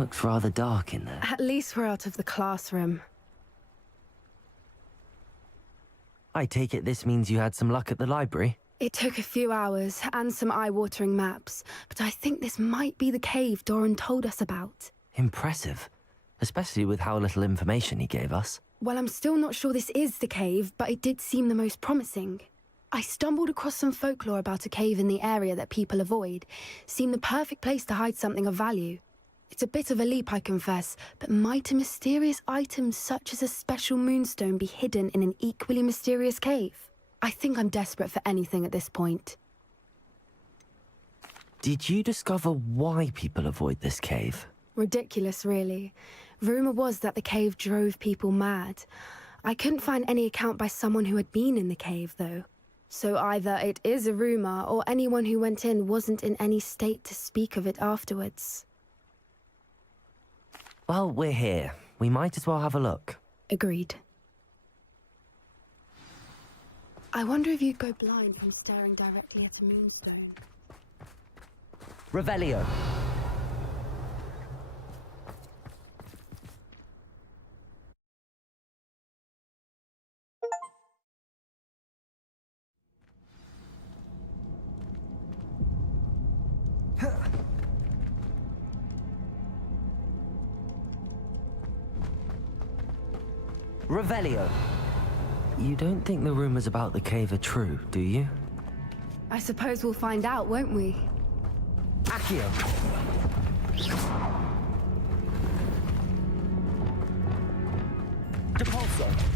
Looks rather dark in there. At least we're out of the classroom. I take it this means you had some luck at the library? It took a few hours and some eye-watering maps, but I think this might be the cave Doran told us about. Impressive. Especially with how little information he gave us. Well, I'm still not sure this is the cave, but it did seem the most promising. I stumbled across some folklore about a cave in the area that people avoid. Seemed the perfect place to hide something of value. It's a bit of a leap, I confess, but might a mysterious item such as a special moonstone be hidden in an equally mysterious cave? I think I'm desperate for anything at this point. Did you discover why people avoid this cave? Ridiculous, really. Rumor was that the cave drove people mad. I couldn't find any account by someone who had been in the cave, though. So either it is a rumor, or anyone who went in wasn't in any state to speak of it afterwards. Well, we're here. We might as well have a look. Agreed. I wonder if you'd go blind from staring directly at a moonstone. Revelio. Revelio. You don't think the rumors about the cave are true, do you? I suppose we'll find out, won't we? Accio. Depulso.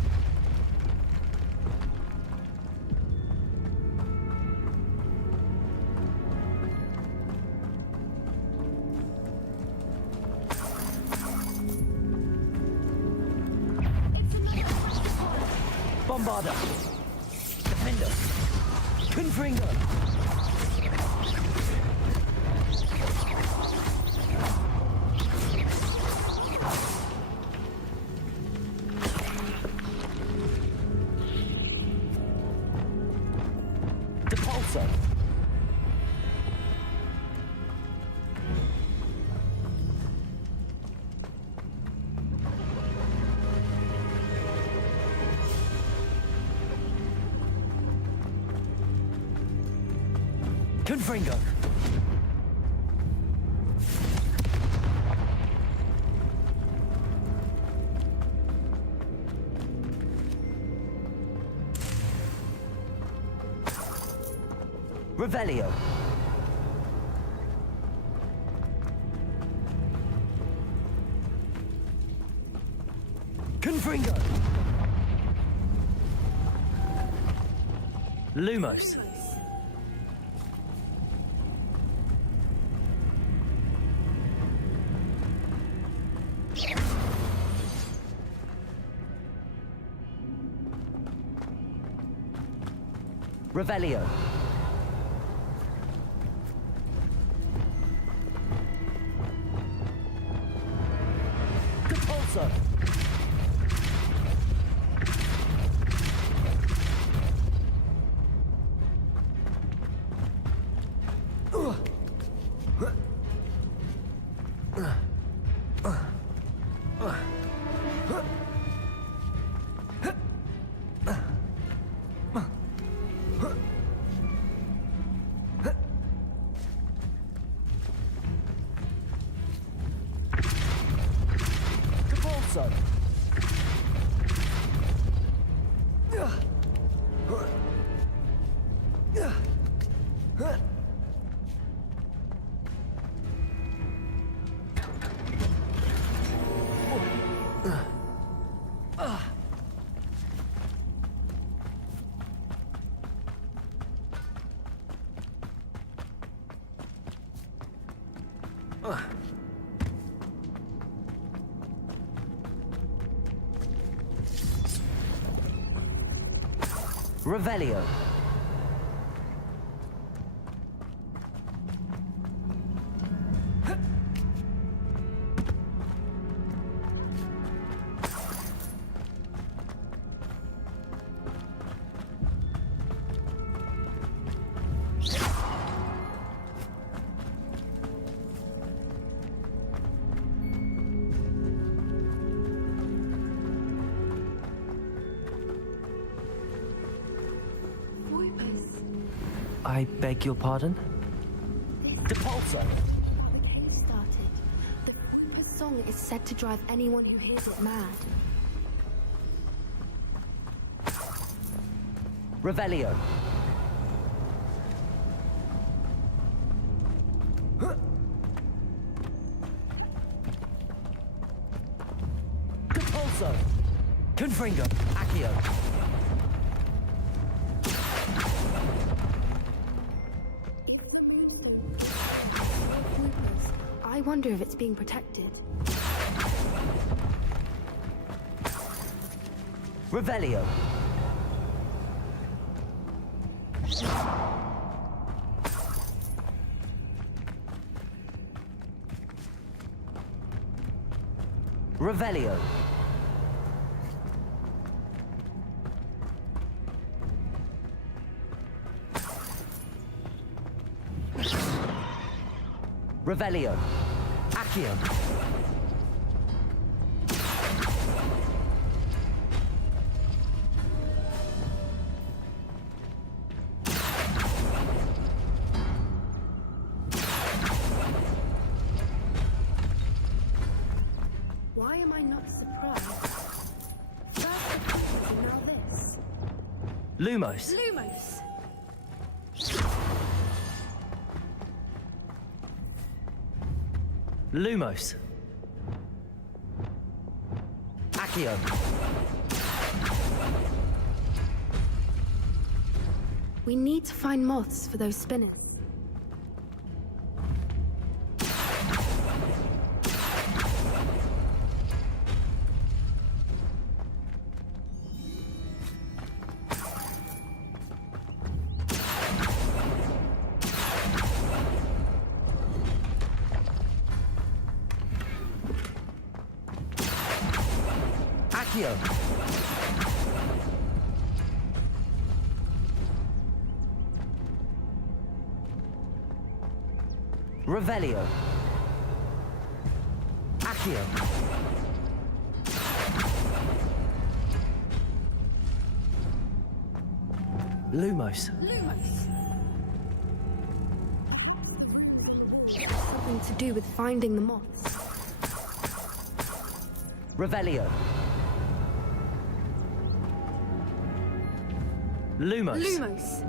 Bombarda. Defender. Confringo. Depulso. Confringo. Revelio. Confringo. Lumos. Revelio. Depulso. Revelio. I beg your pardon? Depulso! The cave started. The song is said to drive anyone who hears it mad. Revelio. Depulso! Confringo. Accio. I wonder if it's being protected. Revelio. Revelio. Revelio. Accio. Why am I not surprised? First the Płyta and now this. Lumos. Lumos! Lumos. Accio. We need to find moths for those spinning. Accio. Revelio. Accio. Lumos. Lumos! Something to do with finding the moths. Revelio. Lumos. Lumos!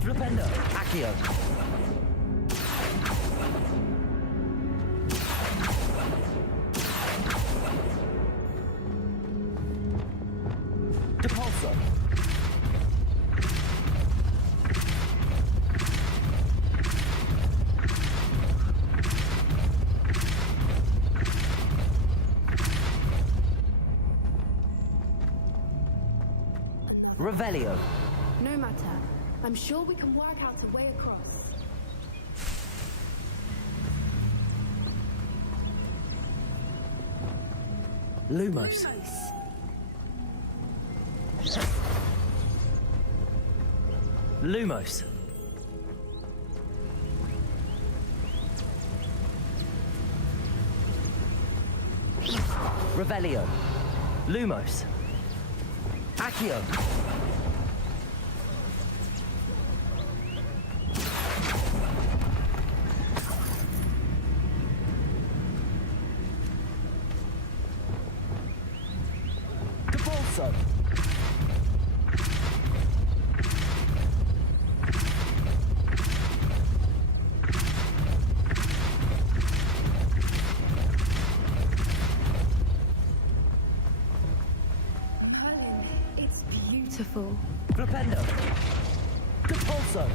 Flipendo. Accio. Depulso. Revelio. No matter. I'm sure we can work out a way across. Lumos. Lumos. Revelio. Lumos. Accio. Depulso. It's beautiful. Flipendo. Depulso.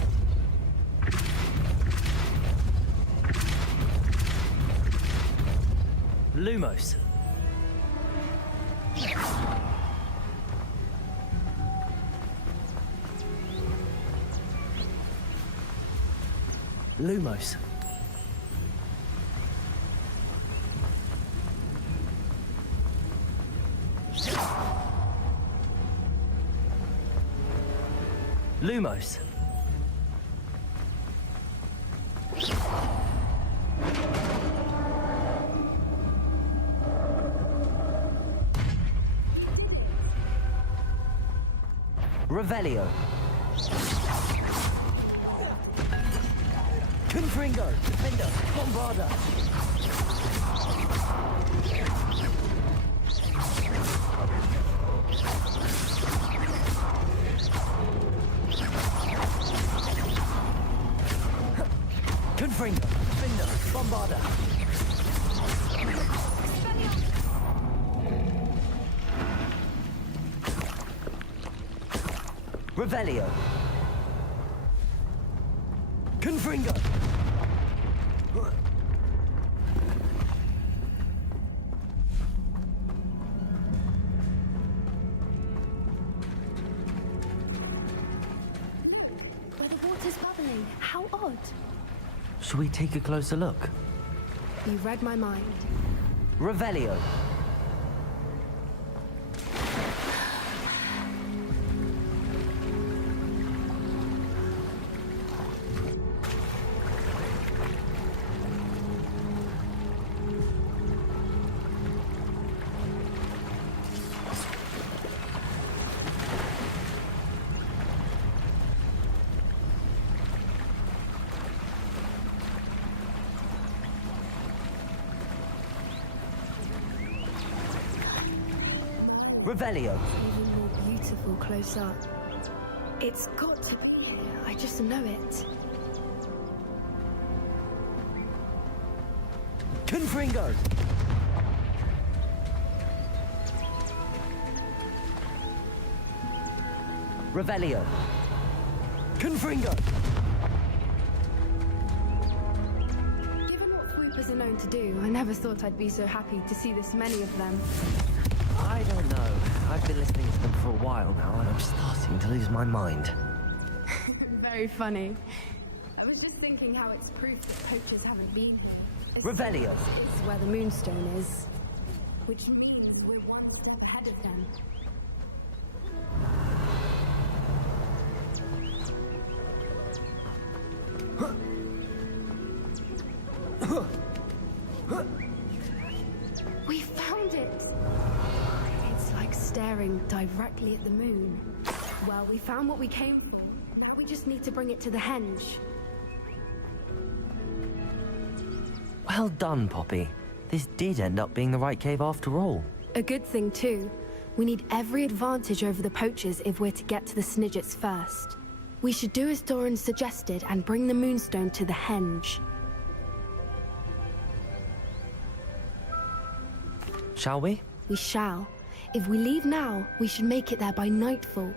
Lumos. Lumos. Lumos. Revelio. Confringo! Defender! Bombarder! Confringo! Defender! Bombarder! Revelio! Confringo! Where the water's bubbling. How odd. Shall we take a closer look? You read my mind. Revelio! Revelio! Even more beautiful close up. It's got to be here. I just know it. Confringo! Revelio! Confringo! Given what swoopers are known to do, I never thought I'd be so happy to see this many of them. I don't know. I've been listening to them for a while now, and I'm starting to lose my mind. Very funny. I was just thinking how it's proof that poachers haven't been. Revelio! It's where the moonstone is, which means we're one ahead of them. We found it! It's like staring directly at the moon. Well, we found what we came for. Now we just need to bring it to the henge. Well done, Poppy. This did end up being the right cave after all. A good thing, too. We need every advantage over the poachers if we're to get to the Snidgets first. We should do as Doran suggested and bring the moonstone to the henge. Shall we? We shall. If we leave now, we should make it there by nightfall.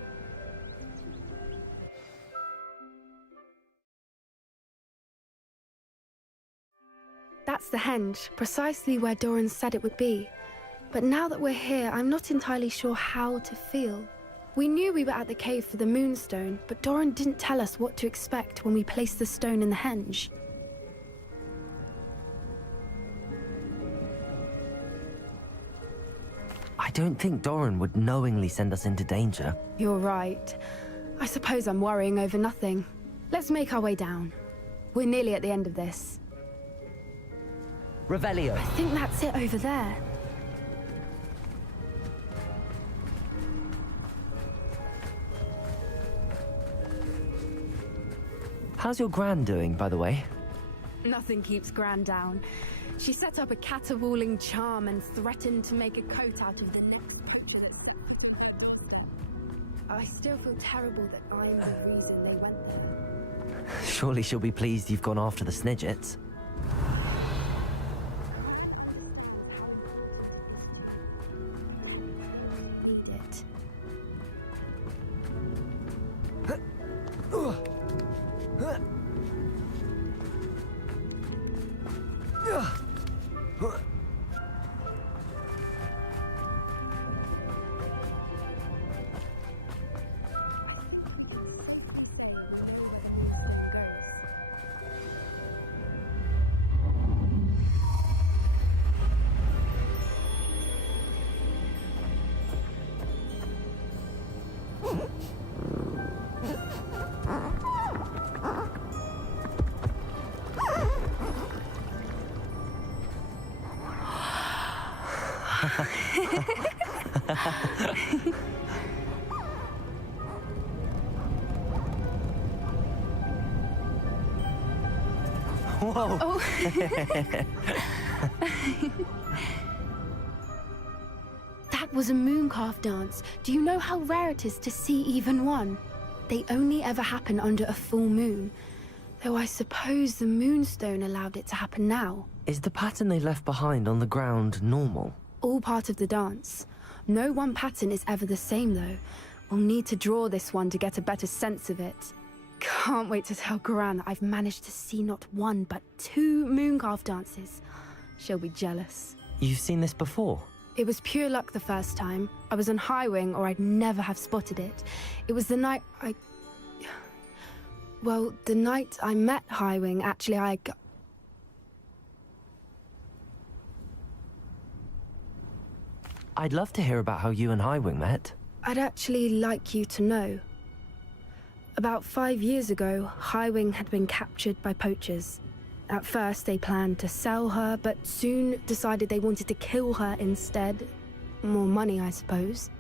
That's the henge, precisely where Doran said it would be. But now that we're here, I'm not entirely sure how to feel. We knew we were at the cave for the moonstone, but Doran didn't tell us what to expect when we placed the stone in the henge. I don't think Doran would knowingly send us into danger. You're right. I suppose I'm worrying over nothing. Let's make our way down. We're nearly at the end of this. Revelio! I think that's it over there. How's your gran doing, by the way? Nothing keeps Gran down. She set up a caterwauling charm and threatened to make a coat out of the next poacher that stepped. I still feel terrible that I'm the reason they went there. Surely she'll be pleased you've gone after the Snidgets. We did. Whoa! Oh. That was a mooncalf dance. Do you know how rare it is to see even one? They only ever happen under a full moon. Though I suppose the moonstone allowed it to happen now. Is the pattern they left behind on the ground normal? All part of the dance. No one pattern is ever the same, though. We'll need to draw this one to get a better sense of it. Can't wait to tell Gran that I've managed to see not one, but 2 mooncalf dances. She'll be jealous. You've seen this before? It was pure luck the first time. I was on High Wing, or I'd never have spotted it. It was the night Well, the night I met High Wing, actually, I'd love to hear about how you and Highwing met. I'd actually like you to know. About 5 years ago, High Wing had been captured by poachers. At first, they planned to sell her, but soon decided they wanted to kill her instead. More money, I suppose.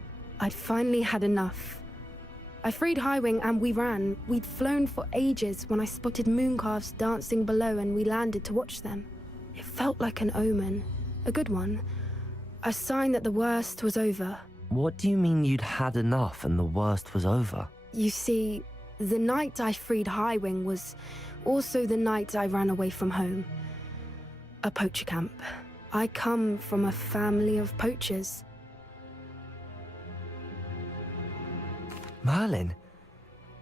I'd finally had enough. I freed High Wing and we ran. We'd flown for ages when I spotted mooncalves dancing below and we landed to watch them. It felt like an omen. A good one. A sign that the worst was over. What do you mean you'd had enough and the worst was over? You see, the night I freed High Wing was also the night I ran away from home. A poacher camp. I come from a family of poachers. Merlin?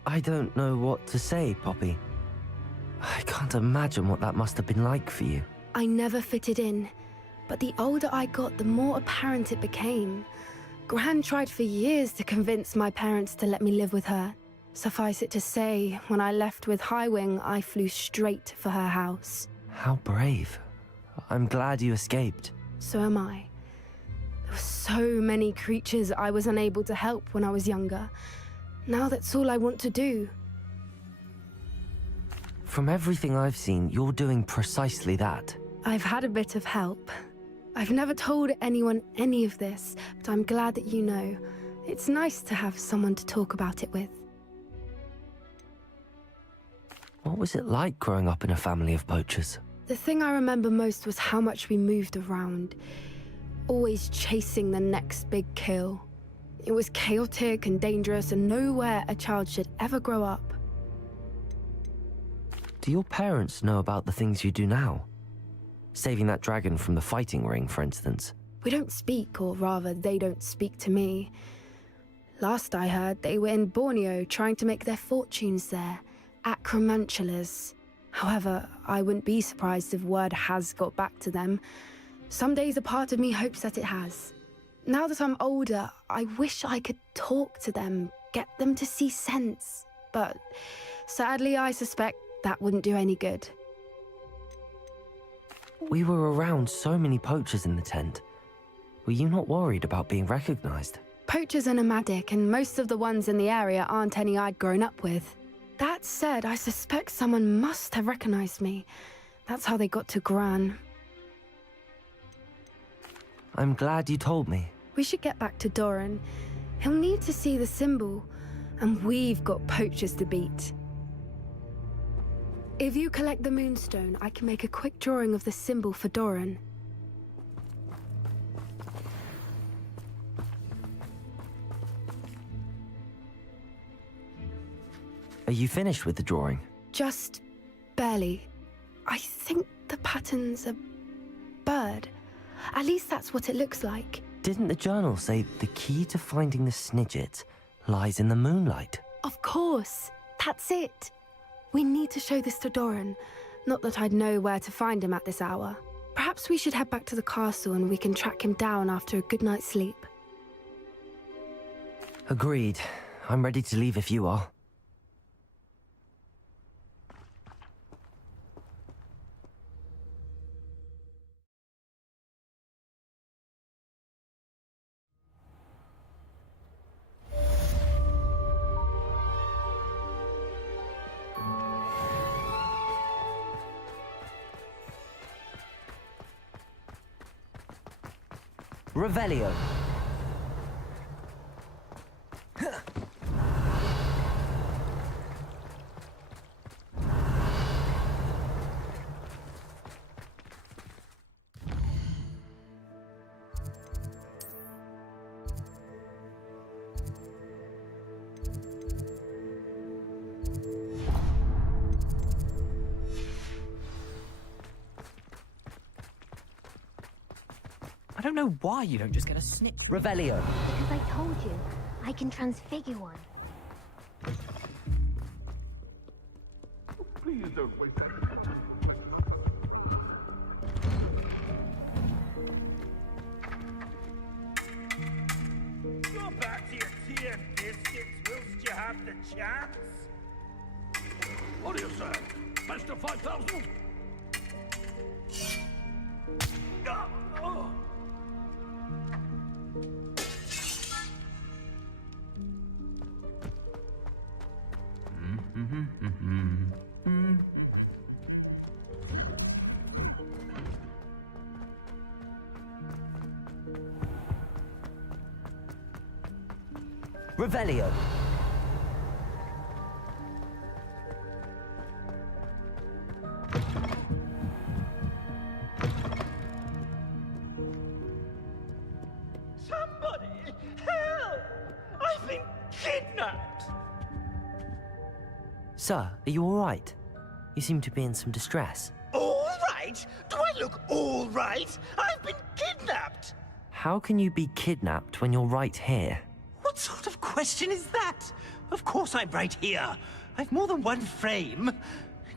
I don't know what to say, Poppy. I can't imagine what that must have been like for you. I never fitted in, but the older I got, the more apparent it became. Gran tried for years to convince my parents to let me live with her. Suffice it to say, when I left with High Wing, I flew straight for her house. How brave. I'm glad you escaped. So am I. There were so many creatures I was unable to help when I was younger. Now that's all I want to do. From everything I've seen, you're doing precisely that. I've had a bit of help. I've never told anyone any of this, but I'm glad that you know. It's nice to have someone to talk about it with. What was it like growing up in a family of poachers? The thing I remember most was how much we moved around, always chasing the next big kill. It was chaotic and dangerous, and nowhere a child should ever grow up. Do your parents know about the things you do now? Saving that dragon from the fighting ring, for instance. We don't speak, or rather, they don't speak to me. Last I heard, they were in Borneo trying to make their fortunes there. Acromantulas. However, I wouldn't be surprised if word has got back to them. Some days a part of me hopes that it has. Now that I'm older, I wish I could talk to them, get them to see sense. But sadly, I suspect that wouldn't do any good. We were around so many poachers in the tent. Were you not worried about being recognized? Poachers are nomadic, and most of the ones in the area aren't any I'd grown up with. That said, I suspect someone must have recognized me. That's how they got to Gran. I'm glad you told me. We should get back to Doran. He'll need to see the symbol, and we've got poachers to beat. If you collect the moonstone, I can make a quick drawing of the symbol for Doran. Are you finished with the drawing? Just barely. I think the pattern's a bird. At least that's what it looks like. Didn't the journal say the key to finding the Snidget lies in the moonlight? Of course. That's it. We need to show this to Doran. Not that I'd know where to find him at this hour. Perhaps we should head back to the castle and we can track him down after a good night's sleep. Agreed. I'm ready to leave if you are. Revelio. don't know why you don't just get a snip. Revelio. Because I told you, I can transfigure one. Please don't waste that. Go back to your tea and biscuits whilst you have the chance. What do you say? Best of 5,000? Revelio. Somebody! Help! I've been kidnapped! Sir, are you all right? You seem to be in some distress. All right? Do I look all right? I've been kidnapped! How can you be kidnapped when you're right here? What sort of question is that? Of course I'm right here. I've more than one frame.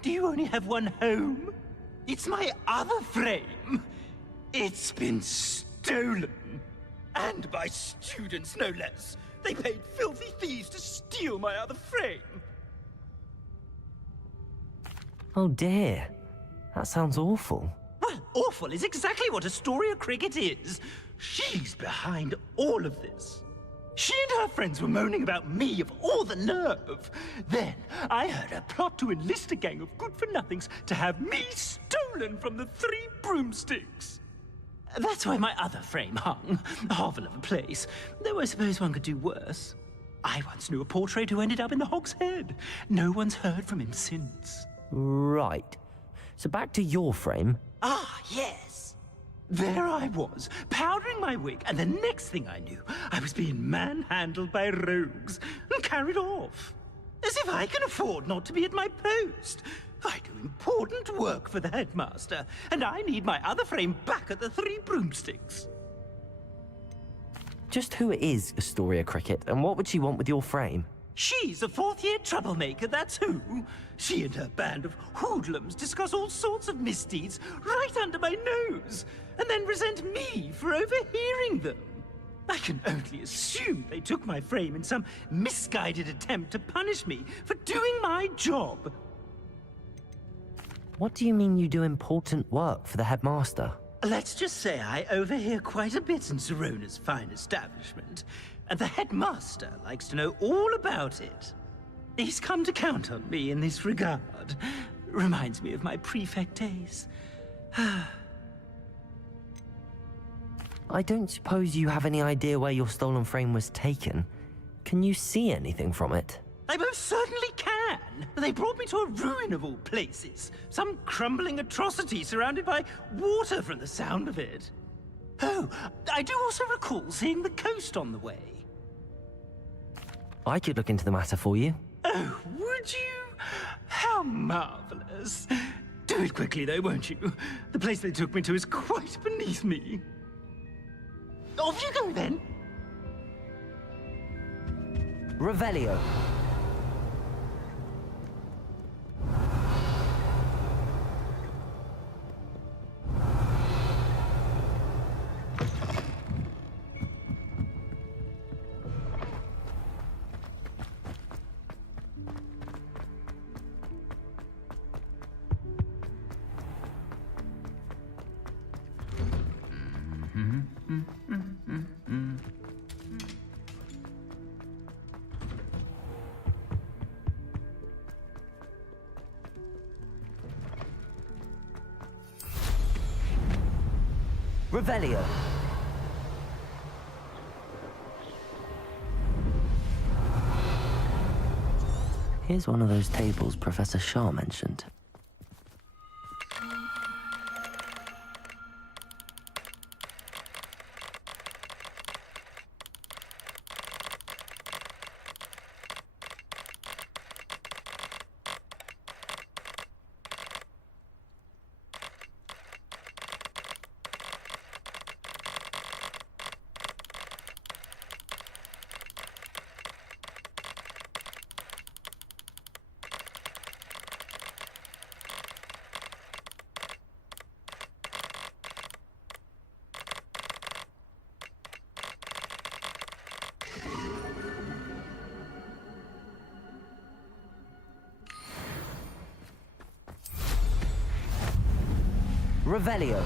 Do you only have one home? It's my other frame. It's been stolen. And by students, no less. They paid filthy thieves to steal my other frame. Oh dear. That sounds awful. Well, awful is exactly what Astoria Cricket is. She's behind all of this. She and her friends were moaning about me of all the nerve. Then I heard her plot to enlist a gang of good-for-nothings to have me stolen from the Three Broomsticks. That's why my other frame hung. A hovel of a place. Though I suppose one could do worse. I once knew a portrait who ended up in the Hog's Head. No one's heard from him since. Right. So back to your frame. Ah, yes. There I was, powdering my wig, and the next thing I knew, I was being manhandled by rogues and carried off. As if I can afford not to be at my post. I do important work for the headmaster, and I need my other frame back at the Three Broomsticks. Just who is Astoria Cricket, and what would she want with your frame? She's a fourth-year troublemaker, that's who. She and her band of hoodlums discuss all sorts of misdeeds right under my nose, and then resent me for overhearing them. I can only assume they took my frame in some misguided attempt to punish me for doing my job. What do you mean you do important work for the headmaster? Let's just say I overhear quite a bit in Serona's fine establishment, and the headmaster likes to know all about it. He's come to count on me in this regard. Reminds me of my prefect days. I don't suppose you have any idea where your stolen frame was taken. Can you see anything from it? I most certainly can. They brought me to a ruin of all places. Some crumbling atrocity surrounded by water from the sound of it. Oh, I do also recall seeing the coast on the way. I could look into the matter for you. Oh, would you? How marvelous. Do it quickly, though, won't you? The place they took me to is quite beneath me. Off you go, then. Revelio. Revelio. Here's one of those tables Professor Shah mentioned. Revelio.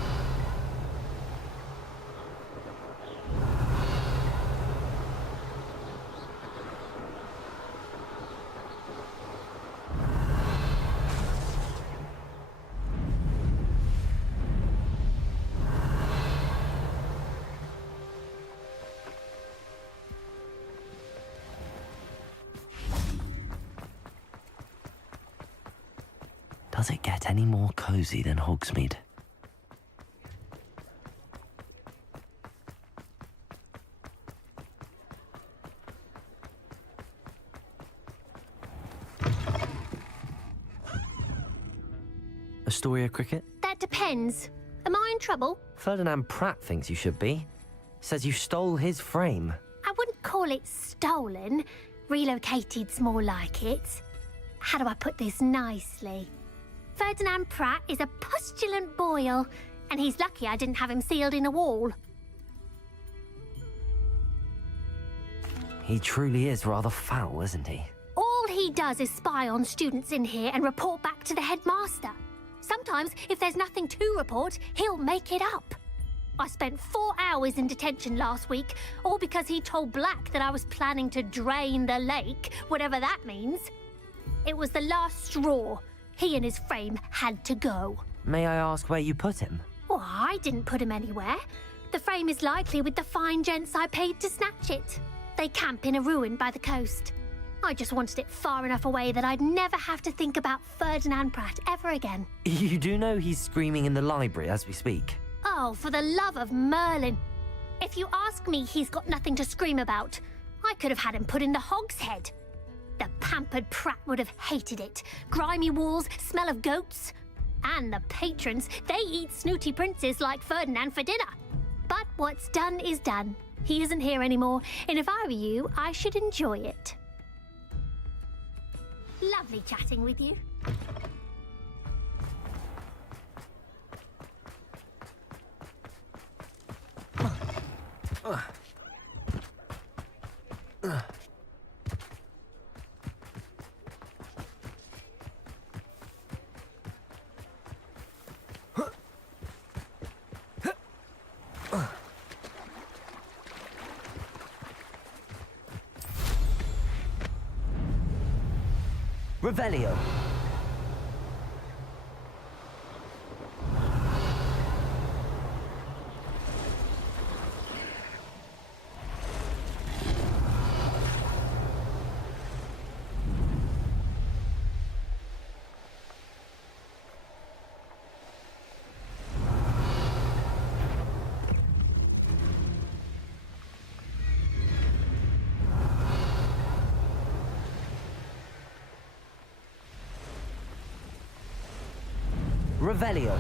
Does it get any more cozy than Hogsmeade? Astoria Cricket? That depends. Am I in trouble? Ferdinand Pratt thinks you should be. Says you stole his frame. I wouldn't call it stolen. Relocated's more like it. How do I put this nicely? Ferdinand Pratt is a postulant boil, and he's lucky I didn't have him sealed in a wall. He truly is rather foul, isn't he? All he does is spy on students in here and report back to the headmaster. Sometimes, if there's nothing to report, he'll make it up. I spent 4 hours in detention last week, all because he told Black that I was planning to drain the lake, whatever that means. It was the last straw. He and his frame had to go. May I ask where you put him? Oh, I didn't put him anywhere. The frame is likely with the fine gents I paid to snatch it. They camp in a ruin by the coast. I just wanted it far enough away that I'd never have to think about Ferdinand Pratt ever again. You do know he's screaming in the library as we speak. Oh, for the love of Merlin. If you ask me, he's got nothing to scream about. I could have had him put in the hogshead. The pampered Pratt would have hated it. Grimy walls, smell of goats. And the patrons, they eat snooty princes like Ferdinand for dinner. But what's done is done. He isn't here anymore, and if I were you, I should enjoy it. Lovely chatting with you. Revelio. Revelio.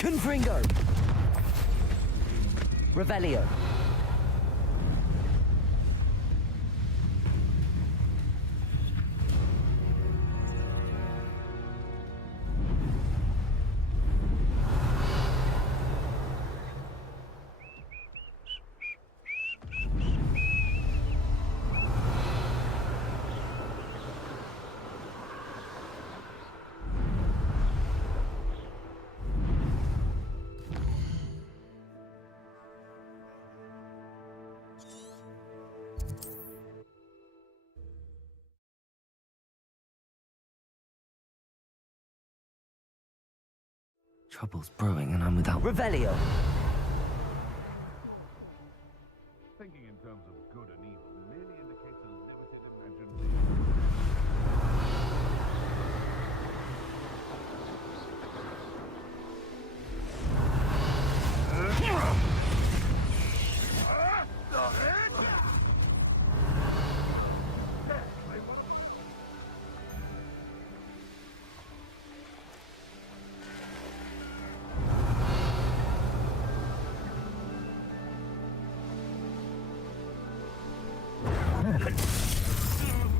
Confringo! Revelio. Trouble's brewing and I'm without Revelio. Thinking in terms of good and evil merely indicates a limited imagination.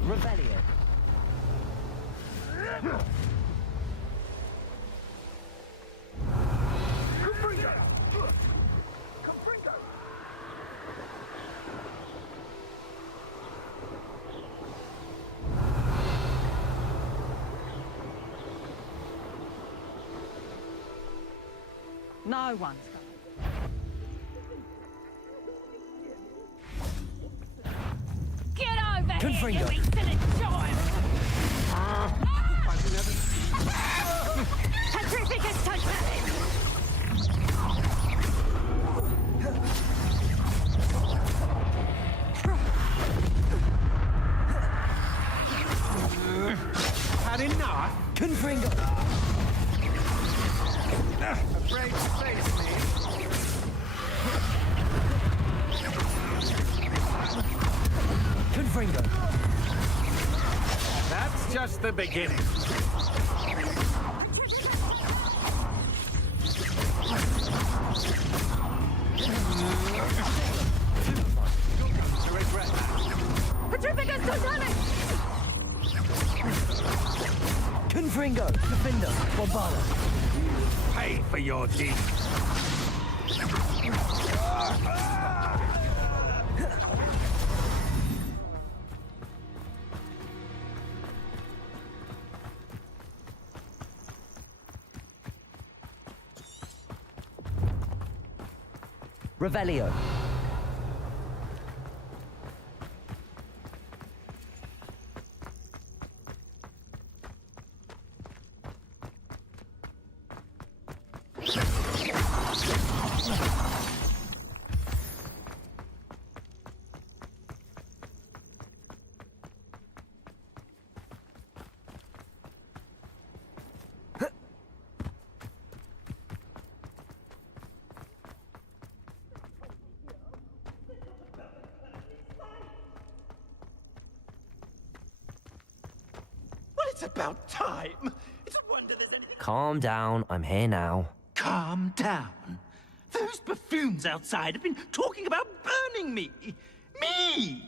Revelio. No one's going. Get over Confringo. here, you insolent giant! Petrificus totalis! Had enough? Confringo. Afraid to face me? Confringo. That's just the beginning. Petrificus totalis! Confringo. Defender. Bombala. Pay for your deeds. Revelio. Well, it's about time. It's a wonder there's anything. Calm down. I'm here now. Calm down. Those buffoons outside have been talking about burning me. Me!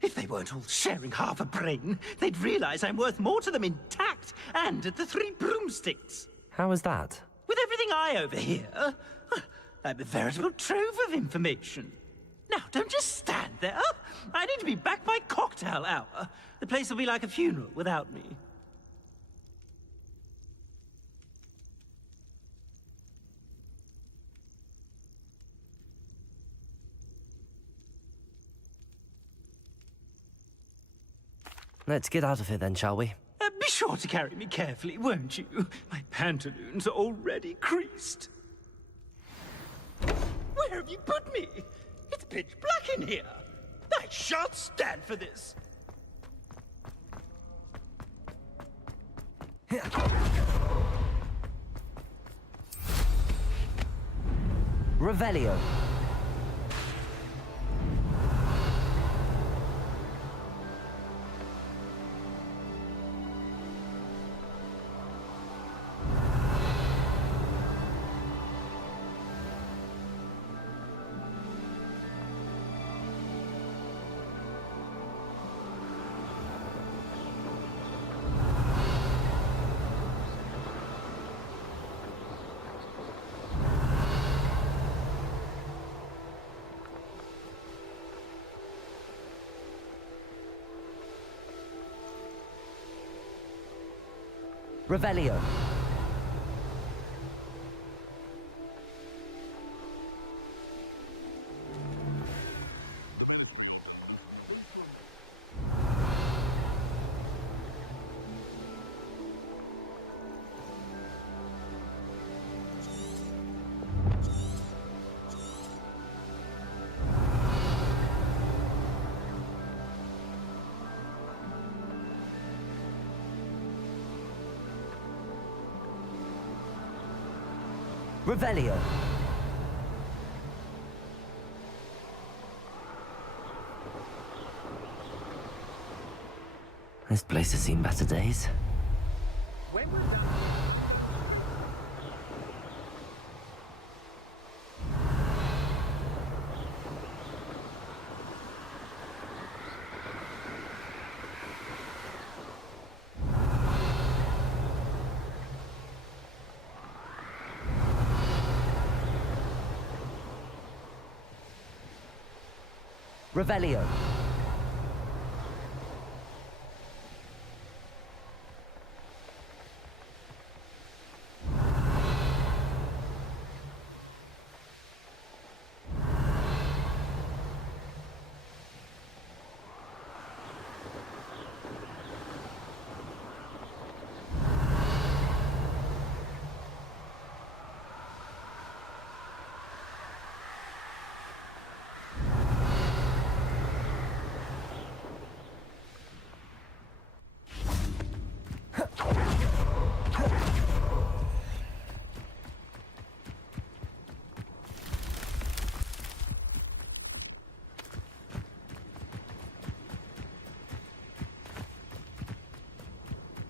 If they weren't all sharing half a brain, they'd realize I'm worth more to them intact and at the Three Broomsticks. How was that? With everything I overhear, I'm a veritable trove of information. Now, don't just stand there. I need to be back by cocktail hour. The place will be like a funeral without me. Let's get out of here then, shall we? Be sure to carry me carefully, won't you? My pantaloons are already creased. Where have you put me? It's pitch black in here. I shan't stand for this. Revelio. Revelio. Revelio. This place has seen better days. Revelio.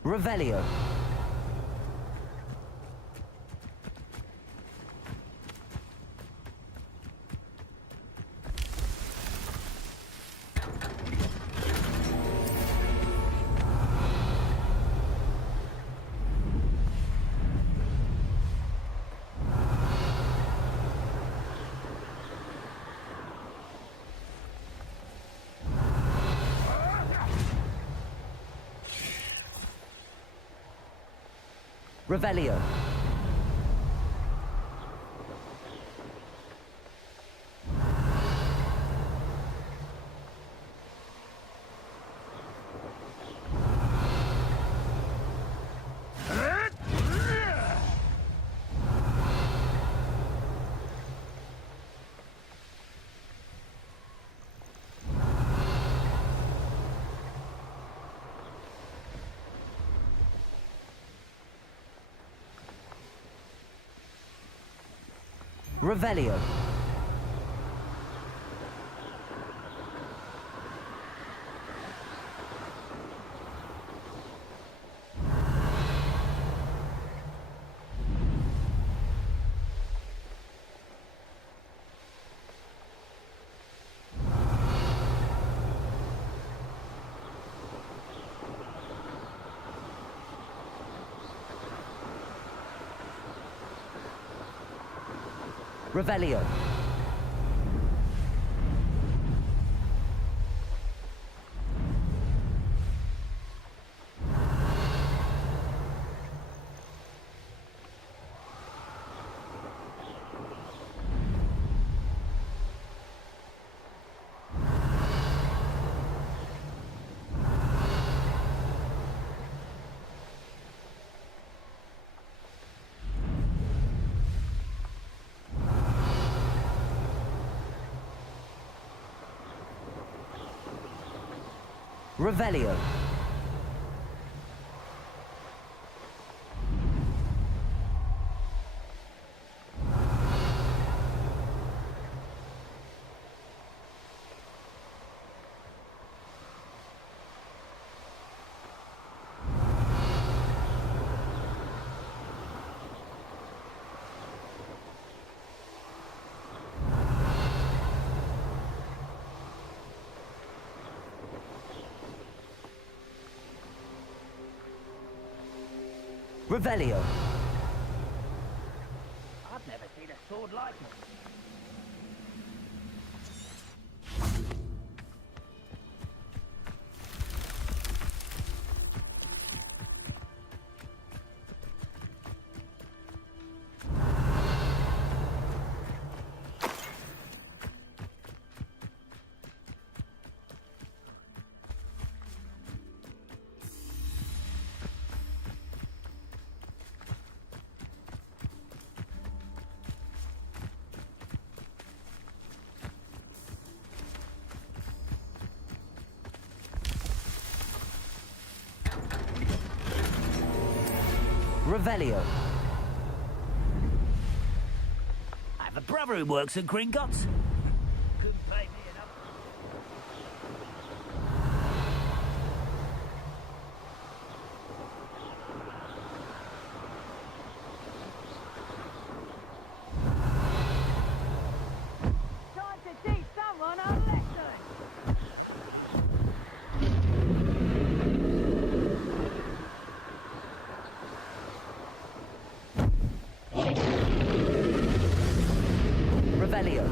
Revelio. Revelio. Revelio. Revelio. Revelio. Revelio. I've never seen a sword like it. Revelio. I have a brother who works at Gringotts. Couldn't pay me enough. Time to teach someone a lesson. Revelio.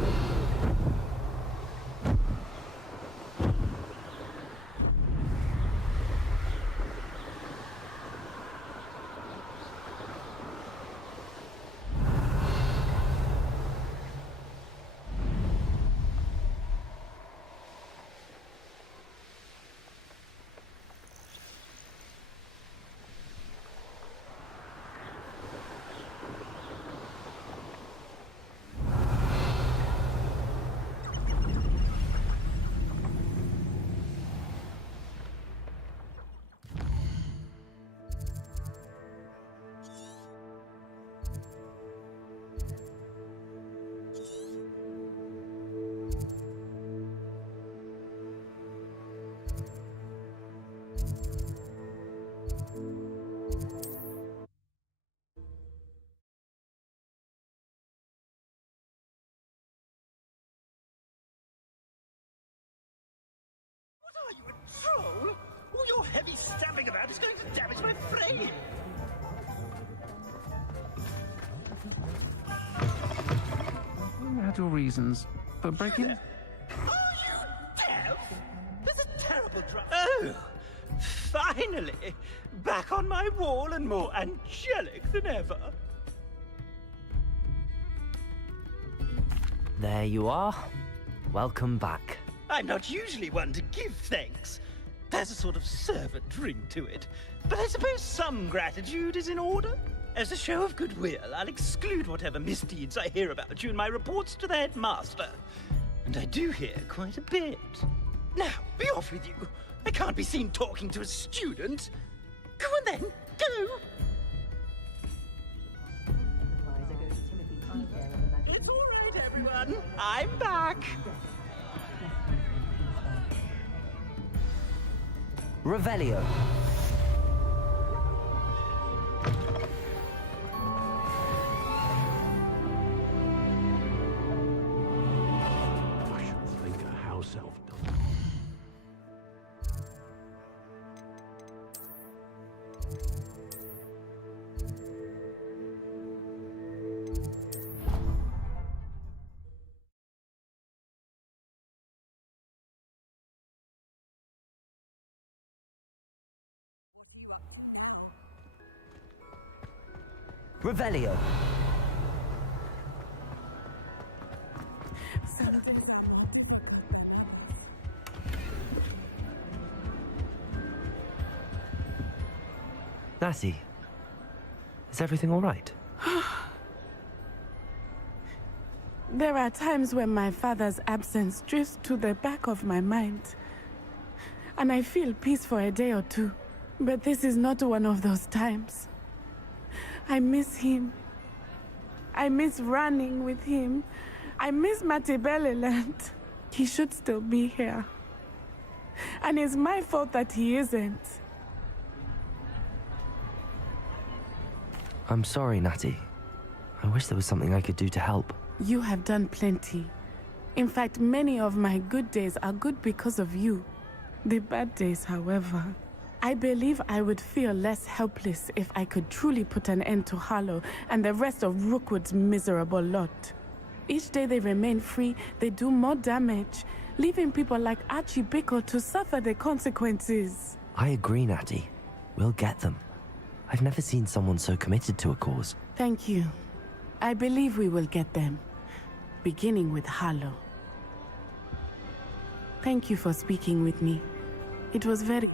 What are you, a troll? All your heavy stabbing about is going to damage my frame. You had your reasons for breaking. Are you deaf? There's a terrible drama. Oh, finally! Back on my wall and more angelic than ever. There you are. Welcome back. I'm not usually one to give thanks. There's a sort of servant ring to it. But I suppose some gratitude is in order. As a show of goodwill, I'll exclude whatever misdeeds I hear about you in my reports to the headmaster. And I do hear quite a bit. Now, be off with you. I can't be seen talking to a student. Go on then, go! It's all right, everyone. I'm back. Revelio. I should think a house elf done. Revelio. Natty, is everything all right? There are times when my father's absence drifts to the back of my mind, and I feel peace for a day or two. But this is not one of those times. I miss him. I miss running with him. I miss Matibeleland. He should still be here. And it's my fault that he isn't. I'm sorry, Natty. I wish there was something I could do to help. You have done plenty. In fact, many of my good days are good because of you. The bad days, however, I believe I would feel less helpless if I could truly put an end to Harlow and the rest of Rookwood's miserable lot. Each day they remain free, they do more damage, leaving people like Archie Bickle to suffer the consequences. I agree, Natty. We'll get them. I've never seen someone so committed to a cause. Thank you. I believe we will get them, beginning with Harlow. Thank you for speaking with me. It was very...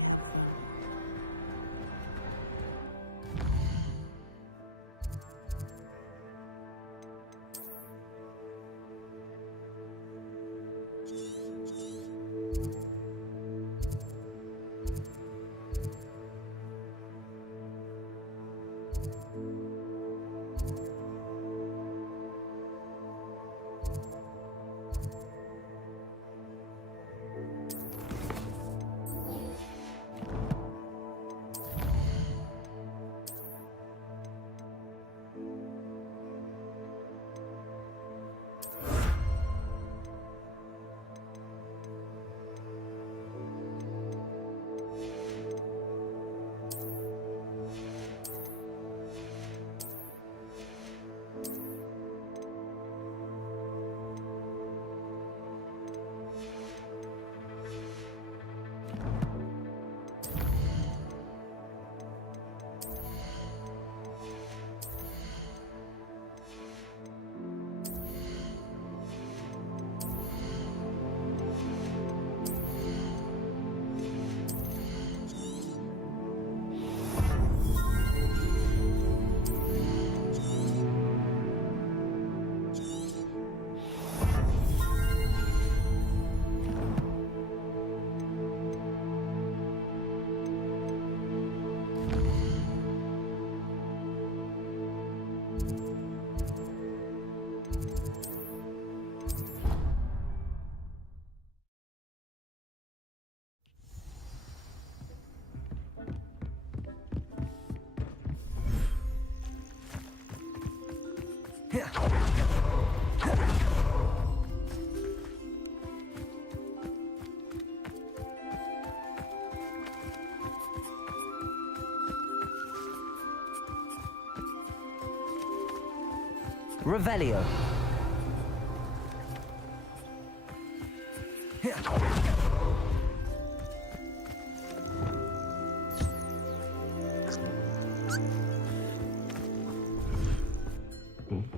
Revelio.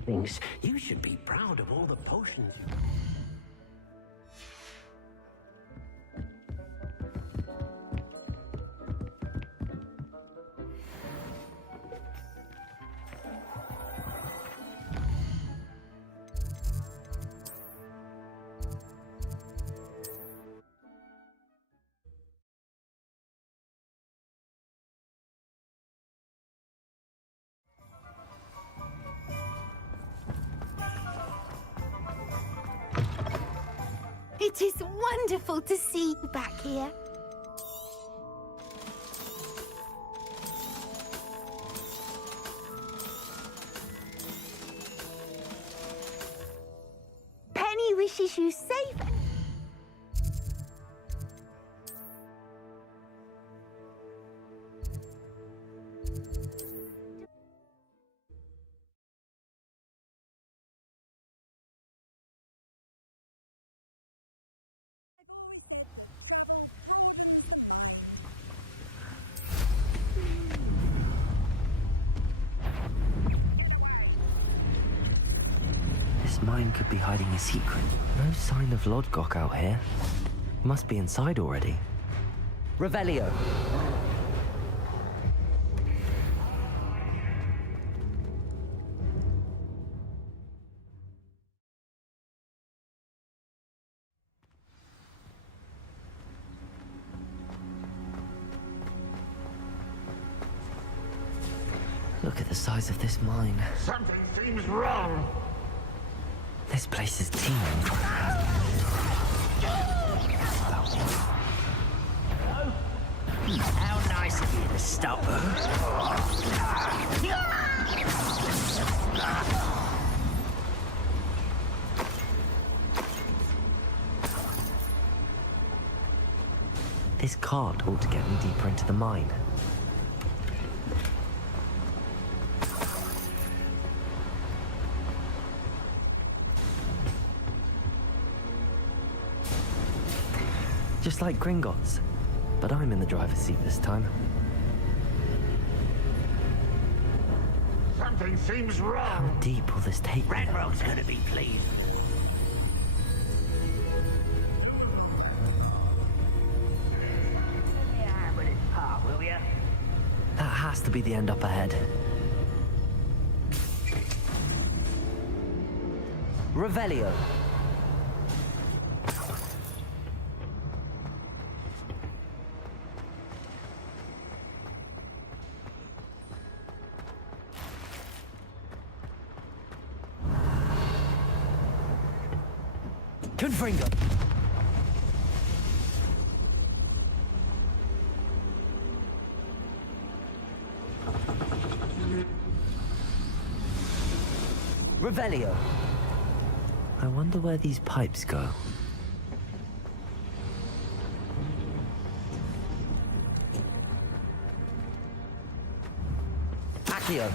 Thinks you should be proud of all the potions you... It is wonderful to see you back here. Penny wishes you safe. This mine could be hiding a secret. No sign of Lodgok out here. Must be inside already. Revelio. Look at the size of this mine. Something seems wrong. This place is teeming. How nice of you to stop. This cart ought to get me deeper into the mine. Just like Gringotts, but I'm in the driver's seat this time. Something seems How wrong. deep will this take me? Ranrock's gonna be pleased. Yeah, with his part, will ya? That has to be the end up ahead. Revelio. Confringo. Revelio. I wonder where these pipes go. Accio.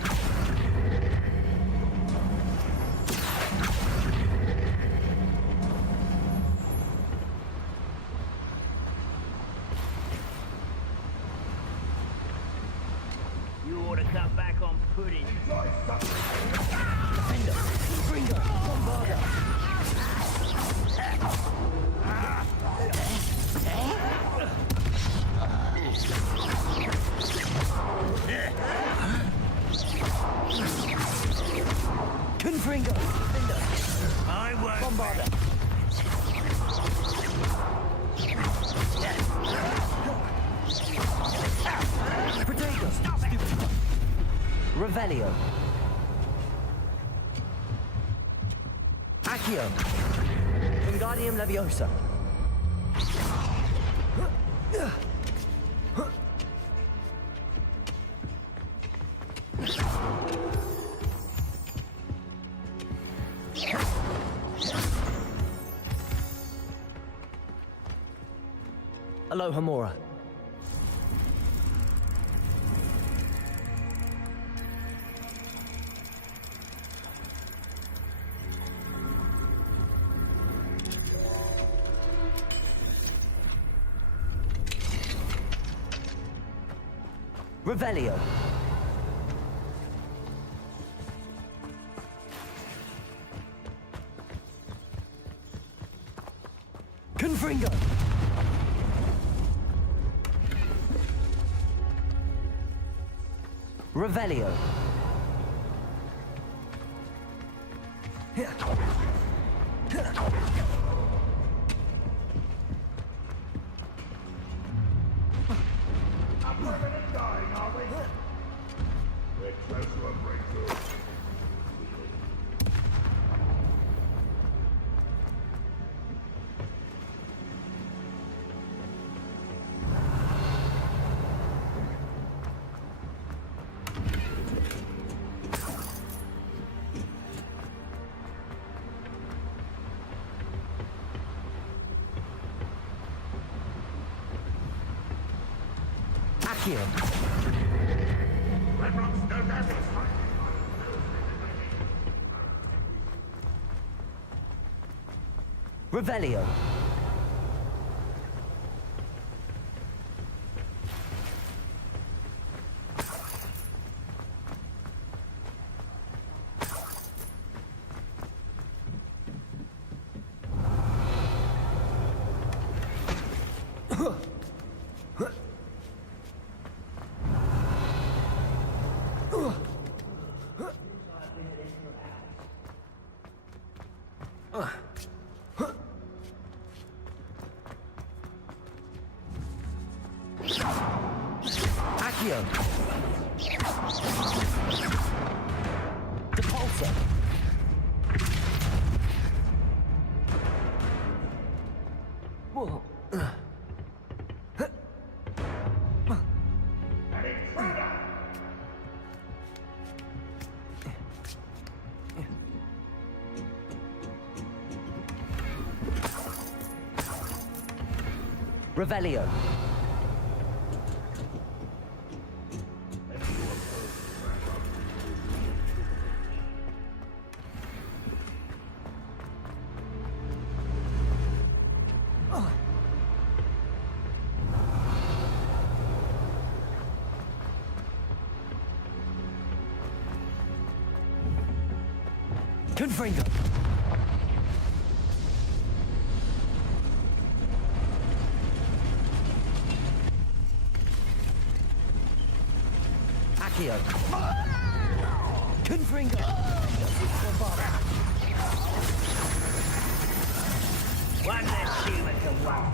You ought to cut back on pudding. Defender. Confringo. Bombarda. Confringo. Defender. I won't. Bombarda. Protego. Stop it! Revelio. Accio. Wingardium Leviosa. Alohomora. Revelio. Confringo. Revelio. We're close to a breakthrough. Accio. Revelio. Accio. Depulsor. Whoa. Revelio. Confringo. Accio. Confringo. One less human to wow.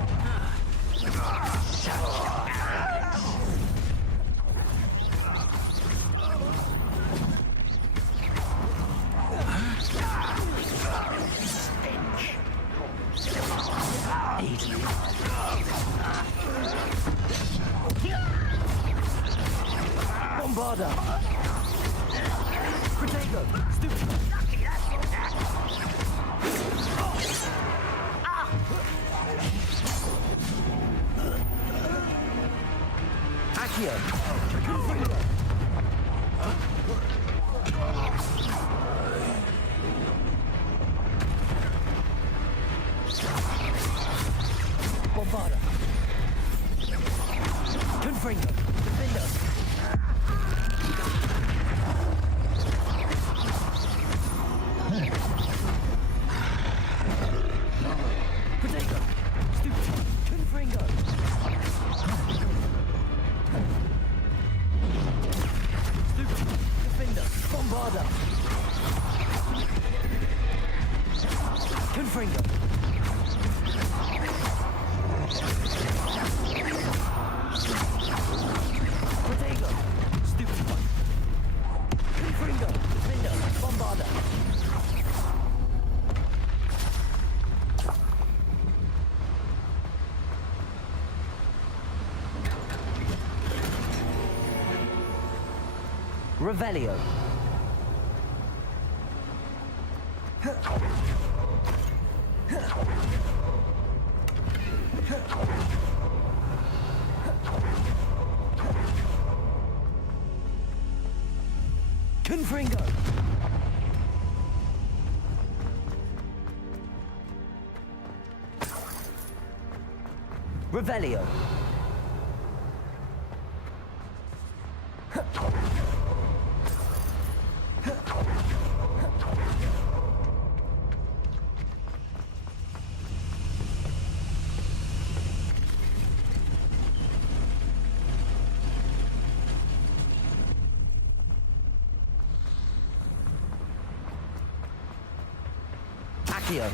Bombarda. Protego. Stupid. Accio. Confringo. Bombarda. Confringo. Defender. Protego. Stupid. Confringo. Stupid. Defender. Bombarda. Confringo. Protego. Stupid one. Confringo. Defender. Bombarda. Revelio. Confringo. Revelio. Accio.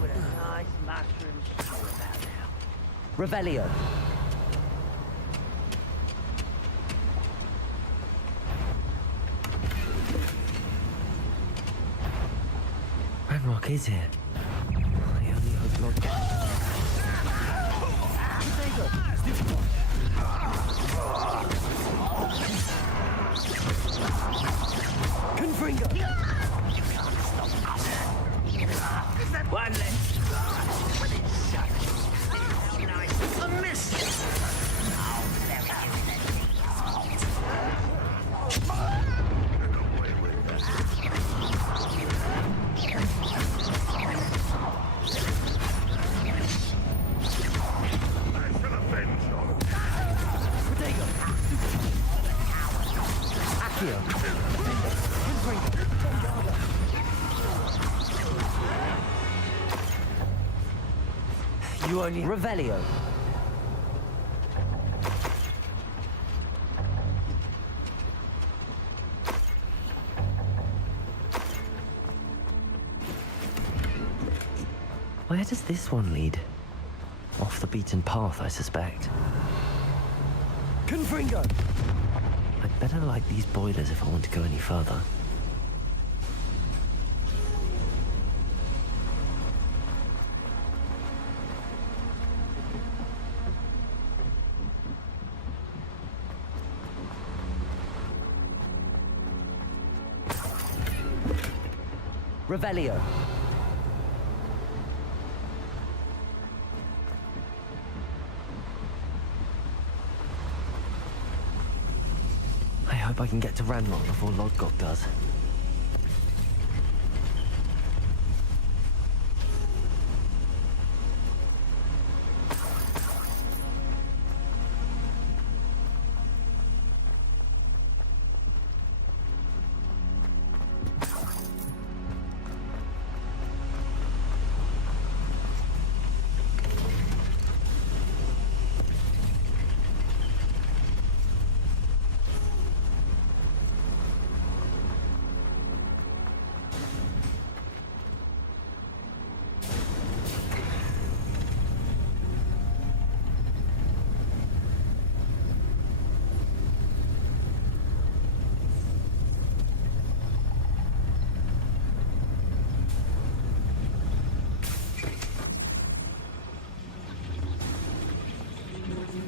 With a nice mushroom stew about now. Revelio. Ranrock is here. I only hope not. Confringo! One less. But it's shut. How nice. A miss. Accio. You only Revelio. Where does this one lead? Off the beaten path, I suspect. Confringo! I'd better light these boilers if I want to go any further. Revelio. I hope I can get to Ranrock before Lodgok does.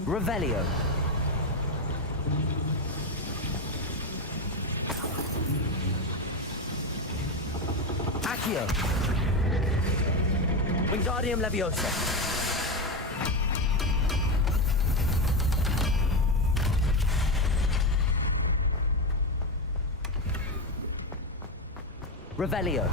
Revelio. Accio. Wingardium Leviosa. Revelio.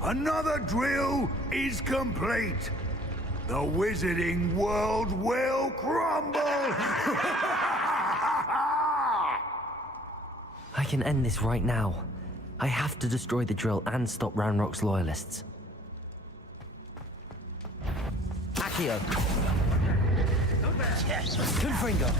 Another drill is complete. The wizarding world will crumble! I can end this right now. I have to destroy the drill and stop Ranrock's loyalists. Accio. Confringo.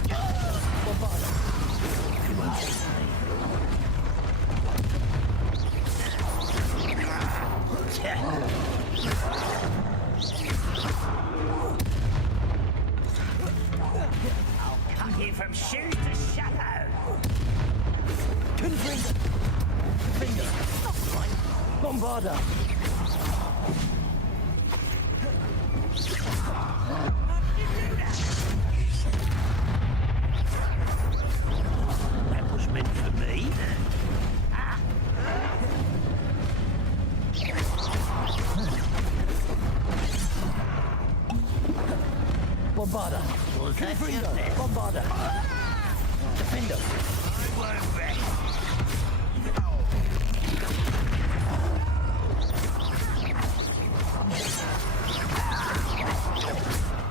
Bombarda! That was meant for me. Bombarda! Was that Confringo! just it? Bombarda! Defender! I won't rest.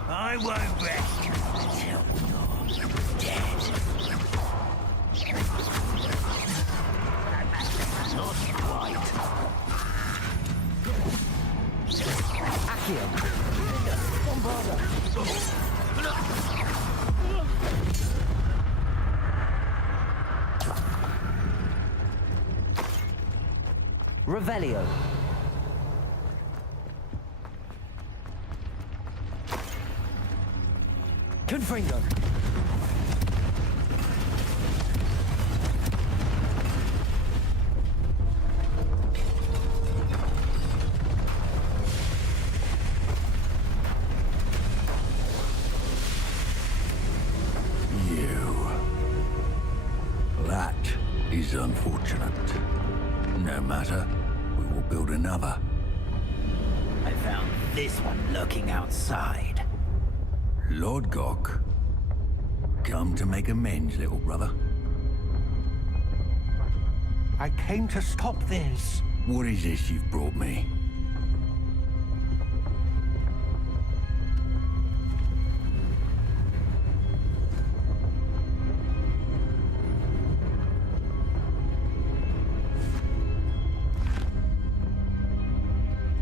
I won't rest until you're dead. Not quite. Accio! Bombarda! Revelio! Confringo! That is unfortunate. No matter, we will build another. I found this one lurking outside. Lord Gok, come to make amends, little brother. I came to stop this. What is this you've brought me?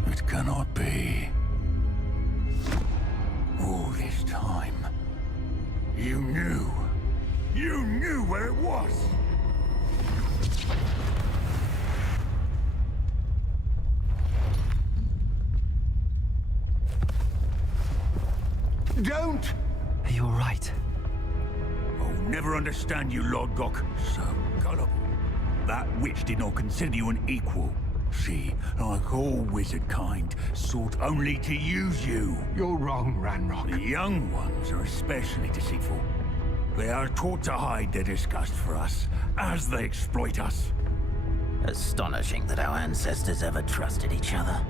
It cannot be. All this time, you knew. You knew where it was. Don't! You're right. I'll never understand you, Lord Gok. So gullible. That witch did not consider you an equal. She, like all wizard kind, sought only to use you. You're wrong, Ranrock. The young ones are especially deceitful. They are taught to hide their disgust for us, as they exploit us. Astonishing that our ancestors ever trusted each other.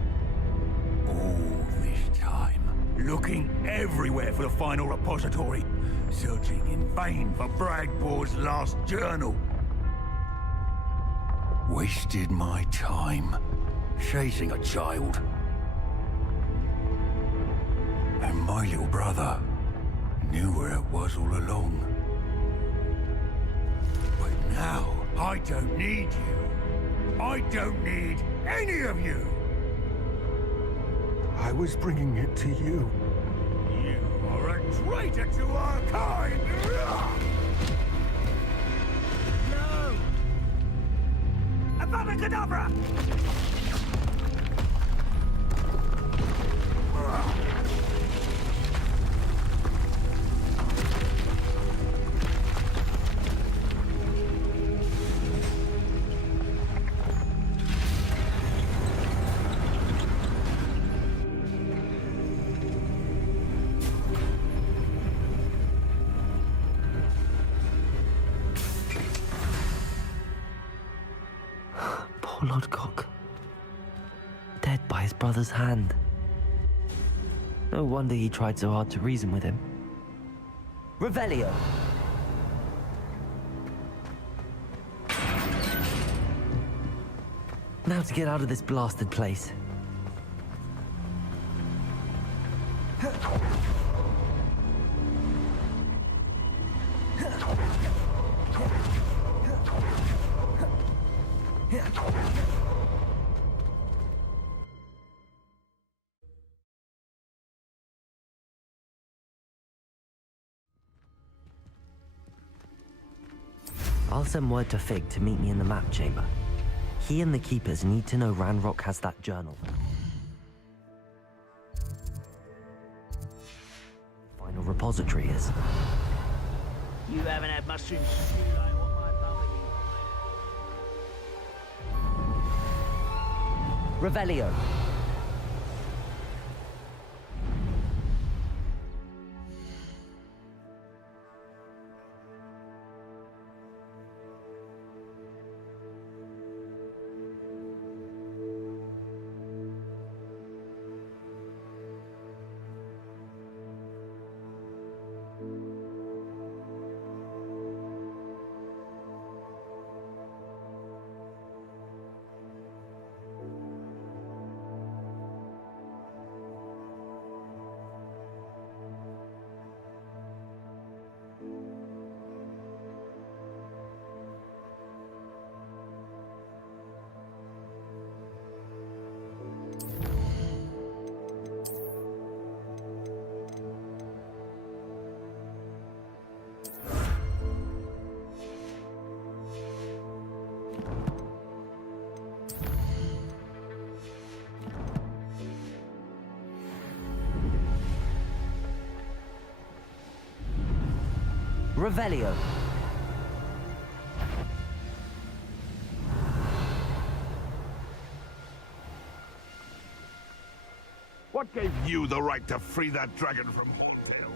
All this time, looking everywhere for the final repository, searching in vain for Bragbor's last journal. Wasted my time, chasing a child. And my little brother knew where it was all along. But now, I don't need you. I don't need any of you. I was bringing it to you. You are a traitor to our kind! No! Avada Kedavra! Poor Lord Gok. Dead by his brother's hand. No wonder he tried so hard to reason with him. Revelio! Now to get out of this blasted place. I'll send word to Fig to meet me in the map chamber. He and the Keepers need to know Ranrock has that journal. Final repository is. You haven't had mushrooms since you like what my public Revelio. Revelio. What gave you the right to free that dragon from Horntail?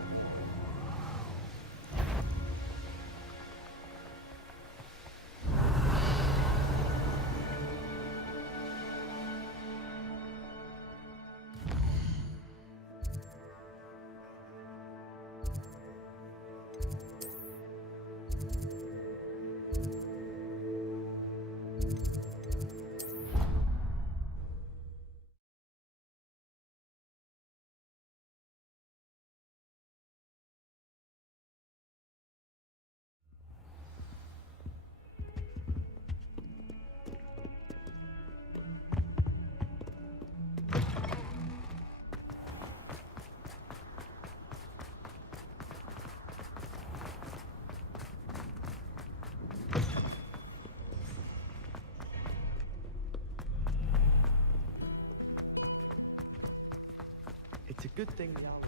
It's a good thing the owl.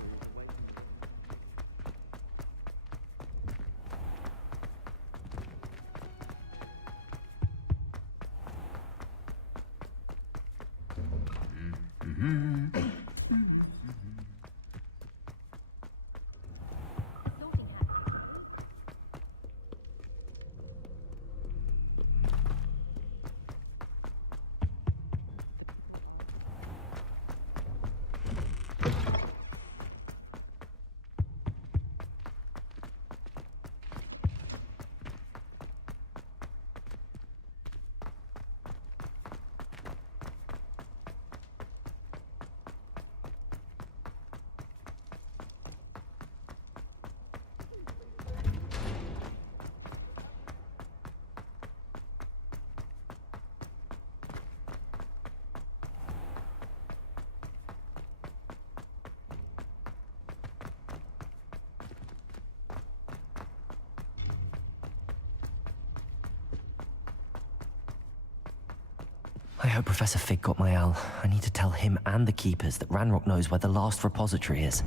I hope Professor Fig got my owl. I need to tell him and the Keepers that Ranrock knows where the last repository is.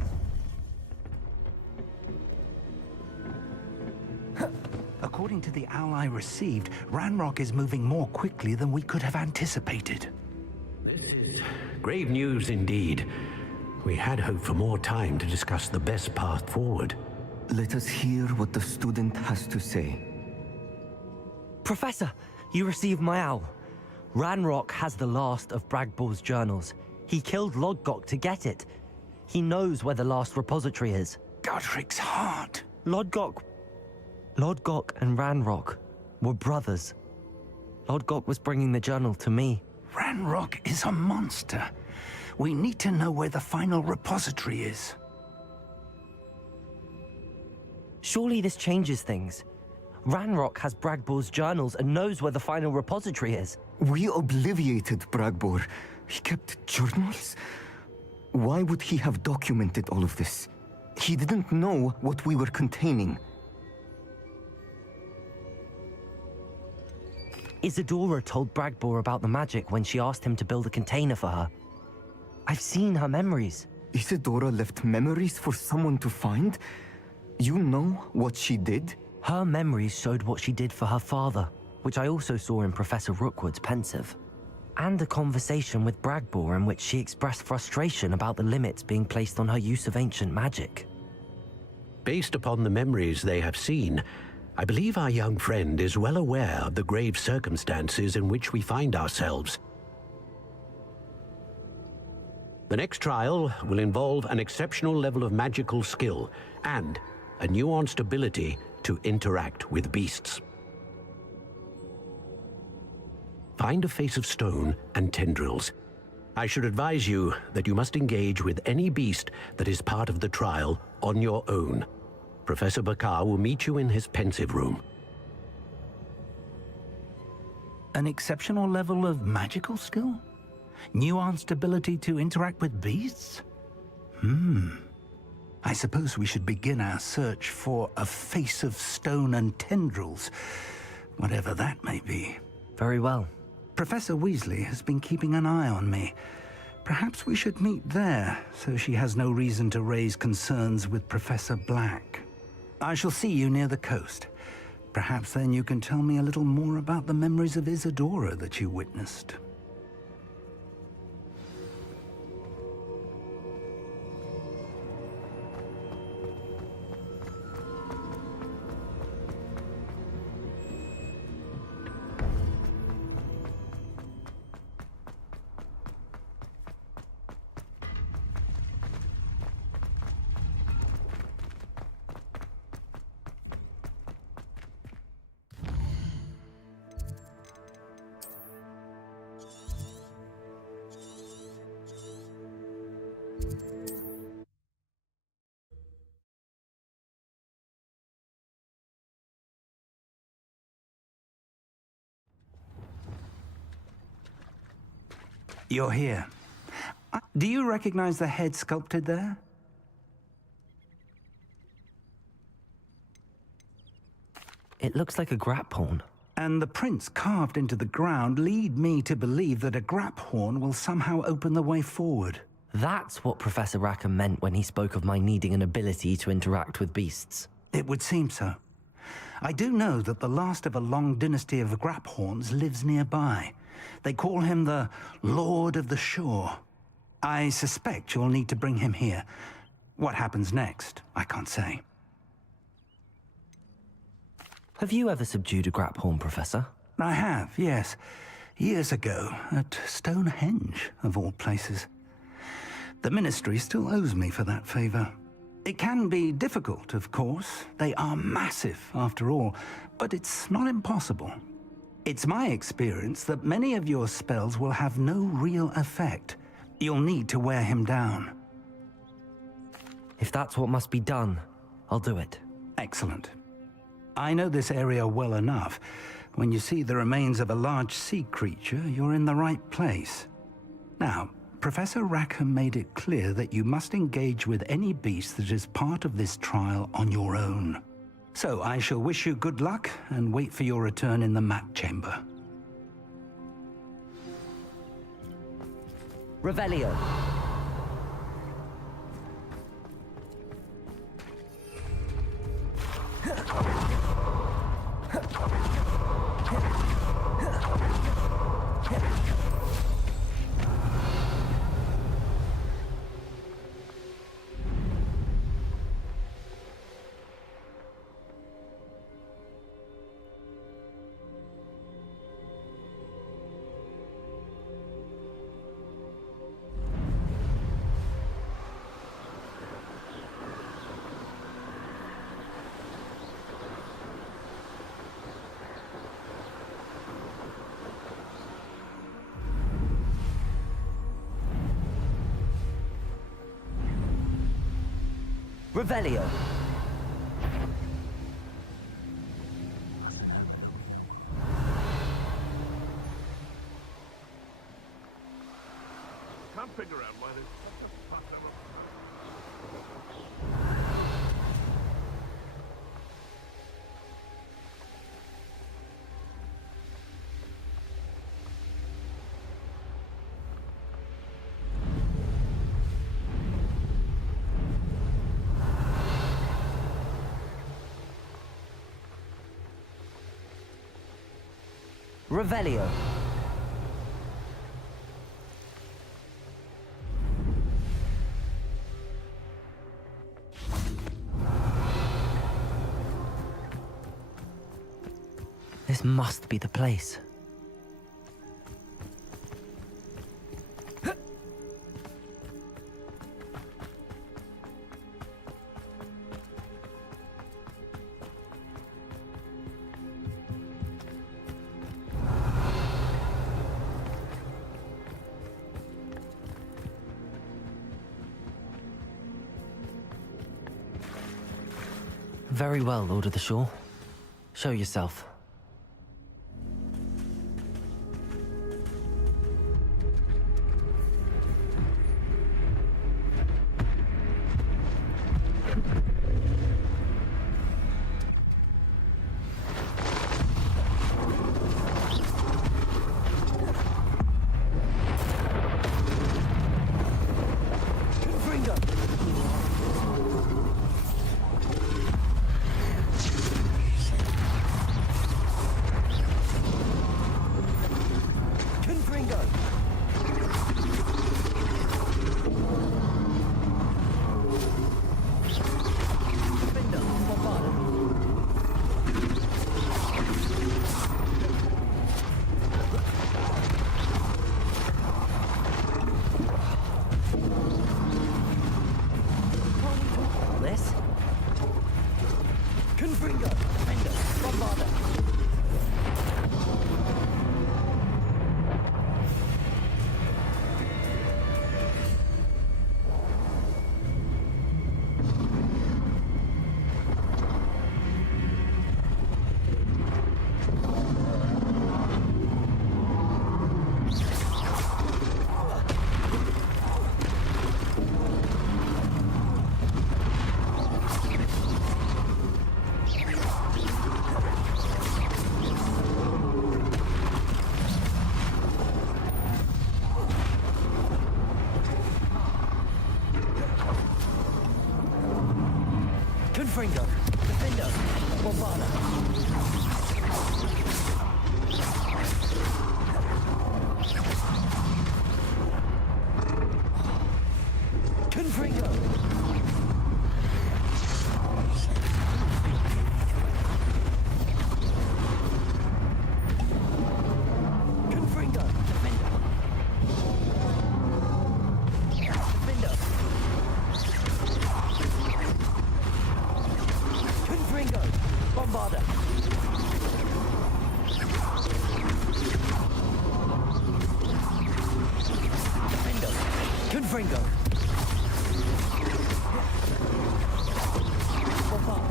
According to the owl I received, Ranrock is moving more quickly than we could have anticipated. This is grave news indeed. We had hoped for more time to discuss the best path forward. Let us hear what the student has to say. Professor, you received my owl. Ranrock has the last of Bragbor's journals. He killed Lodgok to get it. He knows where the last repository is. Godric's heart. Lodgok and Ranrock were brothers. Lodgok was bringing the journal to me. Ranrock is a monster. We need to know where the final repository is. Surely this changes things. Ranrock has Bragbor's journals and knows where the final repository is. We obliviated Bragbor. He kept journals? Why would he have documented all of this? He didn't know what we were containing. Isadora told Bragbor about the magic when she asked him to build a container for her. I've seen her memories. Isadora left memories for someone to find? You know what she did? Her memories showed what she did for her father, which I also saw in Professor Rookwood's pensive. And a conversation with Bragbor in which she expressed frustration about the limits being placed on her use of ancient magic. Based upon the memories they have seen, I believe our young friend is well aware of the grave circumstances in which we find ourselves. The next trial will involve an exceptional level of magical skill and a nuanced ability to interact with beasts. Find a face of stone and tendrils. I should advise you that you must engage with any beast that is part of the trial on your own. Professor Bakar will meet you in his pensive room. An exceptional level of magical skill? Nuanced ability to interact with beasts? I suppose we should begin our search for a face of stone and tendrils, whatever that may be. Very well. Professor Weasley has been keeping an eye on me. Perhaps we should meet there, so she has no reason to raise concerns with Professor Black. I shall see you near the coast. Perhaps then you can tell me a little more about the memories of Isadora that you witnessed. You're here. Do you recognize the head sculpted there? It looks like a grap horn. And the prints carved into the ground lead me to believe that a grap horn will somehow open the way forward. That's what Professor Rackham meant when he spoke of my needing an ability to interact with beasts. It would seem so. I do know that the last of a long dynasty of grap horns lives nearby. They call him the Lord of the Shore. I suspect you'll need to bring him here. What happens next, I can't say. Have you ever subdued a grap horn, Professor? I have, yes. Years ago, at Stonehenge, of all places. The Ministry still owes me for that favor. It can be difficult, of course. They are massive, after all, but it's not impossible. It's my experience that many of your spells will have no real effect. You'll need to wear him down. If that's what must be done, I'll do it. Excellent. I know this area well enough. When you see the remains of a large sea creature, you're in the right place. Now, Professor Rackham made it clear that you must engage with any beast that is part of this trial on your own. So I shall wish you good luck and wait for your return in the map chamber. Revelio. Revelio. Can't figure out why there's such a fuss over. Revelio. This must be the place. Very well, Lord of the Shore. Show yourself. Confringo, Defendo, Bombarda. Confringo. Confringo, Defendo. Defendo. Confringo, Bombarda. Defendo. Confringo. Bombarda.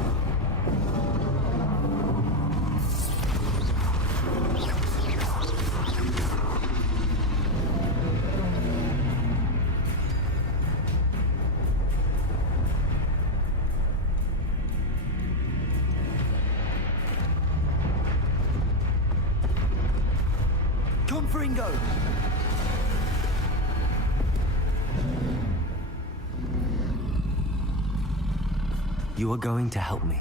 Confringo. You are going to help me.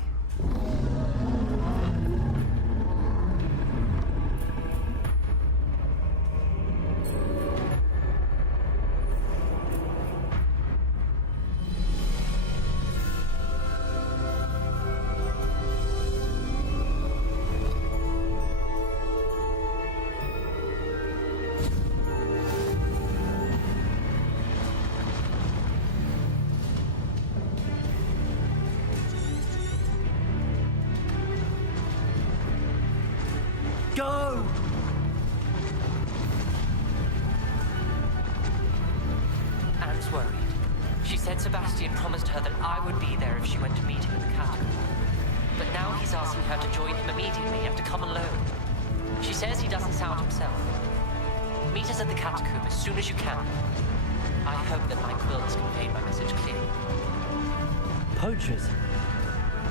Go! Anne's worried. She said Sebastian promised her that I would be there if she went to meet him in the catacomb. But now he's asking her to join him immediately and to come alone. She says he doesn't sound himself. Meet us at the catacomb as soon as you can. I hope that my quill has conveyed my message clearly. Poachers?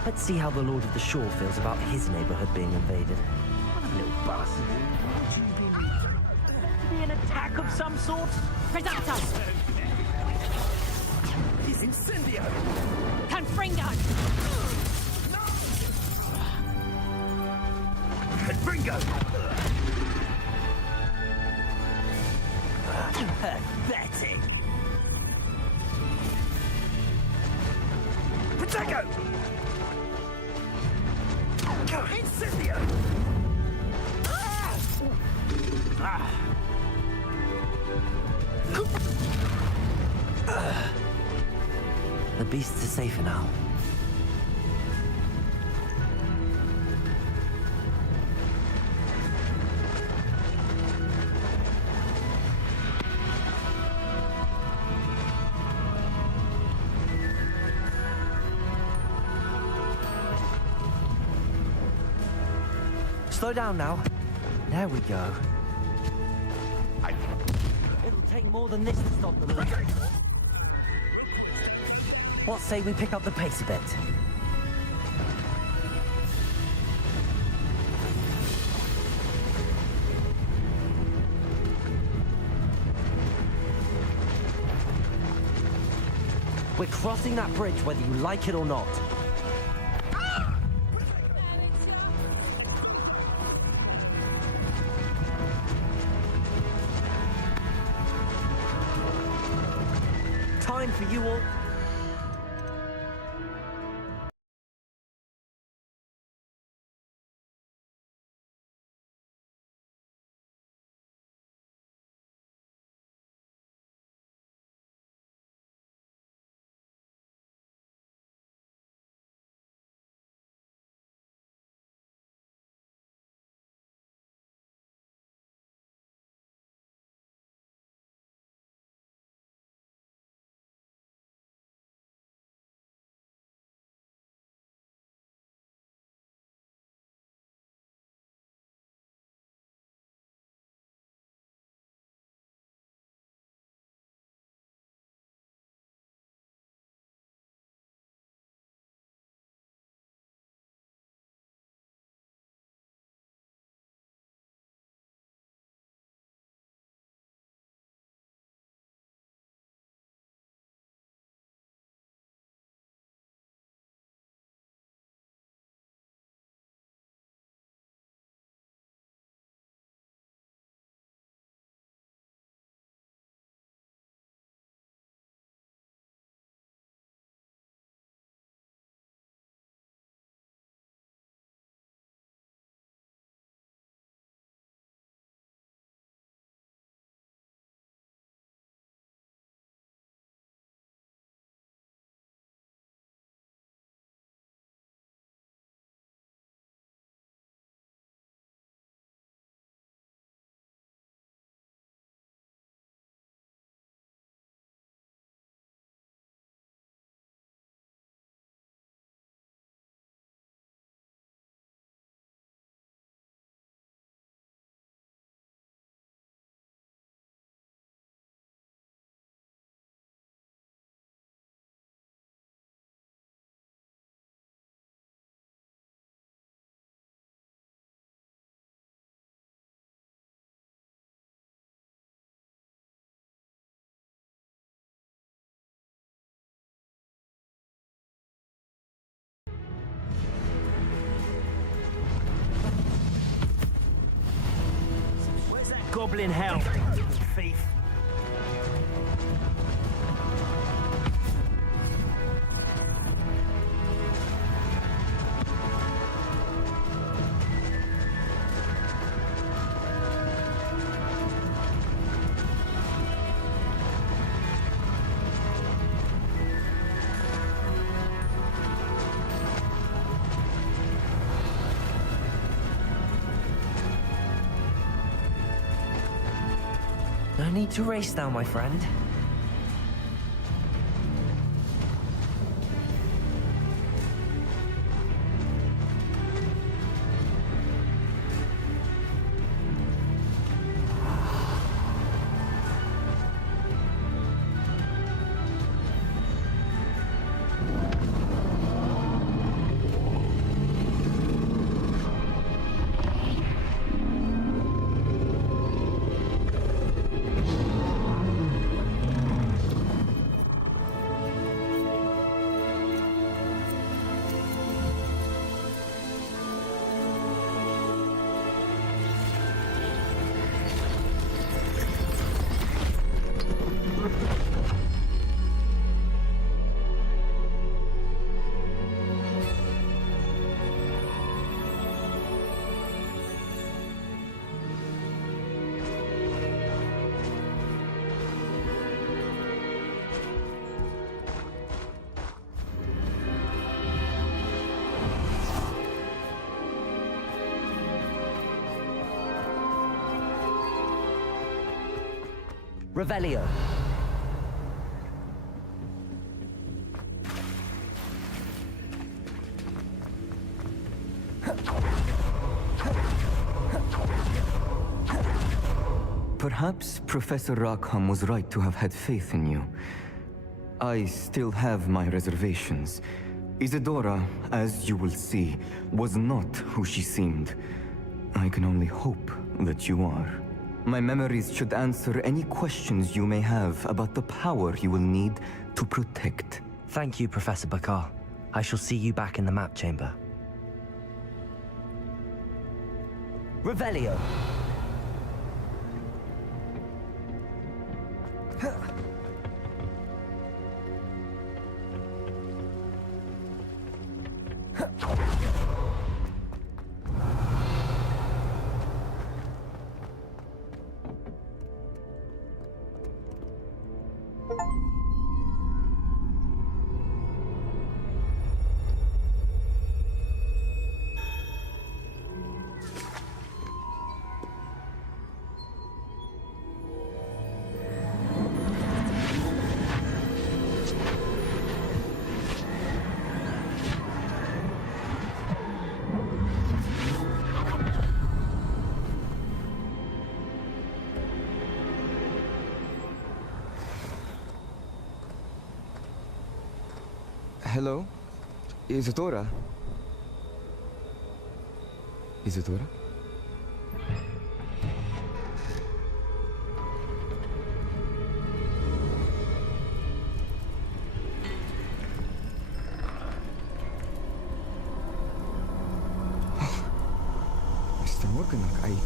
Let's see how the Lord of the Shore feels about his neighborhood being invaded. Little bastard. Be an attack of some sort? Predator! He's incendio! Confringo! Confringo! Pathetic! Protego! Incendio! The beasts are safer now. Slow down now. There we go. It'll take more than this to stop the leak. What say we pick up the pace a bit? We're crossing that bridge whether you like it or not. Time for you all. Goblin hell, thief. No need to race now, my friend. Revelio. Perhaps Professor Rackham was right to have had faith in you. I still have my reservations. Isadora, as you will see, was not who she seemed. I can only hope that you are. My memories should answer any questions you may have about the power you will need to protect. Thank you, Professor Bakar. I shall see you back in the map chamber. Revelio. Hello? Isadora? Isadora? Mr. Morganach,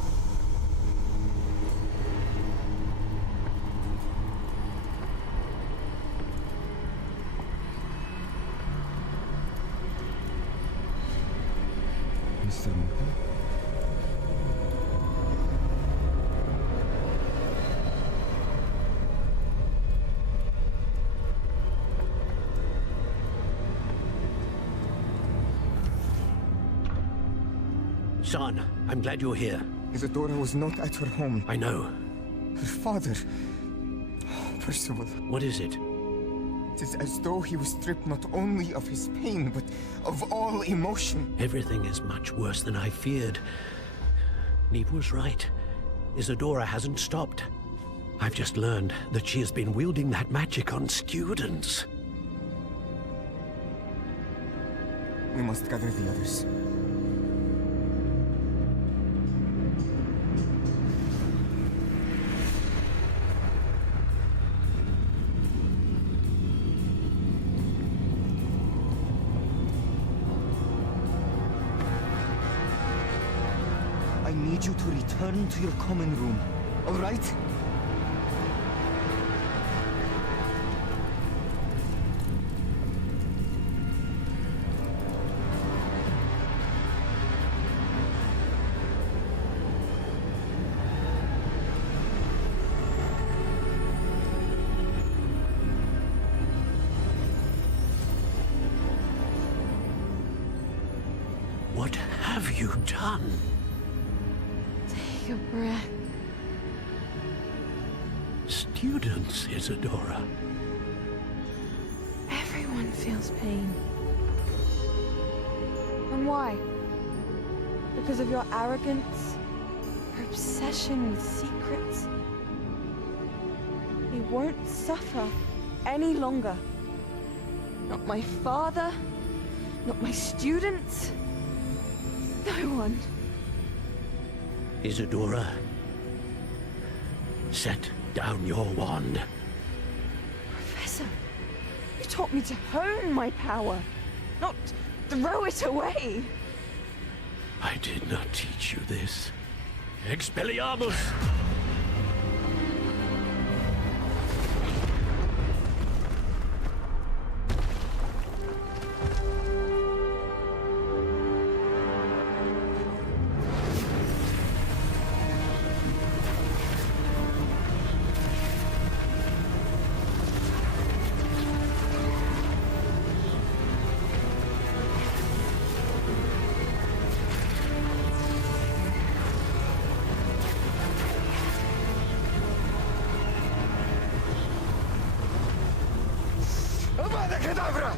Mr. Morgan? Son, I'm glad you're here. Isadora was not at her home. I know. Her father... Percival. What is it? It is as though he was stripped not only of his pain, but of all emotion. Everything is much worse than I feared. Neve was right. Isadora hasn't stopped. I've just learned that she has been wielding that magic on students. We must gather the others. I need you to return to your common room, all right? What have you done? Take a breath. Students, Isadora. Everyone feels pain. And why? Because of your arrogance? Your obsession with secrets? We won't suffer any longer. Not my father, not my students, no one. Isadora, set down your wand. Professor, you taught me to hone my power, not throw it away. I did not teach you this. Expelliarmus! Kedavra!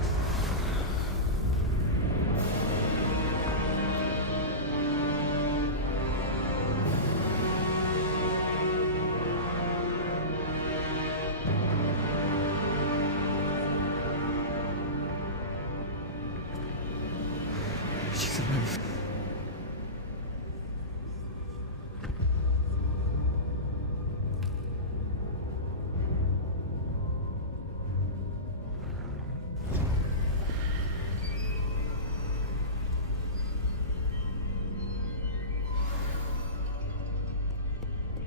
She's alive.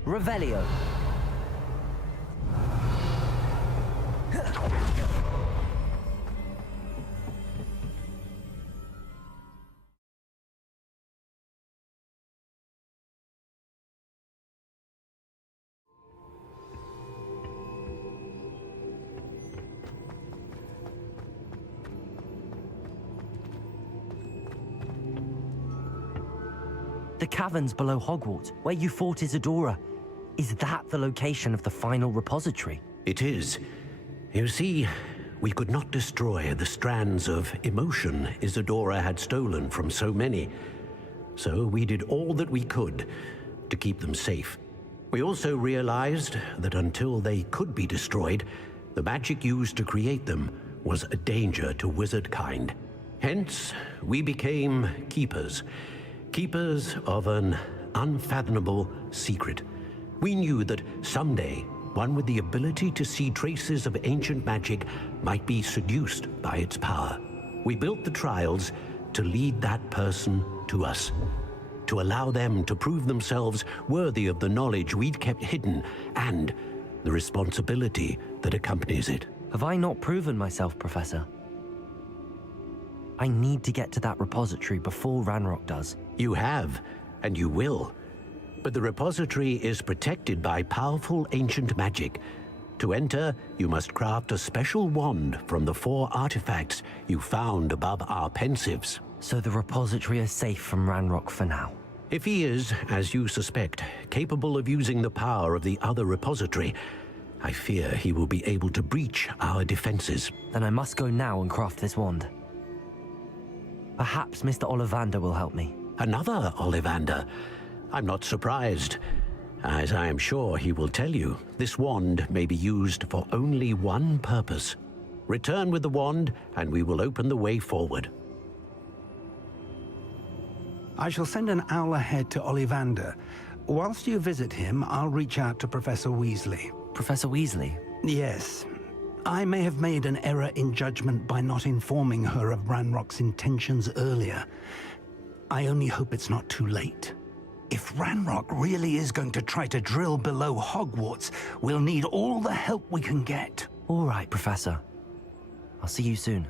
Revelio. The caverns below Hogwarts, where you fought Isadora. Is that the location of the final repository? It is. You see, we could not destroy the strands of emotion Isadora had stolen from so many. So we did all that we could to keep them safe. We also realized that until they could be destroyed, the magic used to create them was a danger to wizard kind. Hence, we became keepers. Keepers of an unfathomable secret. We knew that someday, one with the ability to see traces of ancient magic might be seduced by its power. We built the trials to lead that person to us, to allow them to prove themselves worthy of the knowledge we'd kept hidden and the responsibility that accompanies it. Have I not proven myself, Professor? I need to get to that repository before Ranrock does. You have, and you will. But the repository is protected by powerful ancient magic. To enter, you must craft a special wand from the 4 artifacts you found above our pensives. So the repository is safe from Ranrock for now? If he is, as you suspect, capable of using the power of the other repository, I fear he will be able to breach our defenses. Then I must go now and craft this wand. Perhaps Mr. Ollivander will help me. Another Ollivander? I'm not surprised. As I am sure he will tell you, this wand may be used for only one purpose. Return with the wand, and we will open the way forward. I shall send an owl ahead to Ollivander. Whilst you visit him, I'll reach out to Professor Weasley. Professor Weasley? Yes. I may have made an error in judgment by not informing her of Ranrock's intentions earlier. I only hope it's not too late. If Ranrock really is going to try to drill below Hogwarts, we'll need all the help we can get. All right, Professor. I'll see you soon.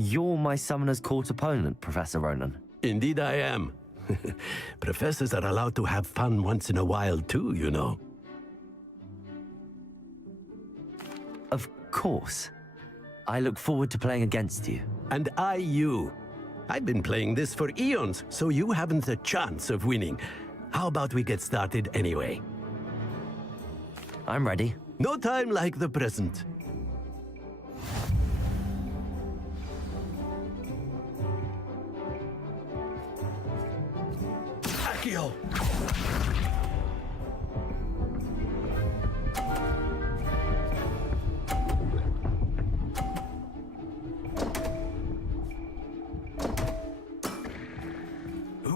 You're my Summoner's Court opponent, Professor Ronan. Indeed I am. Professors are allowed to have fun once in a while too, you know. course. I look forward to playing against you. And I you. I've been playing this for eons, so you haven't a chance of winning. How about we get started anyway? I'm ready. No time like the present. Accio!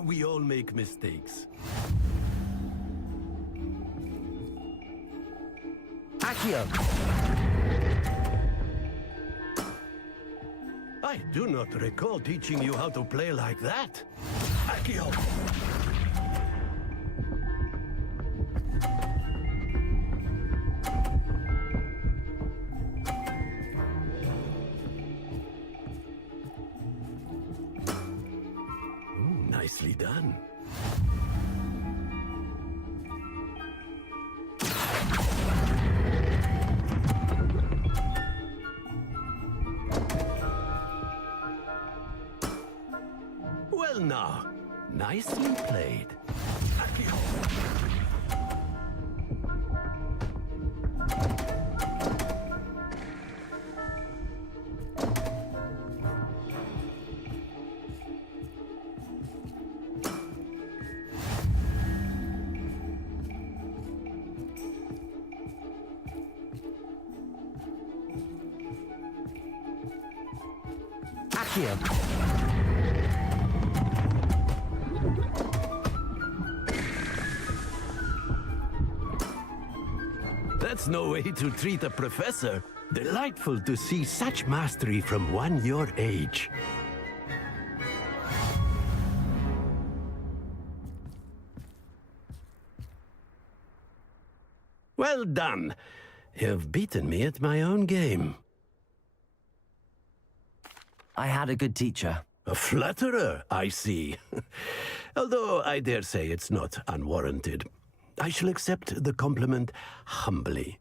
We all make mistakes. Accio! I do not recall teaching you how to play like that. Accio! Nicely done. Well now, nicely played. Accio. Accio! That's no way to treat a professor. Delightful to see such mastery from one your age. Well done. You've beaten me at my own game. I had a good teacher. A flatterer, I see. Although I dare say it's not unwarranted. I shall accept the compliment humbly.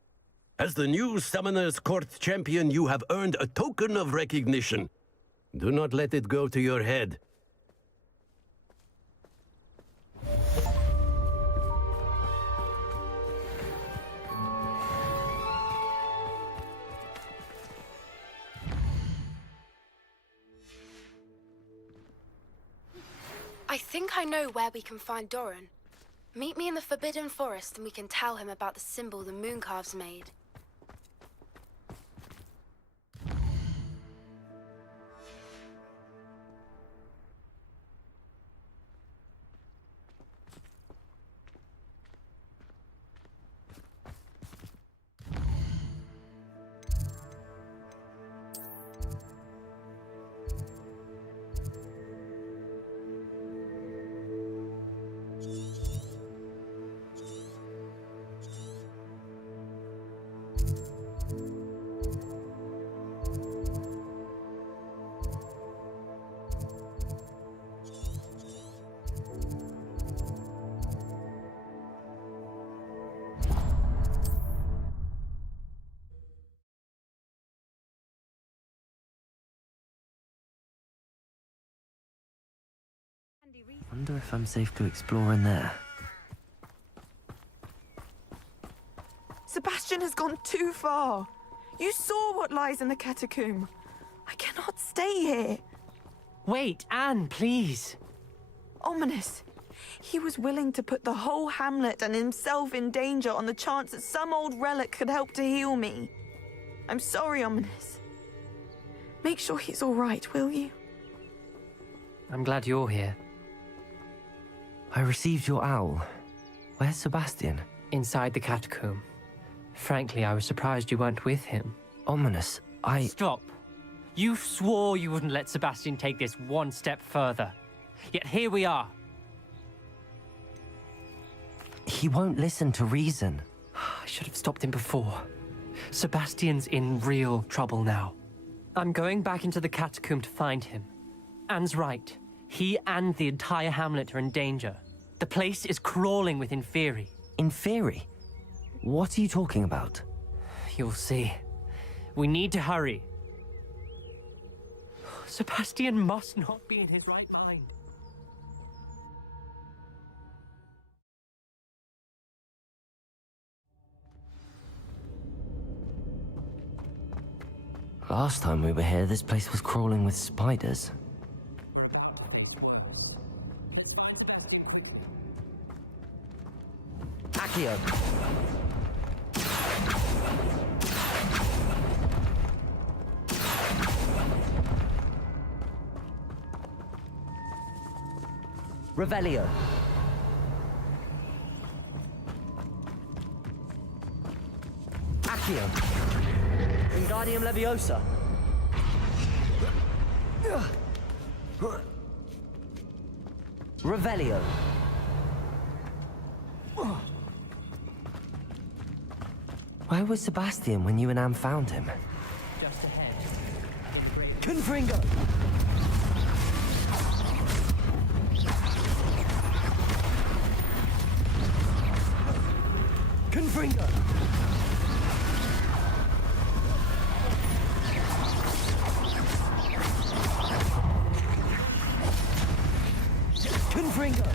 As the new Summoner's Court champion, you have earned a token of recognition. Do not let it go to your head. I think I know where we can find Doran. Meet me in the Forbidden Forest and we can tell him about the symbol the Mooncalves made. Wonder if I'm safe to explore in there. Sebastian has gone too far. You saw what lies in the catacomb. I cannot stay here. Wait, Anne, please. Ominous. He was willing to put the whole hamlet and himself in danger on the chance that some old relic could help to heal me. I'm sorry, Ominous. Make sure he's all right, will you? I'm glad you're here. I received your owl. Where's Sebastian? Inside the catacomb. Frankly, I was surprised you weren't with him. Ominous, Stop. You swore you wouldn't let Sebastian take this one step further. Yet here we are. He won't listen to reason. I should have stopped him before. Sebastian's in real trouble now. I'm going back into the catacomb to find him. Anne's right. He and the entire hamlet are in danger. The place is crawling with Inferi. Inferi? What are you talking about? You'll see. We need to hurry. Sebastian must not be in his right mind. Last time we were here, this place was crawling with spiders. Accio! Revelio! Accio! Wingardium Leviosa! Revelio! Where was Sebastian when you and Anne found him? Just ahead. Confringo! Confringo! Confringo!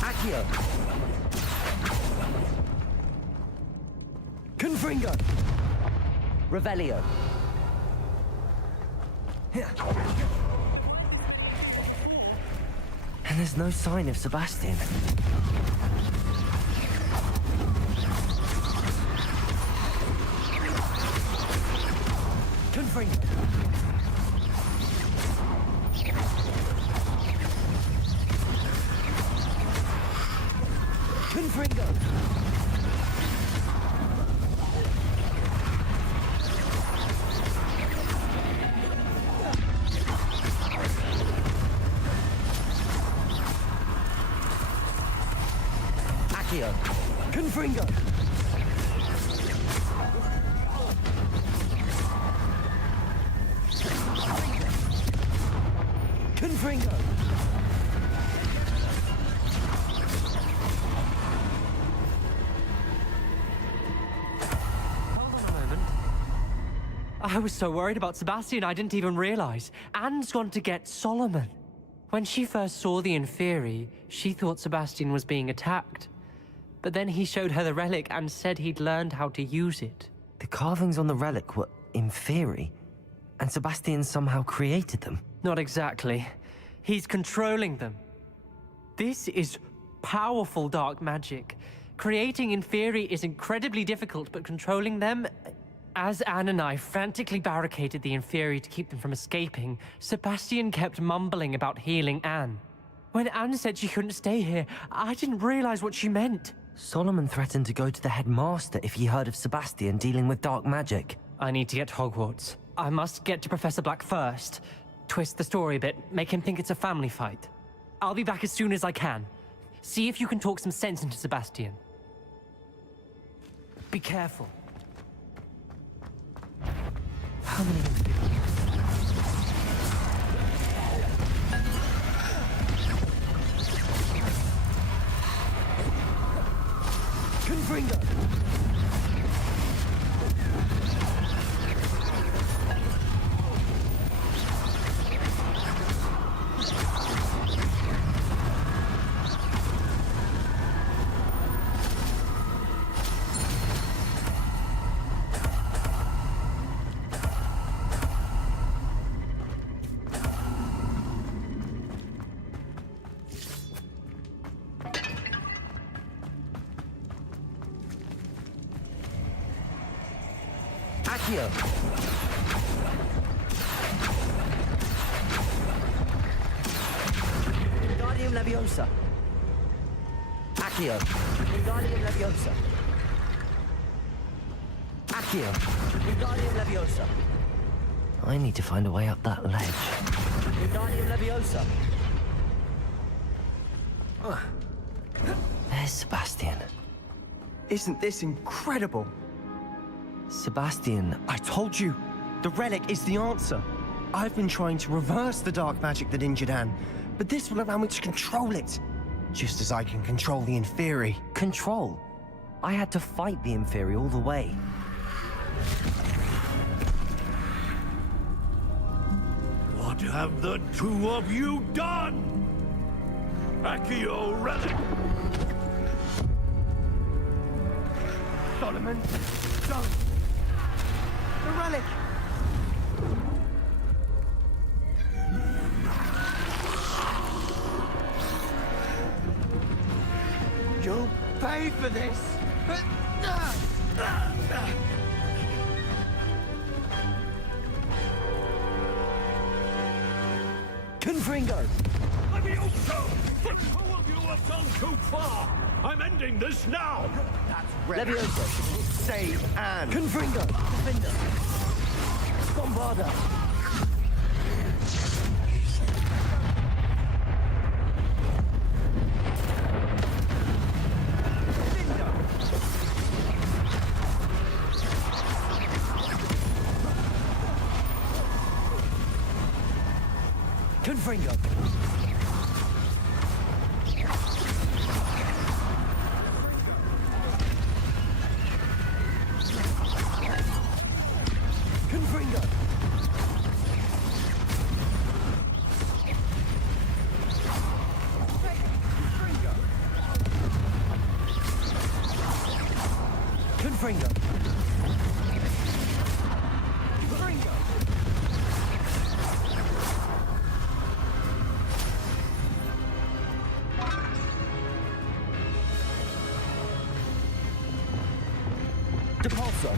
Accio! Confringo! Revelio! And there's no sign of Sebastian. Confringo! Confringo! Accio! Confringo! Confringo! I was so worried about Sebastian I didn't even realize. Anne's gone to get Solomon. When she first saw the Inferi, she thought Sebastian was being attacked. But then he showed her the relic and said he'd learned how to use it. The carvings on the relic were Inferi, and Sebastian somehow created them. Not exactly. He's controlling them. This is powerful dark magic. Creating Inferi is incredibly difficult, but controlling them... As Anne and I frantically barricaded the inferi to keep them from escaping, Sebastian kept mumbling about healing Anne. When Anne said she couldn't stay here, I didn't realize what she meant. Solomon threatened to go to the headmaster if he heard of Sebastian dealing with dark magic. I need to get to Hogwarts. I must get to Professor Black first. Twist the story a bit, make him think it's a family fight. I'll be back as soon as I can. See if you can talk some sense into Sebastian. Be careful. How many Confringo! Accio! Wingardium Leviosa! Accio! Wingardium Leviosa! Accio! Wingardium Leviosa! I need to find a way up that ledge. Wingardium Leviosa! There's Sebastian. Isn't this incredible? Sebastian, I told you, the relic is the answer. I've been trying to reverse the dark magic that injured Anne, but this will allow me to control it. Just as I can control the inferi. Control? I had to fight the inferi all the way. What have the two of you done? Accio relic! Solomon, don't! The relic! You'll pay for this! Confringo! Levioso! The two of you have gone too far! I'm ending this now! Leviosa! Save Anne! Confringo! Defender! Bombarda! Confringo! Confringo! Confringo! Depulso!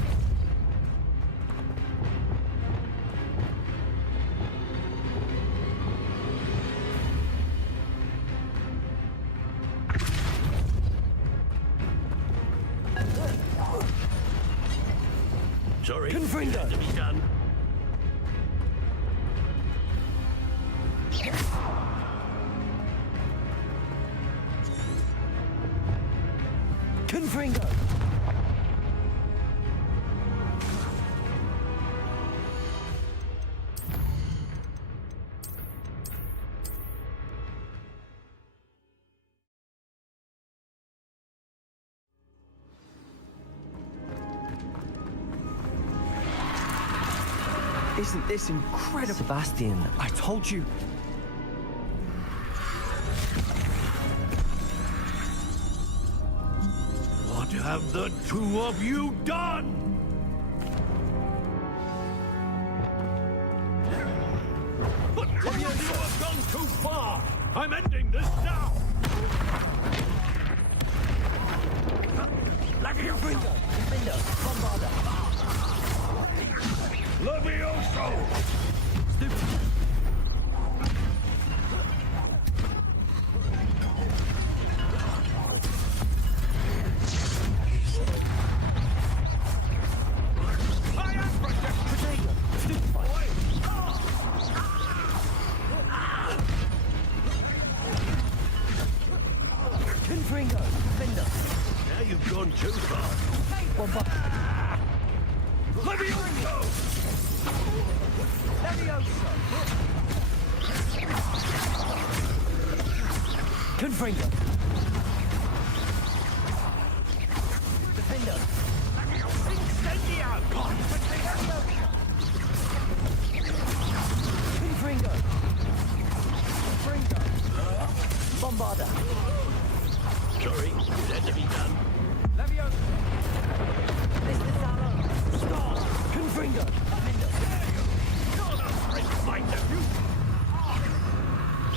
Sorry. Confringo! To be done. Confringo! Isn't this incredible? Sebastian, I told you. What have the two of you done? The two of you have gone too far! I'm ending this now! Confringo! Defender! Bombarda! Levioso! Confringo, defender. Now you've gone too far. Levioso! Confringo. Defender. Incendio! Confringo. Confringo. Bombarda. Sorry, it had to be done. Levioso. Mr. Salo. Stop. Confringo. Defender. My nephew!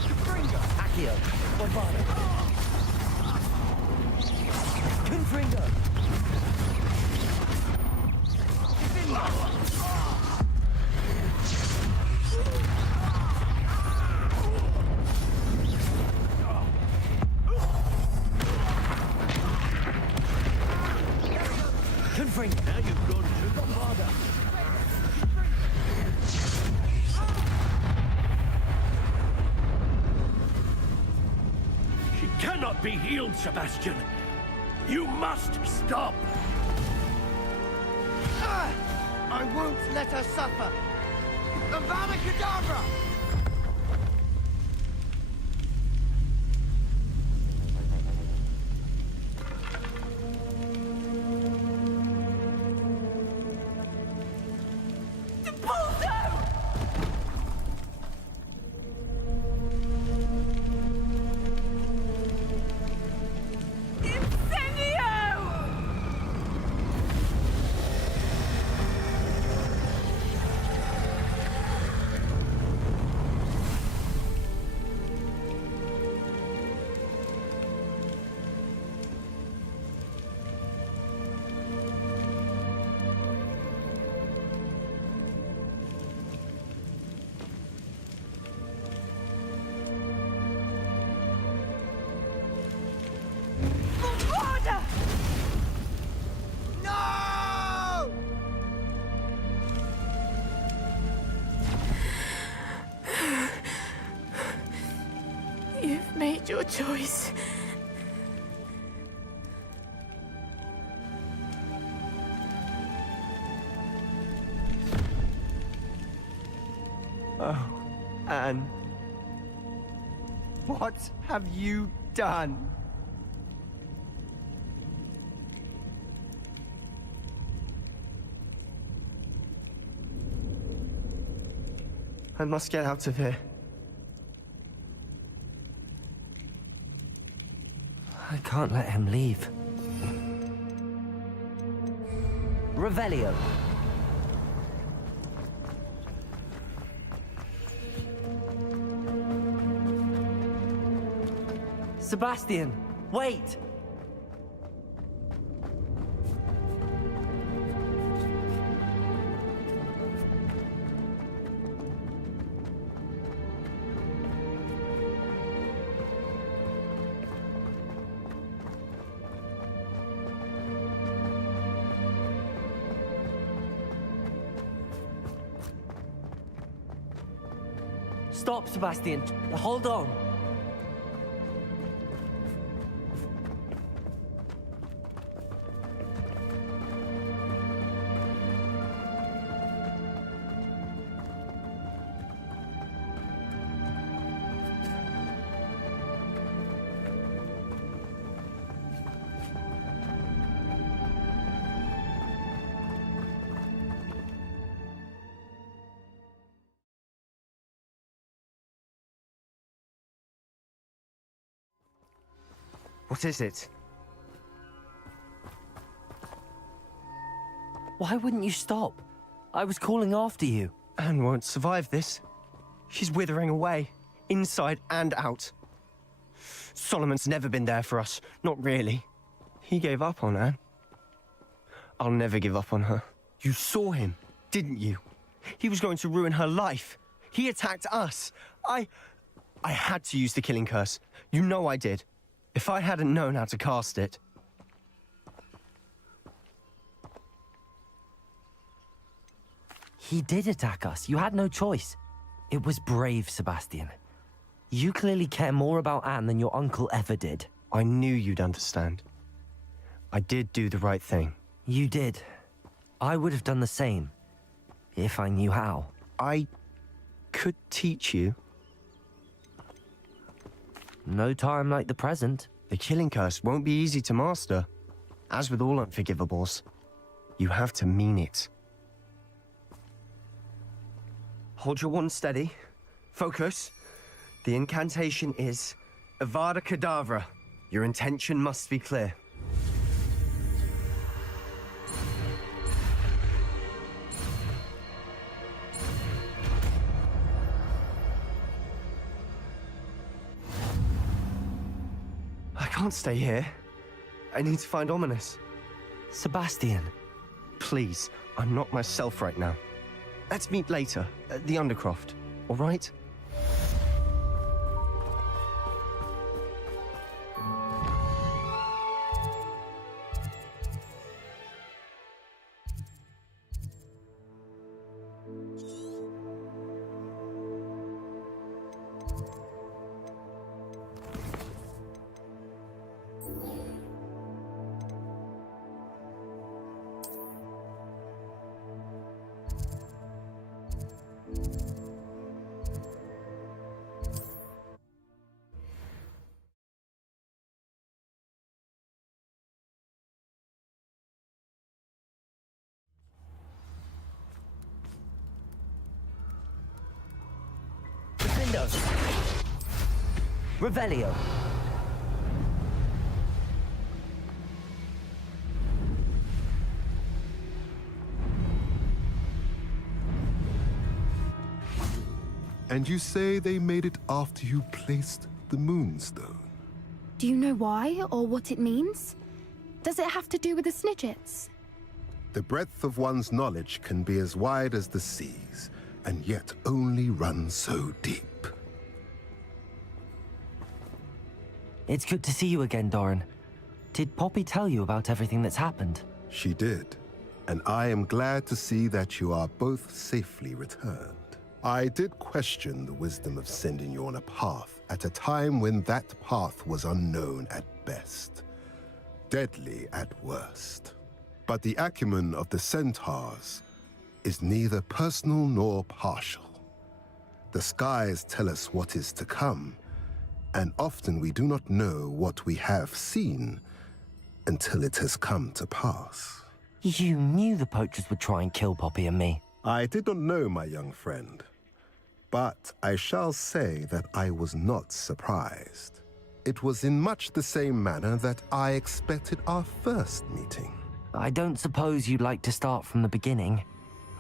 Confringo. Accio. Bombarda. Confringo. Confringo. Now you've gone too Bombarda. She cannot be healed, Sebastian. You must stop. I won't let her suffer. Avada Kedavra! No! You've made your choice. Oh, Anne. What have you done? I must get out of here. I can't let him leave. Revelio. Sebastian, wait! Stop, Sebastian. Hold on. What is it? Why wouldn't you stop? I was calling after you. Anne won't survive this. She's withering away, inside and out. Solomon's never been there for us, not really. He gave up on Anne. I'll never give up on her. You saw him. didn't you? He was going to ruin her life. He attacked us. I had to use the killing curse. You know I did. If I hadn't known how to cast it... He did attack us. You had no choice. It was brave, Sebastian. You clearly care more about Anne than your uncle ever did. I knew you'd understand. I did do the right thing. You did. I would have done the same, if I knew how. I could teach you. No time like the present. The killing curse won't be easy to master. As with all unforgivables, you have to mean it. Hold your wand steady. Focus. The incantation is Avada Kedavra. Your intention must be clear. I can't stay here. I need to find Ominous. Sebastian. Please, I'm not myself right now. Let's meet later, at the Undercroft, all right? Revelio. And you say they made it after you placed the Moonstone? Do you know why or what it means? Does it have to do with the Snidgets? The breadth of one's knowledge can be as wide as the seas, and yet only run so deep. It's good to see you again, Doran. Did Poppy tell you about everything that's happened? She did, and I am glad to see that you are both safely returned. I did question the wisdom of sending you on a path at a time when that path was unknown at best, deadly at worst. But the acumen of the centaurs is neither personal nor partial. The skies tell us what is to come, and often we do not know what we have seen until it has come to pass. You knew the poachers would try and kill Poppy and me. I did not know, my young friend, but I shall say that I was not surprised. It was in much the same manner that I expected our first meeting. I don't suppose you'd like to start from the beginning.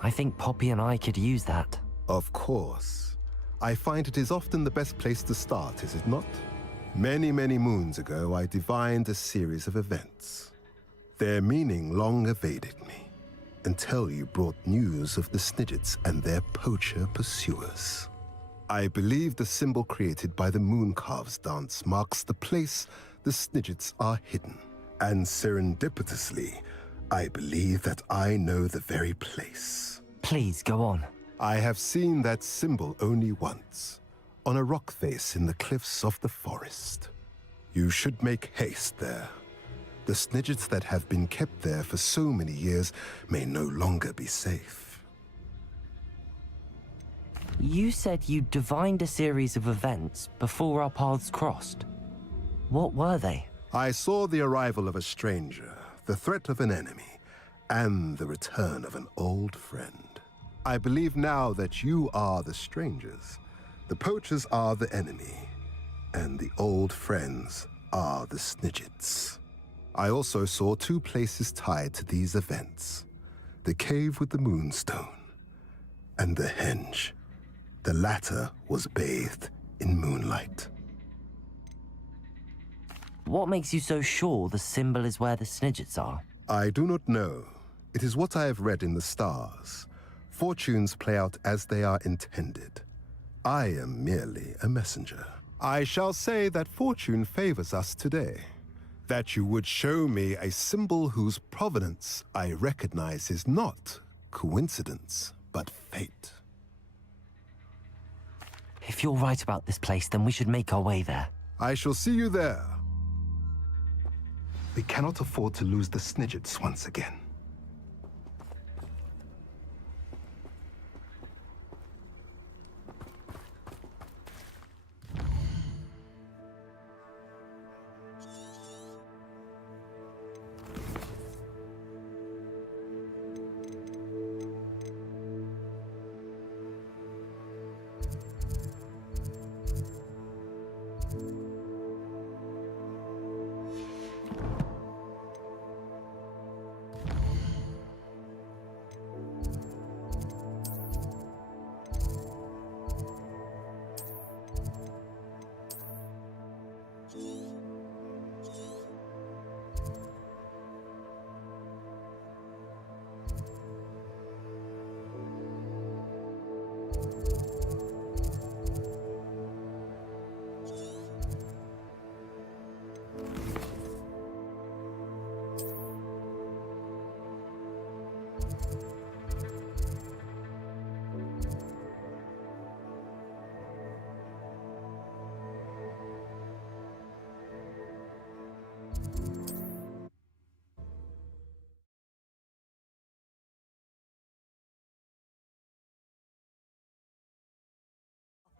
I think Poppy and I could use that. Of course. I find it is often the best place to start, is it not? Many, many moons ago, I divined a series of events. Their meaning long evaded me, until you brought news of the Snidgets and their poacher pursuers. I believe the symbol created by the Mooncarve's dance marks the place the Snidgets are hidden. And serendipitously, I believe that I know the very place. Please, go on. I have seen that symbol only once, on a rock face in the cliffs of the forest. You should make haste there. The Snidgets that have been kept there for so many years may no longer be safe. You said you divined a series of events before our paths crossed. What were they? I saw the arrival of a stranger, the threat of an enemy, and the return of an old friend. I believe now that you are the strangers, the poachers are the enemy, and the old friends are the Snidgets. I also saw two places tied to these events: the cave with the Moonstone and the henge. The latter was bathed in moonlight. What makes you so sure the symbol is where the Snidgets are? I do not know. It is what I have read in the stars. fortunes play out as they are intended. I am merely a messenger. I shall say that fortune favors us today. That you would show me a symbol whose provenance I recognize is not coincidence, but fate. If you're right about this place, then we should make our way there. I shall see you there. We cannot afford to lose the Snidgets once again.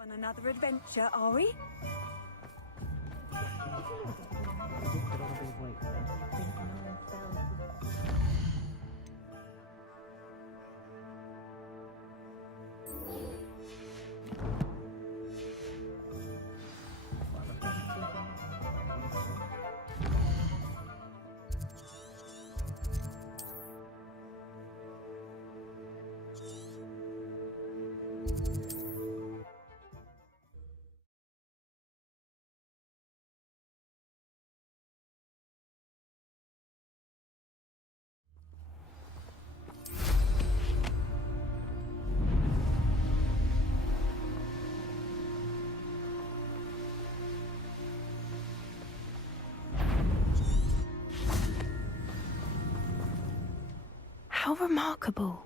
On another adventure, are we? How remarkable.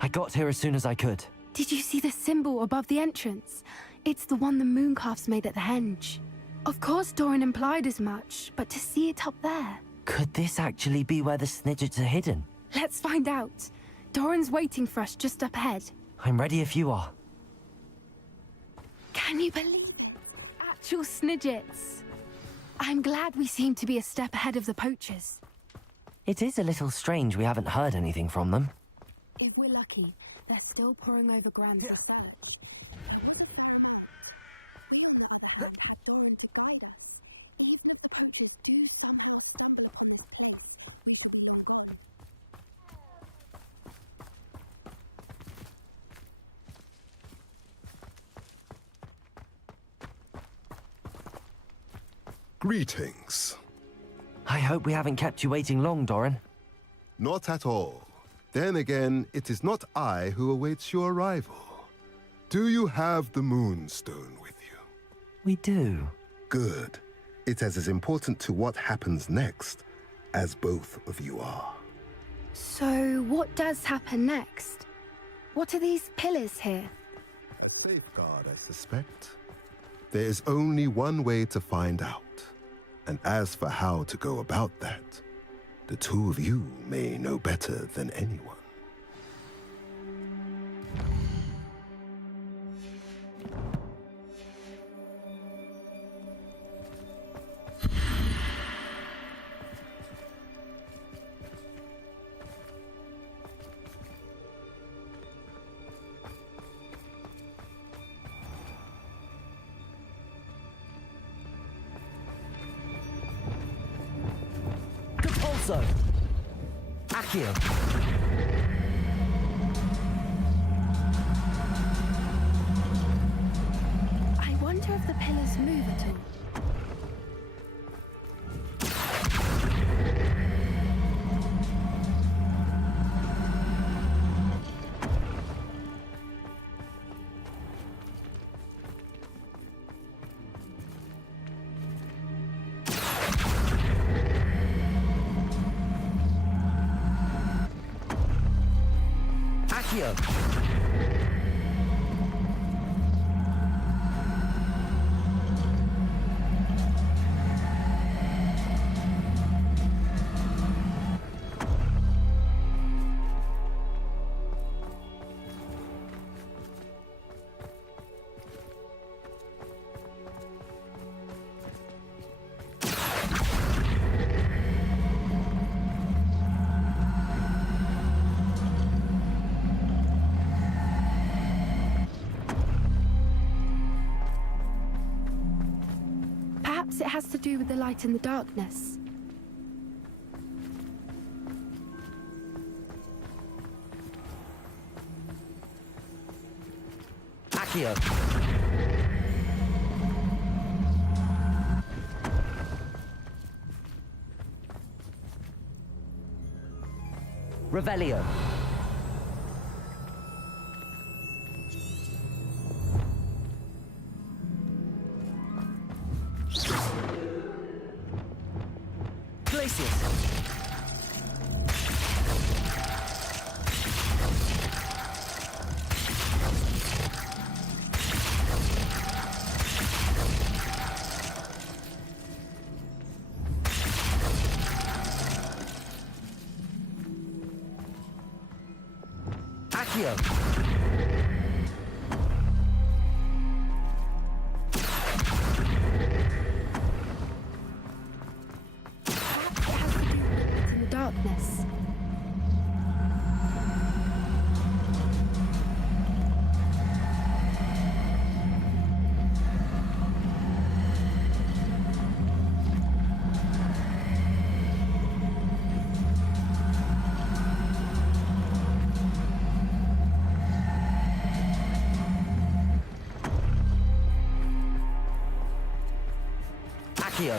I got here as soon as I could. Did you see the symbol above the entrance? It's the one the mooncalves made at the henge. Of course Doran implied as much, but to see it up there... Could this actually be where the Snidgets are hidden? Let's find out. Doran's waiting for us just up ahead. I'm ready if you are. Can you believe it? Actual Snidgets. I'm glad we seem to be a step ahead of the poachers. It is a little strange we haven't heard anything from them. If we're lucky, they're still pouring over ground to sell. Had Doran to guide us, even if the poachers do somehow... Greetings. I hope we haven't kept you waiting long, Doran. Not at all. Then again, it is not I who awaits your arrival. Do you have the Moonstone with you? We do. Good. It is as important to what happens next as both of you are. So, what does happen next? What are these pillars here? Safeguard, I suspect. There is only one way to find out. And as for how to go about that, the two of you may know better than anyone. Propulso! Accio! I wonder if the pillars move at all. Accio! Perhaps it has to do with the light in the darkness. Accio! Revelio! Accio! In the darkness. Accio!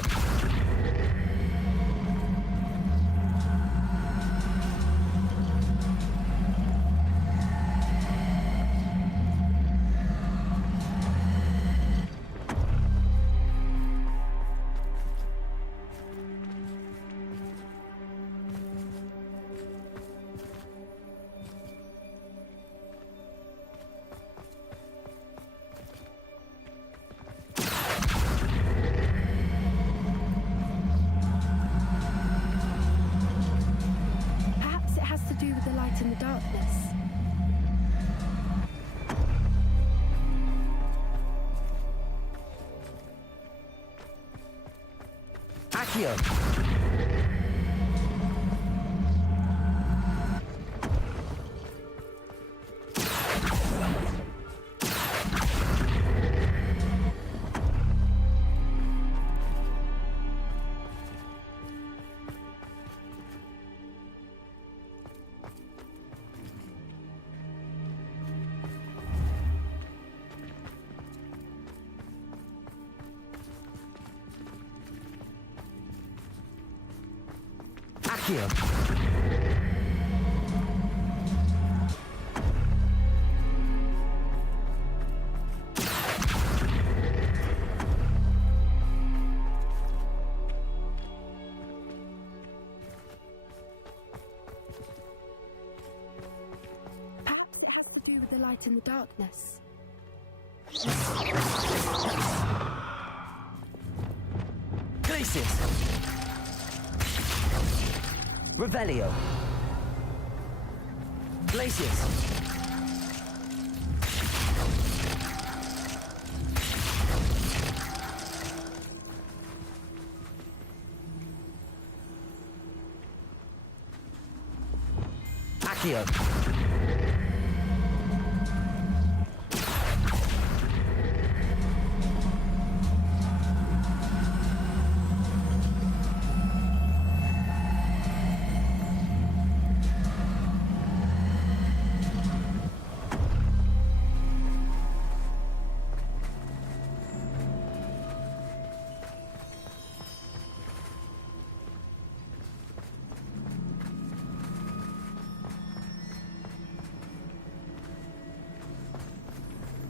Perhaps it has to do with the light in the darkness. Accio! Accio! Perhaps it has to do with the light in the darkness. Glacius! Revelio! Glacius! Accio!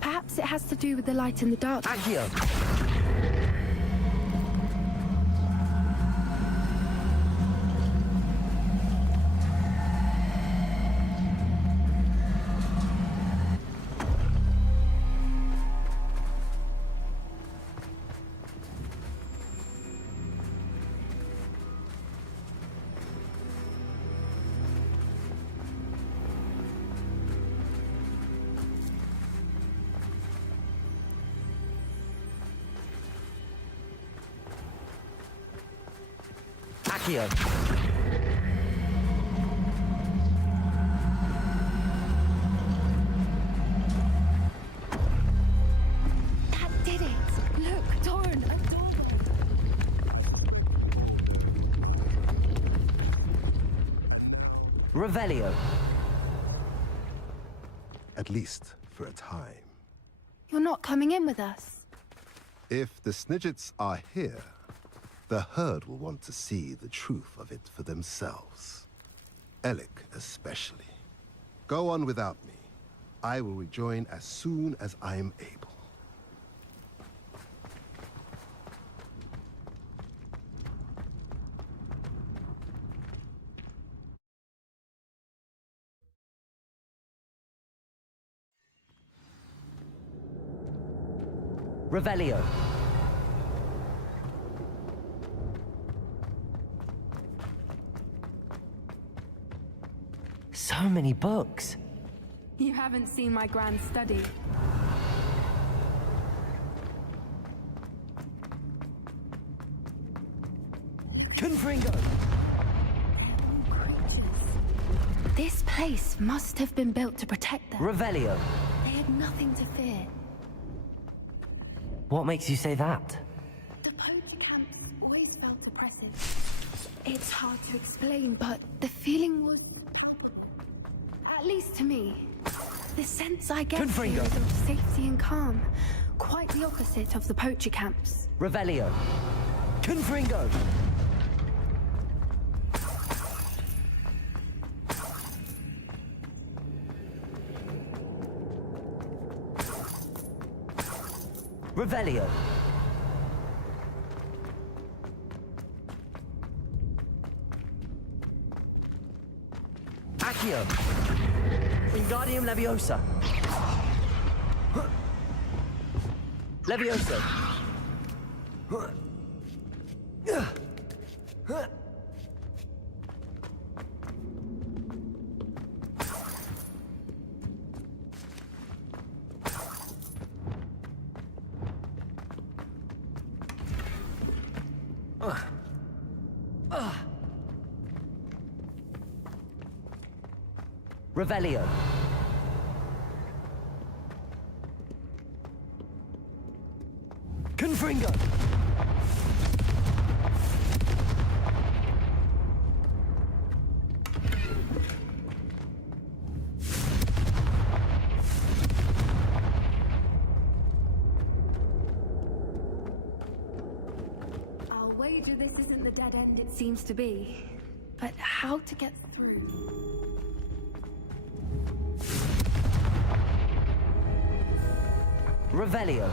Perhaps it has to do with the light in the darkness. Accio! Accio. That did it! Look, Doran, a door. Revelio. At least for a time. You're not coming in with us. If the Snidgets are here, the herd will want to see the truth of it for themselves. Alec especially. Go on without me. I will rejoin as soon as I am able. Revelio. So many books. You haven't seen my grand study. Confringo. This place must have been built to protect them. Revelio. They had nothing to fear. What makes you say that? The Pota camp always felt oppressive. It's hard to explain, but the feeling was... At least to me. The sense I get here is of safety and calm. Quite the opposite of the poacher camps. Revelio. Confringo. Revelio. Accio. Wingardium Leviosa. Leviosa. Revelio. Confringo. I'll wager this isn't the dead end it seems to be. But how to get through? Revelio.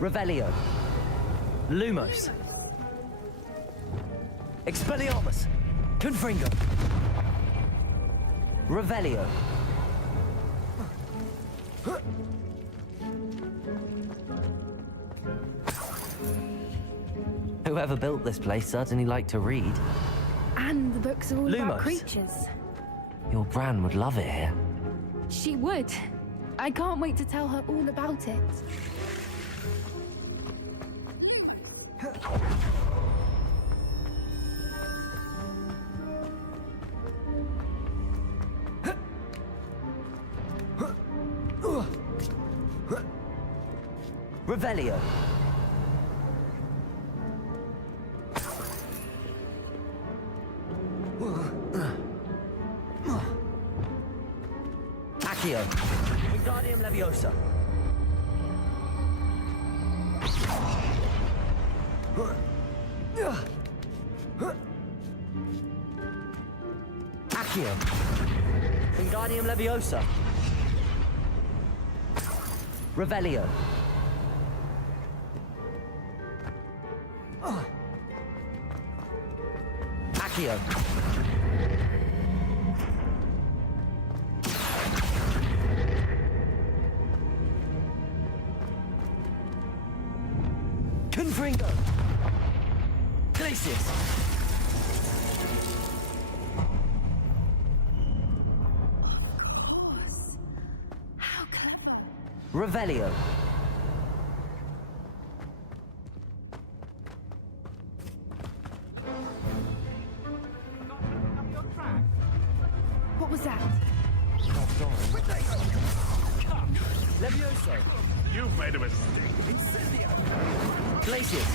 Revelio. Lumos. Expelliarmus. Confringo. Revelio. Whoever built this place certainly liked to read. And the books are all about Lumos. creatures. Your Bran would love it here. She would. I can't wait to tell her all about it. Revelio. Accio. Wingardium Leviosa. Accio. Wingardium Leviosa. Revelio. Accio. Confringo. Glacius. How clever. Revelio. What was that? Levioso. You've made a mistake. Incendio. Glacius.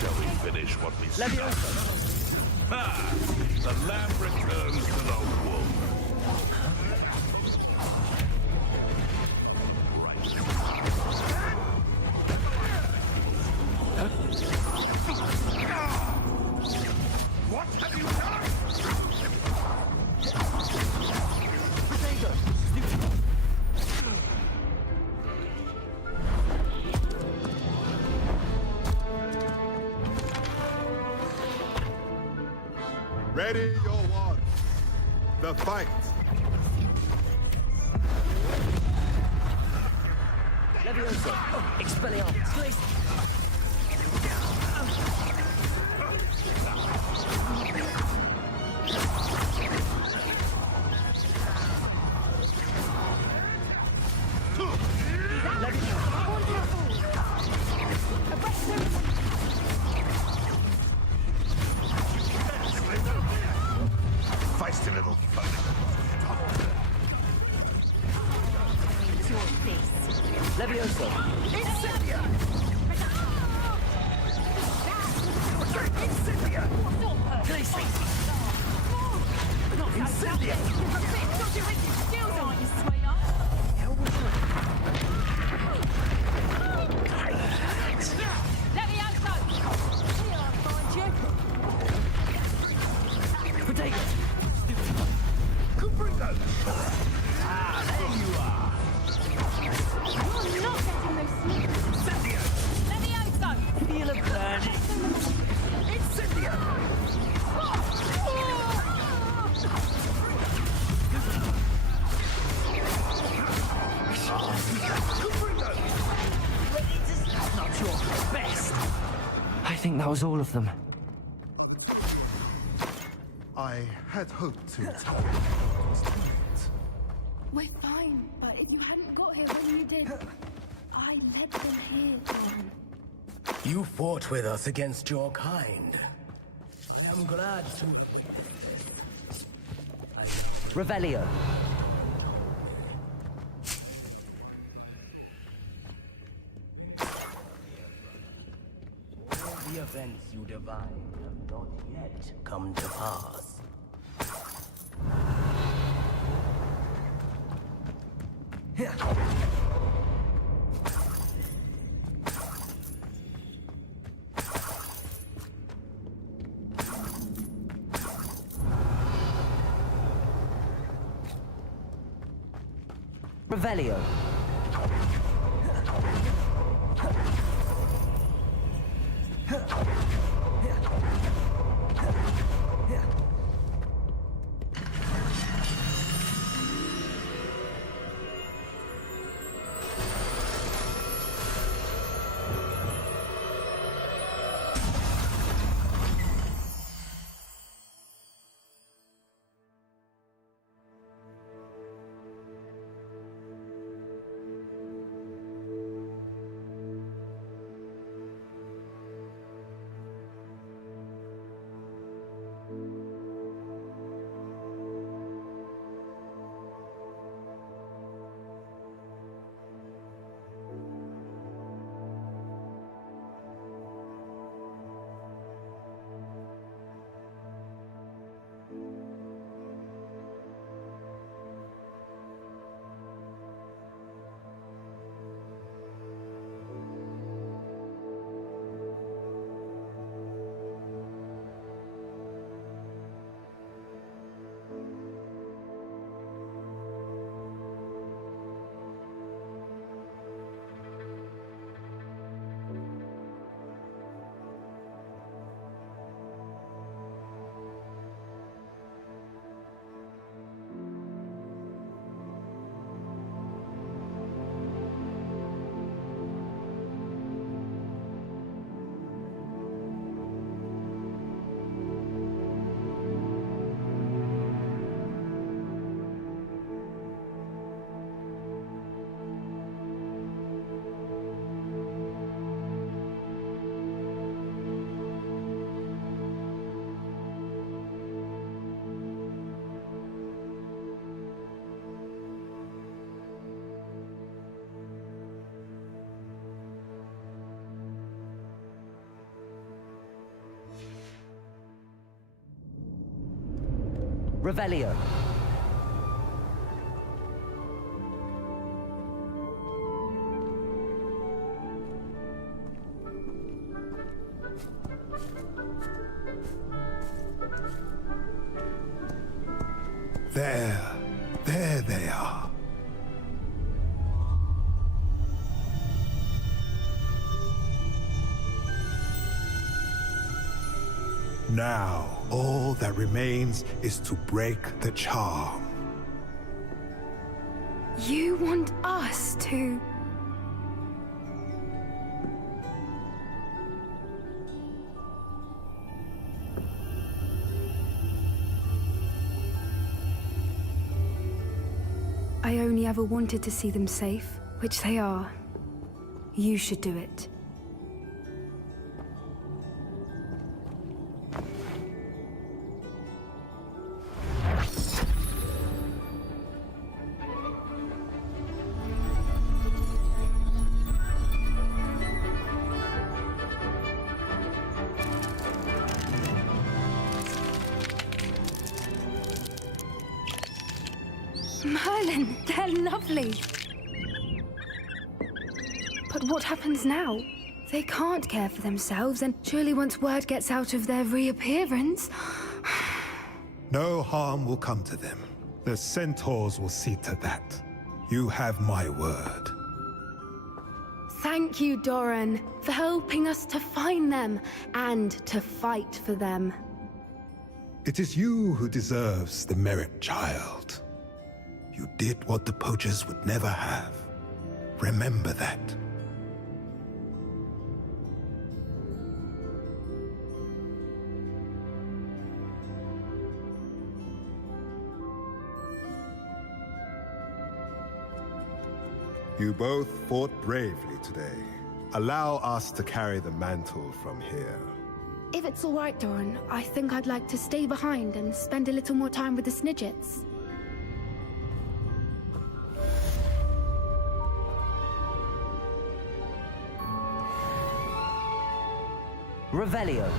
Shall we finish what we started? Levioso. Ha! The lamb returns to the wolf. What have you done? Ready your one. The fight. Levioso. Expelliarmus. Glacius. Feisty little fuck. Levioso. Incendia! Incendia! Glacius. Incendia! Potato. Confringo! Ah, there you are. You're not getting those sneakers. Incendia! Levioso! Feel a burning. Incendia! Confringo! Not your best. I think that was all of them. I had hoped to tell you what was tonight. We're fine, but if you hadn't got here when you did, I led them here, John. You fought with us against your kind. I am glad to... Revelio. All the events you divine have not yet come to pass. Revelio. Revelio. There they are. Now, all that remains is to break the charm. You want us to... I only ever wanted to see them safe, which they are. You should do it. Merlin, they're lovely. But what happens now? They can't care for themselves, and surely once word gets out of their reappearance... No harm will come to them. The centaurs will see to that. You have my word. Thank you, Doran, for helping us to find them and to fight for them. It is you who deserves the merit, child. You did what the poachers would never have. Remember that. You both fought bravely today. Allow us to carry the mantle from here. If it's all right, Doran, I think I'd like to stay behind and spend a little more time with the Snidgets. Revelio.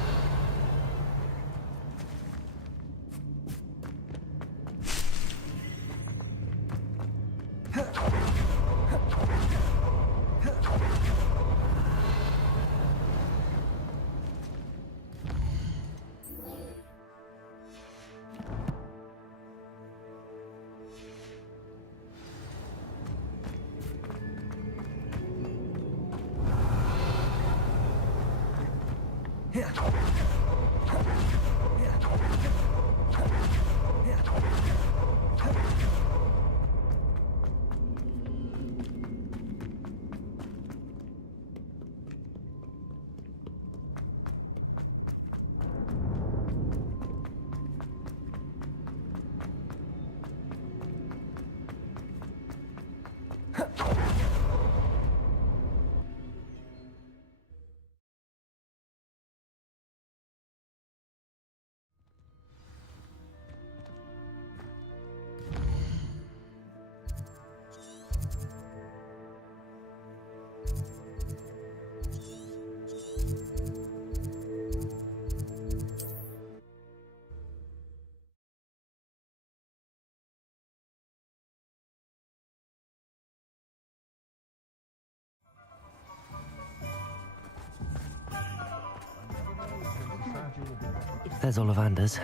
There's Ollivander's.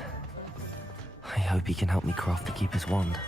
I hope he can help me craft the Keeper's wand.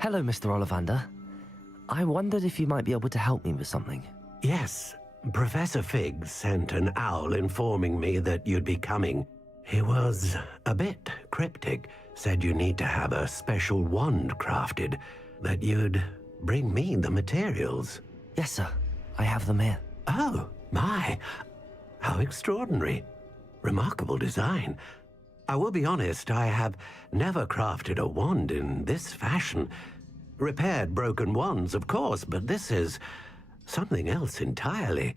Hello, Mr. Ollivander. I wondered if you might be able to help me with something. Yes, Professor Fig sent an owl informing me that you'd be coming. He was a bit cryptic, said you need to have a special wand crafted, that you'd bring me the materials. Yes, sir. I have them here. Oh, my. How extraordinary. Remarkable design. I will be honest, I have never crafted a wand in this fashion. Repaired broken wands, of course, but this is something else entirely.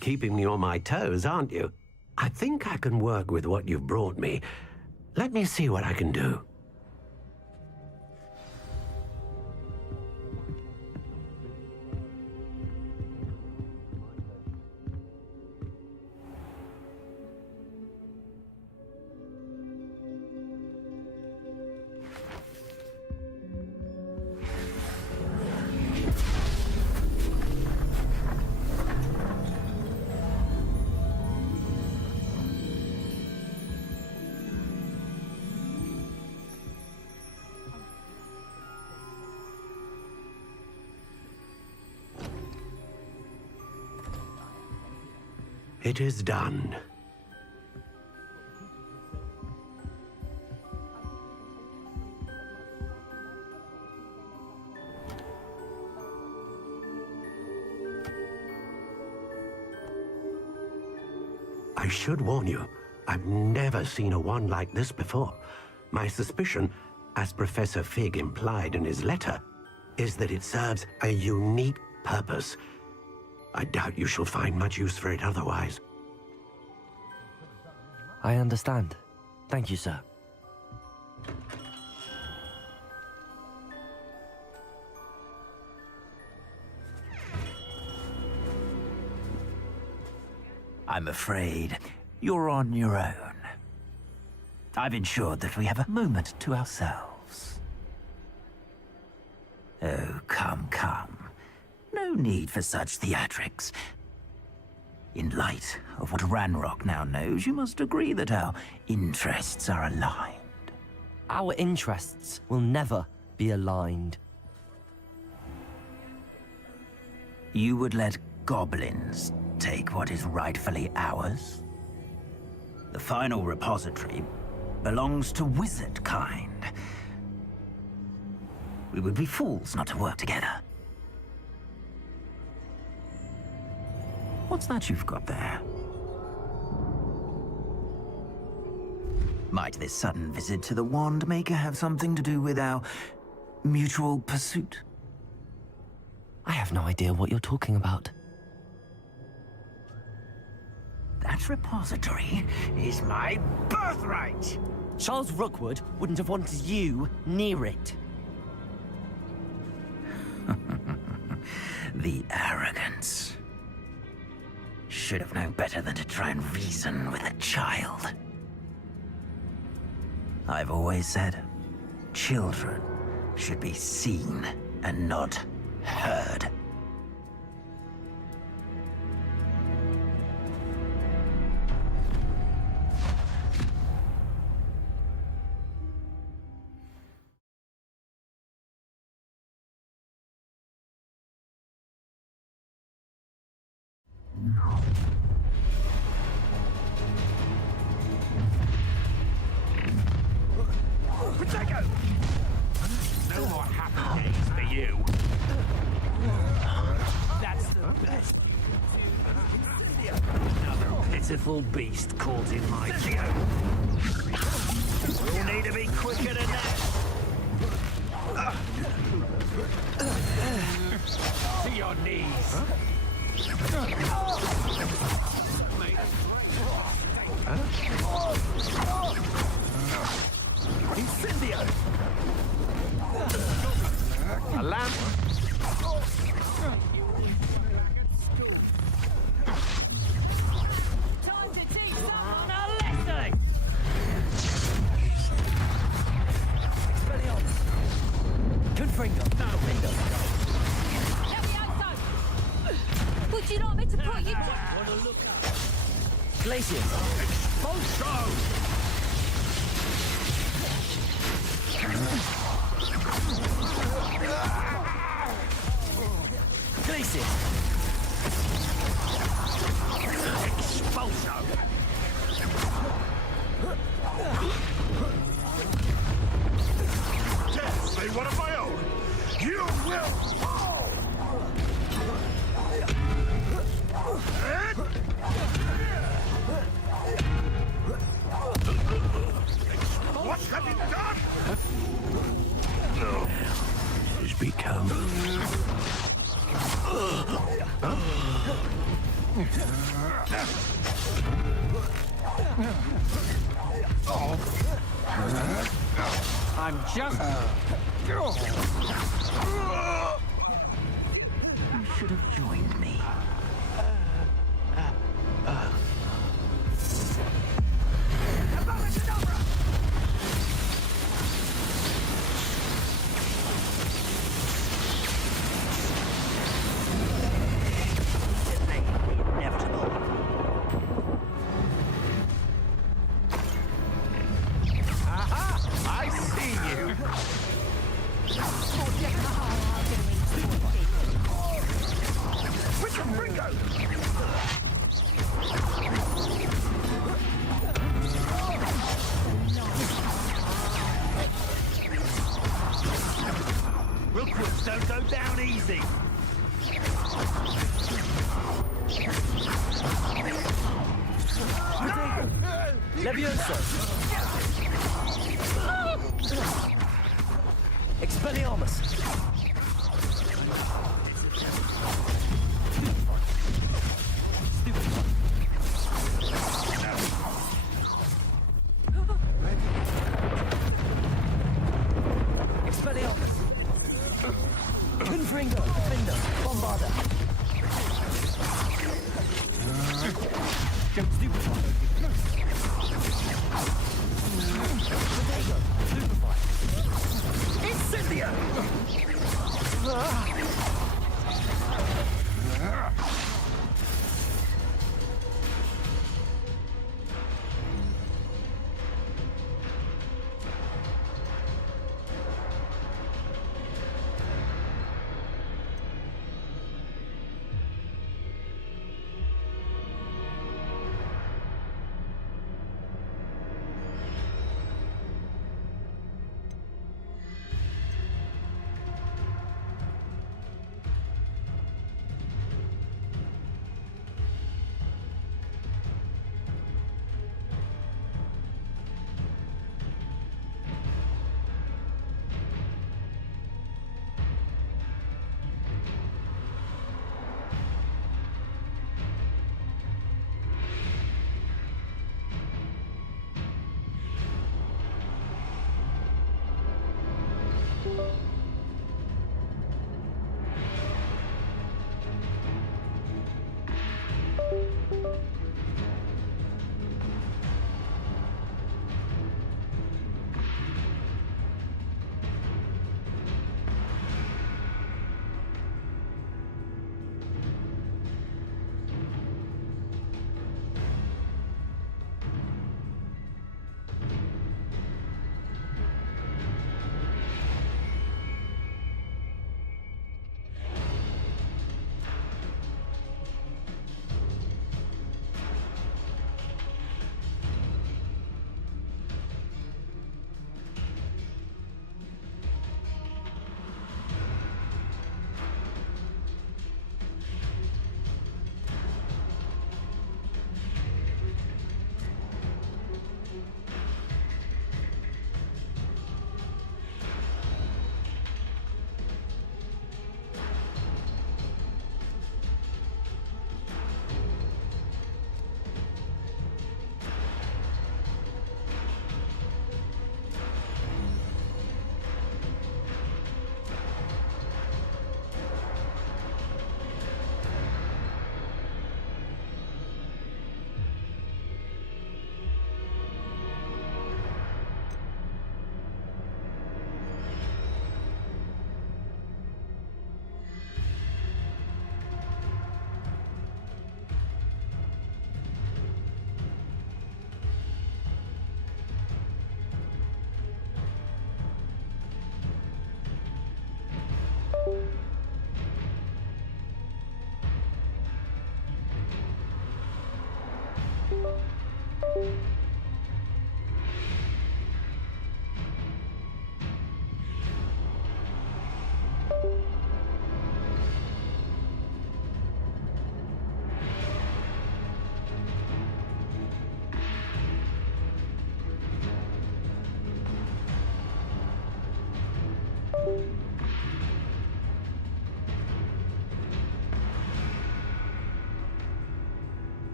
Keeping me on my toes, aren't you? I think I can work with what you've brought me. Let me see what I can do. It is done. I should warn you, I've never seen a wand like this before. My suspicion, as Professor Fig implied in his letter, is that it serves a unique purpose. I doubt you shall find much use for it otherwise. I understand. Thank you, sir. I'm afraid you're on your own. I've ensured that we have a moment to ourselves. Oh, come, come. No need for such theatrics. In light of what Ranrock now knows, you must agree that our interests are aligned. Our interests will never be aligned. You would let goblins take what is rightfully ours? The final repository belongs to wizard kind. We would be fools not to work together. What's that you've got there? Might this sudden visit to the Wand Maker have something to do with our mutual pursuit? I have no idea what you're talking about. That repository is my birthright! Charles Rookwood wouldn't have wanted you near it. The arrogance. Should have known better than to try and reason with a child. I've always said, children should be seen and not heard. No more happy days for you. That's the best. Another pitiful beast caught in my view. We'll need to be quicker than that. To your knees. Incendio! A lamp? Time to teach someone a lesson! Expelliarmus! Confringo! No, Finger! Would you like me to put you down? Wanna look up? Glacier! Monstro! I'm just... You should have joined me. Don't go down easy. Levioso! Expelliarmus! Expelliarmus! Confringo! Defender! Bombarder! Jump stupefy! Potato! Stupefy! Incendio!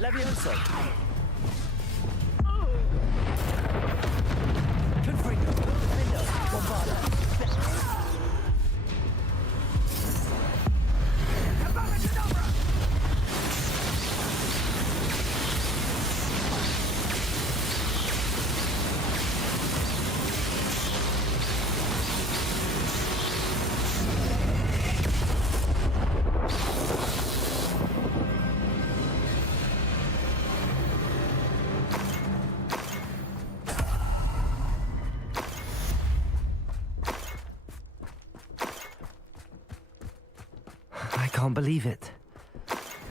Levioso! Confringo! Lindo! Bombarda! I can't believe it.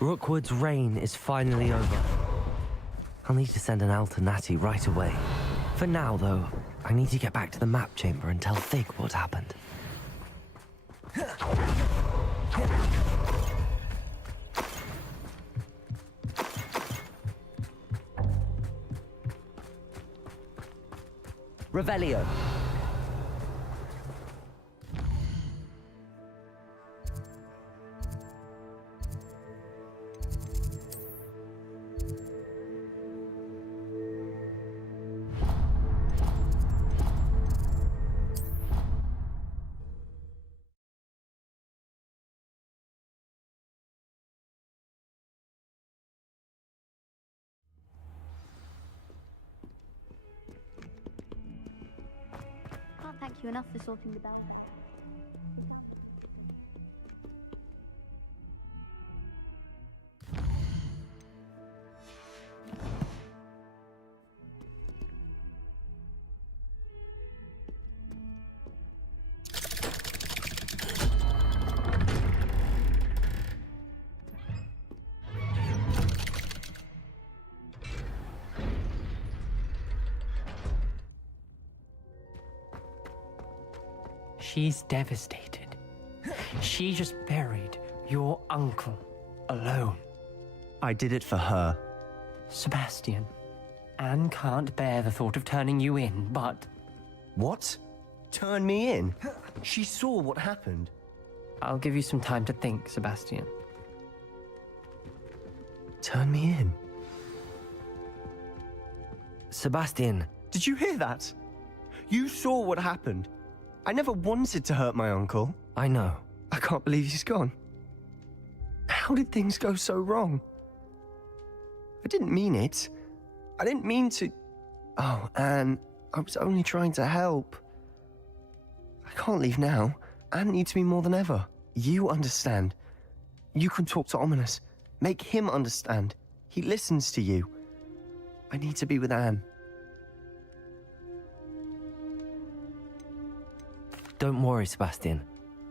Rookwood's reign is finally over. I'll need to send an L to Natty right away. For now, though, I need to get back to the map chamber and tell Fig what happened. Revelio. Can't thank you enough for sorting the bell. She's devastated. She just buried your uncle alone. I did it for her. Sebastian, Anne can't bear the thought of turning you in, but... What? Turn me in? She saw what happened. I'll give you some time to think, Sebastian. Turn me in? Sebastian. Did you hear that? You saw what happened. I never wanted to hurt my uncle. I know. I can't believe he's gone. How did things go so wrong? I didn't mean it. I didn't mean to... Oh, Anne, I was only trying to help. I can't leave now. Anne needs me more than ever. You understand. You can talk to Ominous. Make him understand. He listens to you. I need to be with Anne. Don't worry, Sebastian.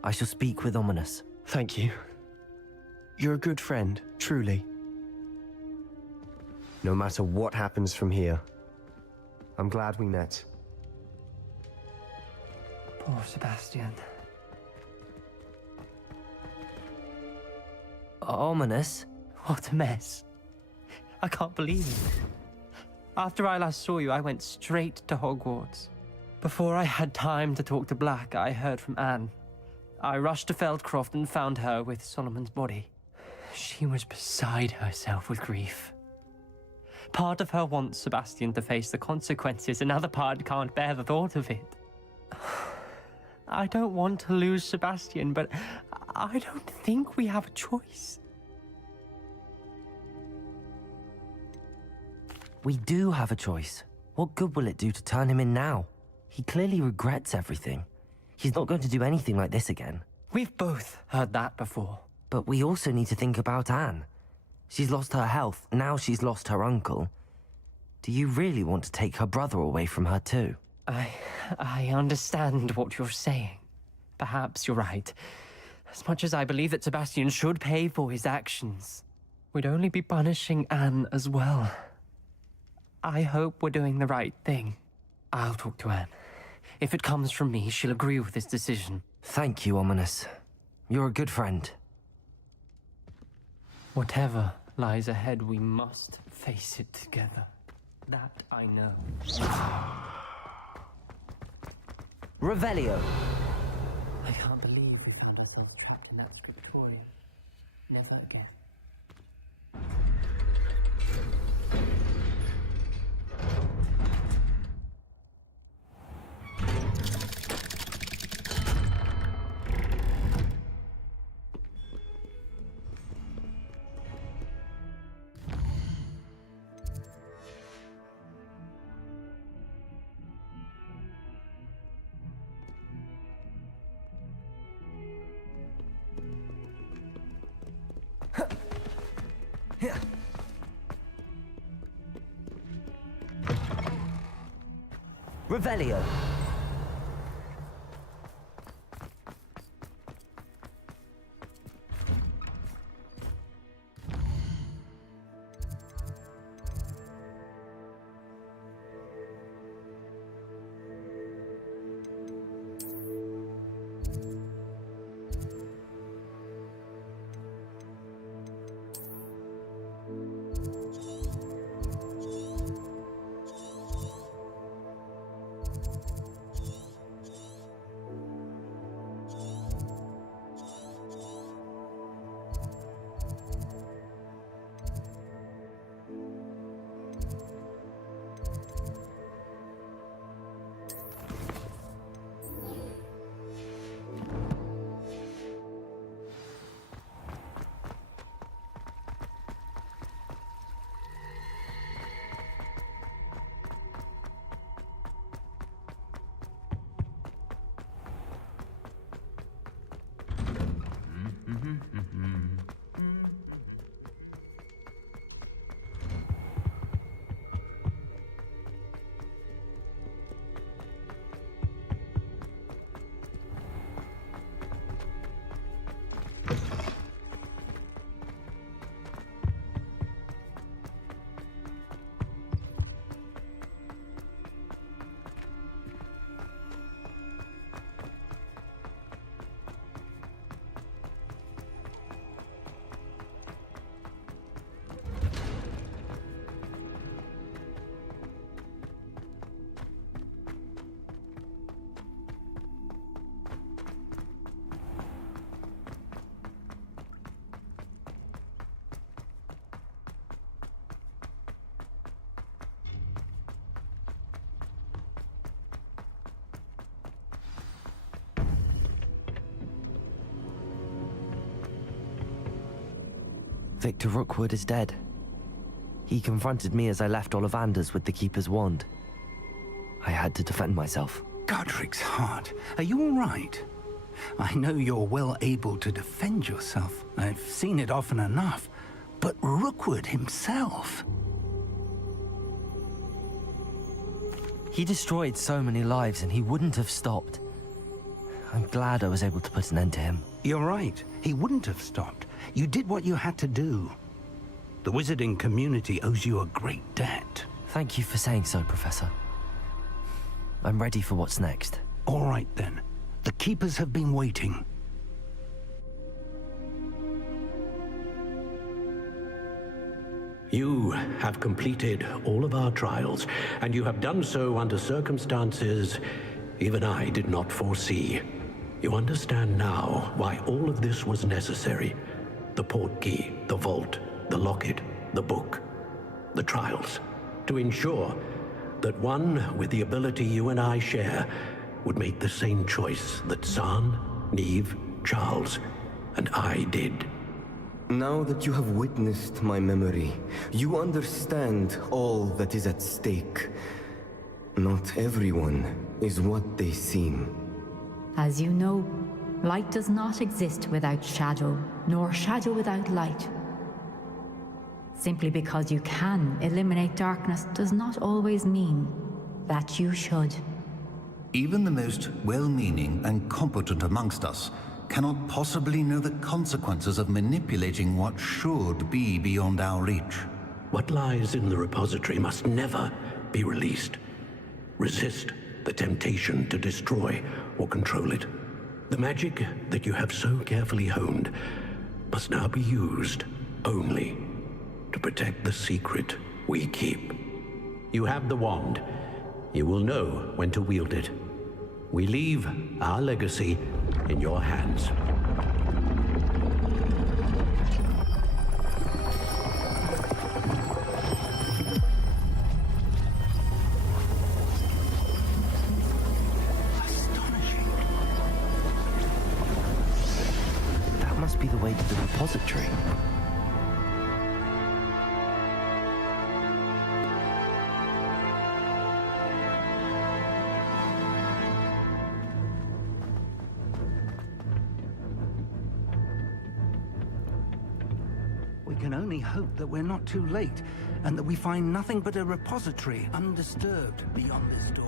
I shall speak with Ominous. Thank you. You're a good friend, truly. No matter what happens from here, I'm glad we met. Poor Sebastian. Ominous? What a mess. I can't believe it. After I last saw you, I went straight to Hogwarts. Before I had time to talk to Black, I heard from Anne. I rushed to Feldcroft and found her with Solomon's body. She was beside herself with grief. Part of her wants Sebastian to face the consequences, another part can't bear the thought of it. I don't want to lose Sebastian, but I don't think we have a choice. We do have a choice. What good will it do to turn him in now? He clearly regrets everything. He's not going to do anything like this again. We've both heard that before. But we also need to think about Anne. She's lost her health, now she's lost her uncle. Do you really want to take her brother away from her too? I understand what you're saying. Perhaps you're right. As much as I believe that Sebastian should pay for his actions, we'd only be punishing Anne as well. I hope we're doing the right thing. I'll talk to Anne. If it comes from me, she'll agree with this decision. Thank you, Ominous. You're a good friend. Whatever lies ahead, we must face it together. That I know. Revelio. I can't believe I found myself trapped in that scriptorium. Never again. Revelio. Victor Rookwood is dead. He confronted me as I left Ollivander's with the Keeper's wand. I had to defend myself. Godric's heart, are you all right? I know you're well able to defend yourself. I've seen it often enough. But Rookwood himself... He destroyed so many lives and he wouldn't have stopped. I'm glad I was able to put an end to him. You're right. He wouldn't have stopped. You did what you had to do. The wizarding community owes you a great debt. Thank you for saying so, Professor. I'm ready for what's next. All right, then. The Keepers have been waiting. You have completed all of our trials, and you have done so under circumstances even I did not foresee. You understand now why all of this was necessary. The portkey, the vault, the locket, the book, the trials. To ensure that one with the ability you and I share would make the same choice that Zaan, Neve, Charles, and I did. Now that you have witnessed my memory, you understand all that is at stake. Not everyone is what they seem. As you know, light does not exist without shadow, nor shadow without light. Simply because you can eliminate darkness does not always mean that you should. Even the most well-meaning and competent amongst us cannot possibly know the consequences of manipulating what should be beyond our reach. What lies in the repository must never be released. Resist the temptation to destroy or control it. The magic that you have so carefully honed must now be used only to protect the secret we keep. You have the wand. You will know when to wield it. We leave our legacy in your hands. That must be the way to the repository. We We can only hope that we're not too late, and that we find nothing but a repository undisturbed beyond this door.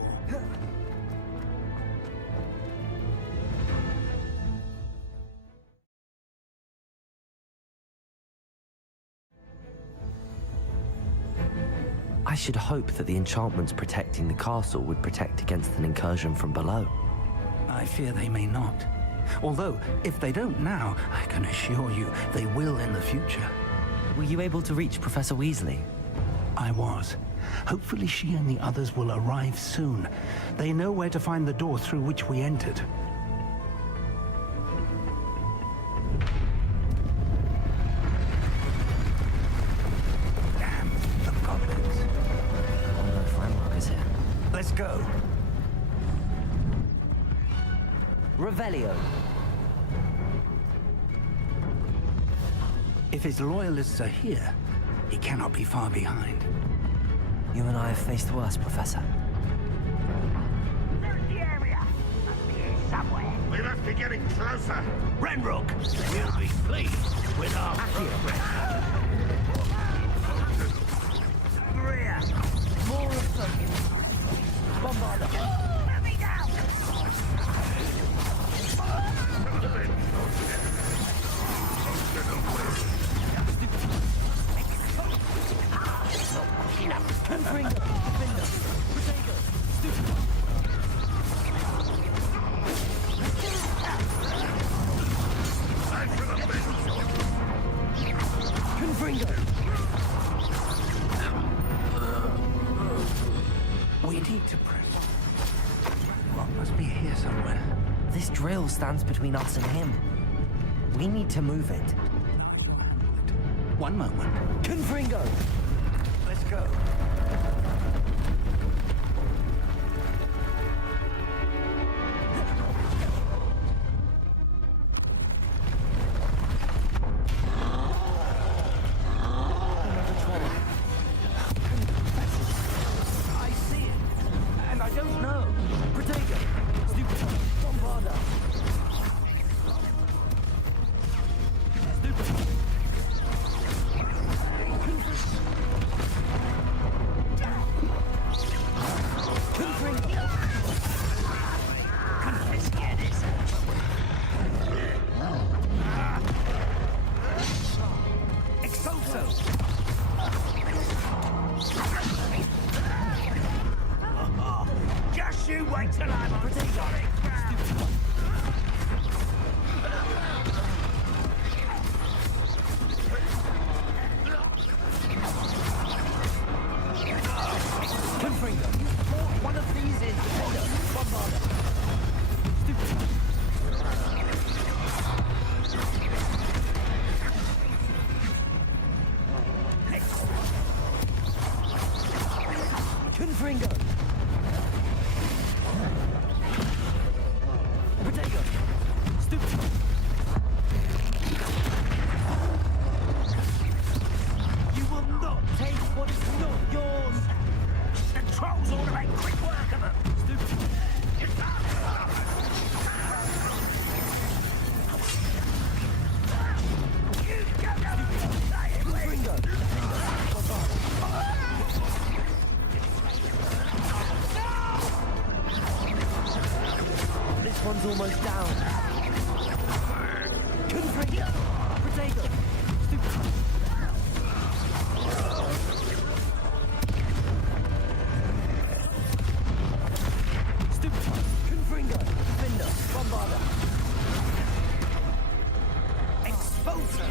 I should hope that the enchantments protecting the castle would protect against an incursion from below. I fear they may not. Although, if they don't now, I can assure you they will in the future. Were you able to reach Professor Weasley? I was. Hopefully she and the others will arrive soon. They know where to find the door through which we entered. Damn, the goblins. I wonder if Ranrock is here. Let's go. Revelio. If his loyalists are here, he cannot be far behind. You and I have faced worse, Professor. Search the area. Must be here somewhere. We must be getting closer. Ranrock will be pleased with our progress. Maria. More of them. Bombarda. Let me down. Confringo, Defender, Protego, Stupid. Confringo. We need to press. Rock must be here somewhere. This drill stands between us and him. We need to move it. One moment. Confringo. Let's go. I see it, and I don't know. Protego, Stupid, Bombarda. Stupid. Just you wait till I'm on solid ground. Confringo. One of these is Defender, Bombarda. Stupid. Confringo. Protego. Stupid. You will not take what is not yours. The trolls ought to make quick work of them. Stupid. This one's almost down. Confringo. Protego. Stupid. Stupid. Confringo. Defender. Bombarda. Exposer.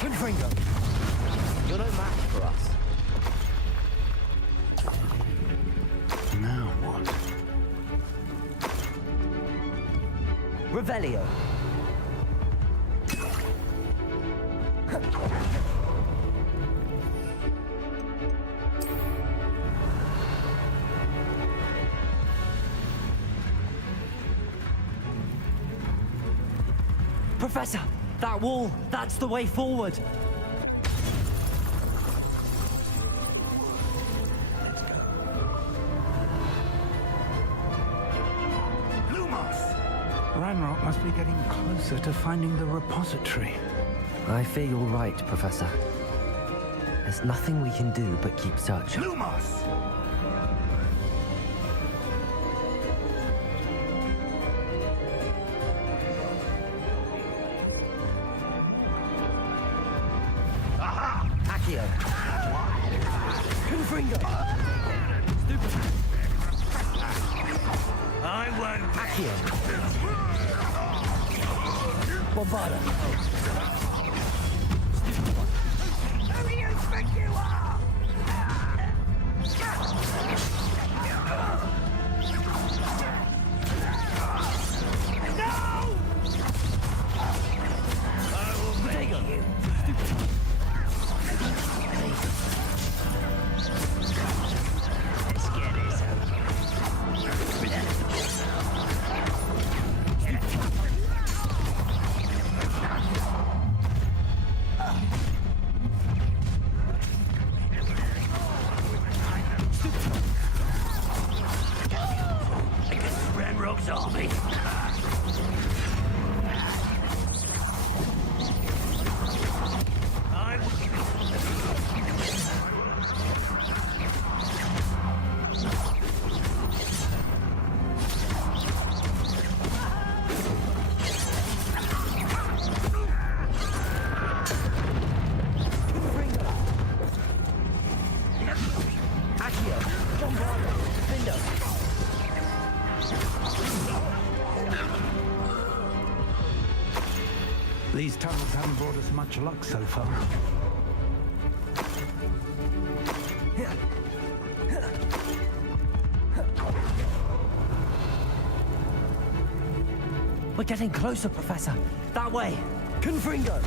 Confringo. You're no match for us. Now what? Revelio. Professor, that wall, that's the way forward. Ranrock must be getting closer to finding the repository. I fear you're right, Professor. There's nothing we can do but keep searching. Lumos! Aha! Accio! Confringo! Stupid! I won't. Accio! Bombarda! Who do you think you are? No! I will make you. Let's get this Ranrock's army. Accio! Bombarda! Defendo! These tunnels haven't brought us much luck so far. We're getting closer, Professor. That way. Confringo!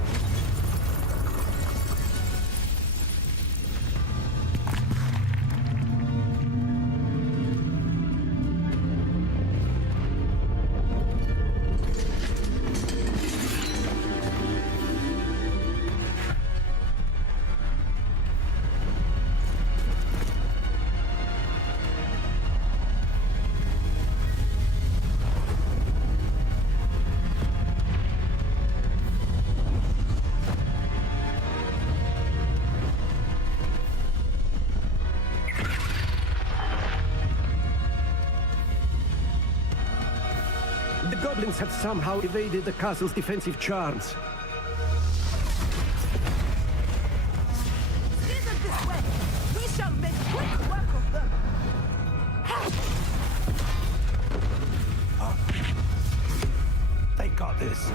The goblins have somehow evaded the castle's defensive charms. Steer them this way. We shall make quick work of them. They got this.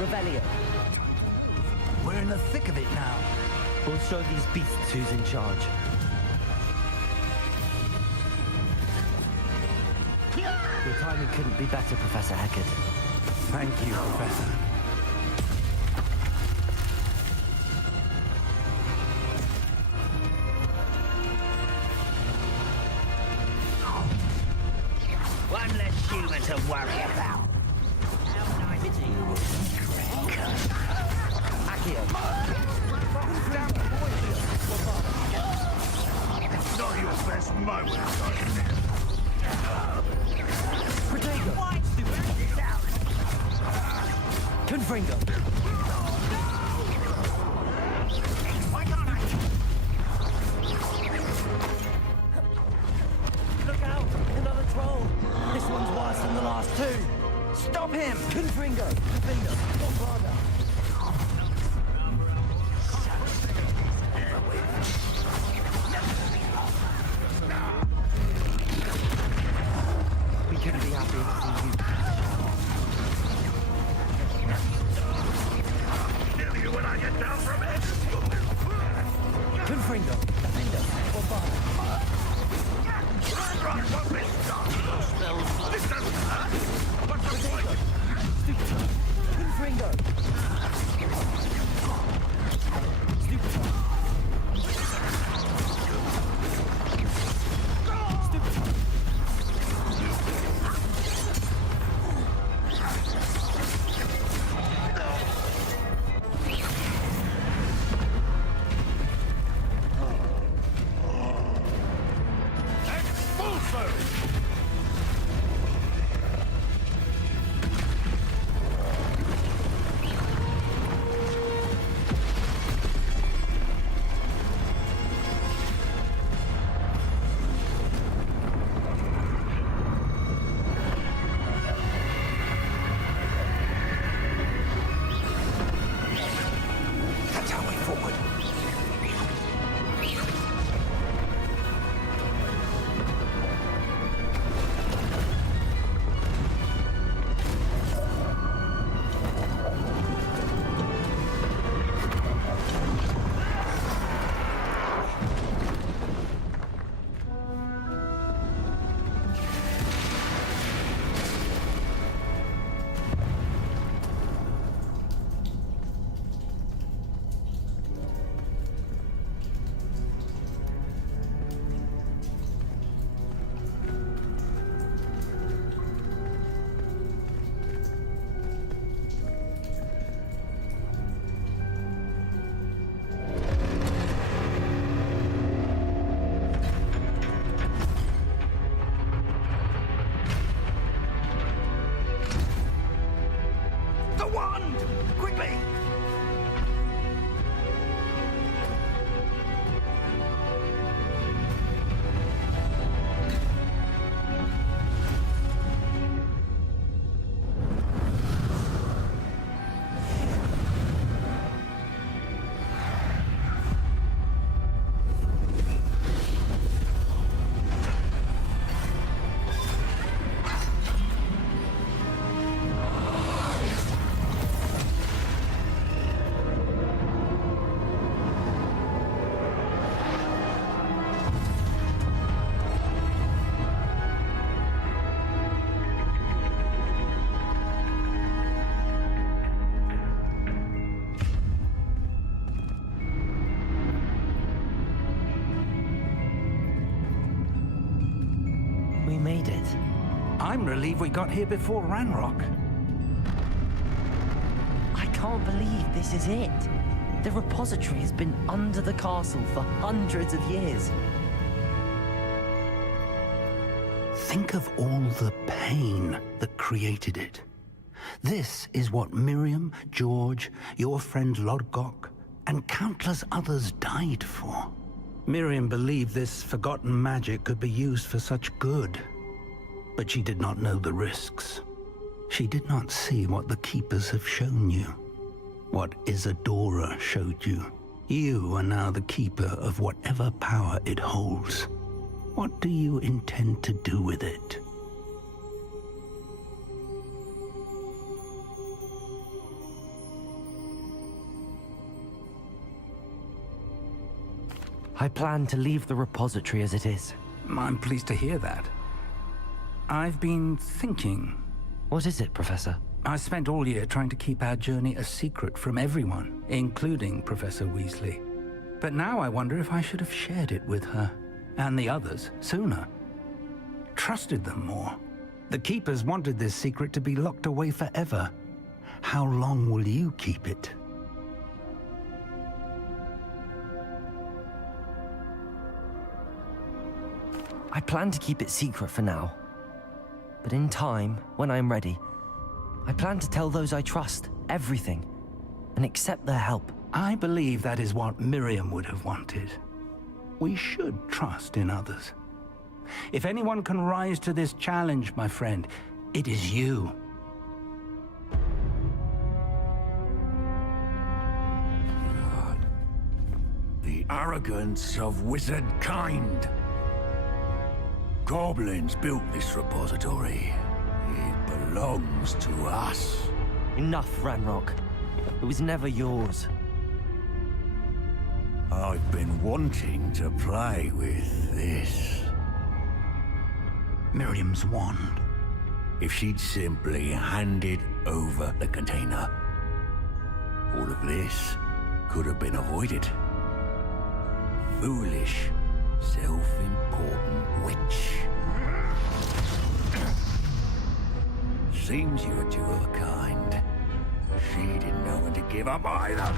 Revelio. We're in the thick of it now. We'll show these beasts who's in charge. Your timing couldn't be better, Professor Heckard. Thank you, Professor. One less human to worry about. How nice to you, Accio! Not your best moment, Protego! Confringo! Look out! Another troll! This one's worse than the last two! Stop him! Confringo! Defender! Bombarda! We couldn't be happier to see you. Kill you when I get down from it. Confringo! Defender! Bombarda! Right, what this stuff? This doesn't hurt. What's the point? Stupid! Confringo! Stupid! The wand! Quickly! We made it. I'm relieved we got here before Ranrock. I can't believe this is it. The repository has been under the castle for hundreds of years. Think of all the pain that created it. This is what Miriam, George, your friend Lodgok, and countless others died for. Miriam believed this forgotten magic could be used for such good, but she did not know the risks. She did not see what the Keepers have shown you, what Isadora showed you. You are now the Keeper of whatever power it holds. What do you intend to do with it? I plan to leave the repository as it is. I'm pleased to hear that. I've been thinking. What is it, Professor? I spent all year trying to keep our journey a secret from everyone, including Professor Weasley. But now I wonder if I should have shared it with her, and the others, sooner. Trusted them more. The Keepers wanted this secret to be locked away forever. How long will you keep it? I plan to keep it secret for now. But in time, when I'm ready, I plan to tell those I trust everything and accept their help. I believe that is what Miriam would have wanted. We should trust in others. If anyone can rise to this challenge, my friend, it is you. The arrogance of wizard kind. Goblins built this repository. It belongs to us. Enough, Ranrock. It was never yours. I've been wanting to play with this. Miriam's wand. If she'd simply handed over the container, all of this could have been avoided. Foolish, self-important witch. Seems you're two of a kind. She didn't know when to give up either.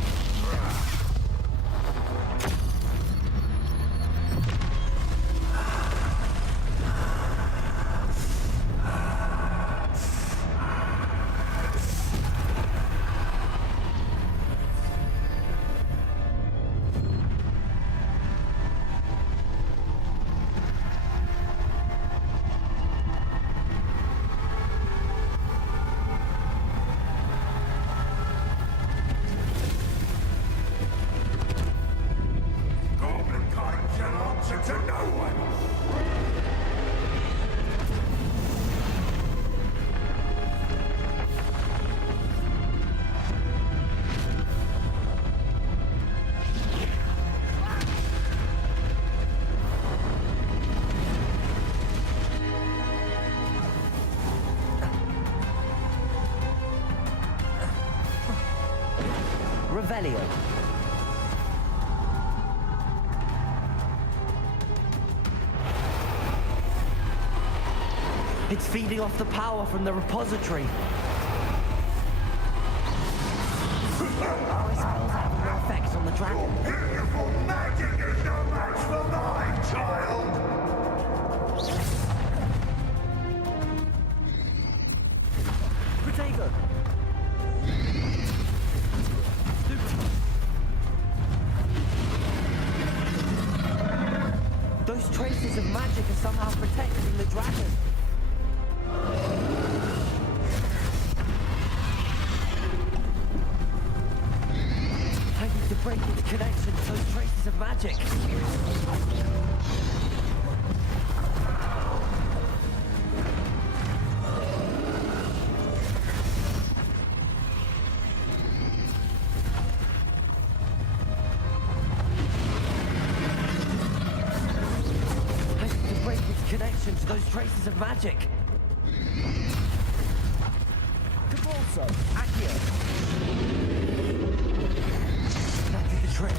Revelio. It's feeding off the power from the repository. Our spells have no effects on the dragon. Beautiful magic is no match for mine, child! Protego! traces of magic are somehow protecting the dragon. I need to break its connection to those traces of magic. Connection to those traces of magic. Convulso, Accio. That did the trick. I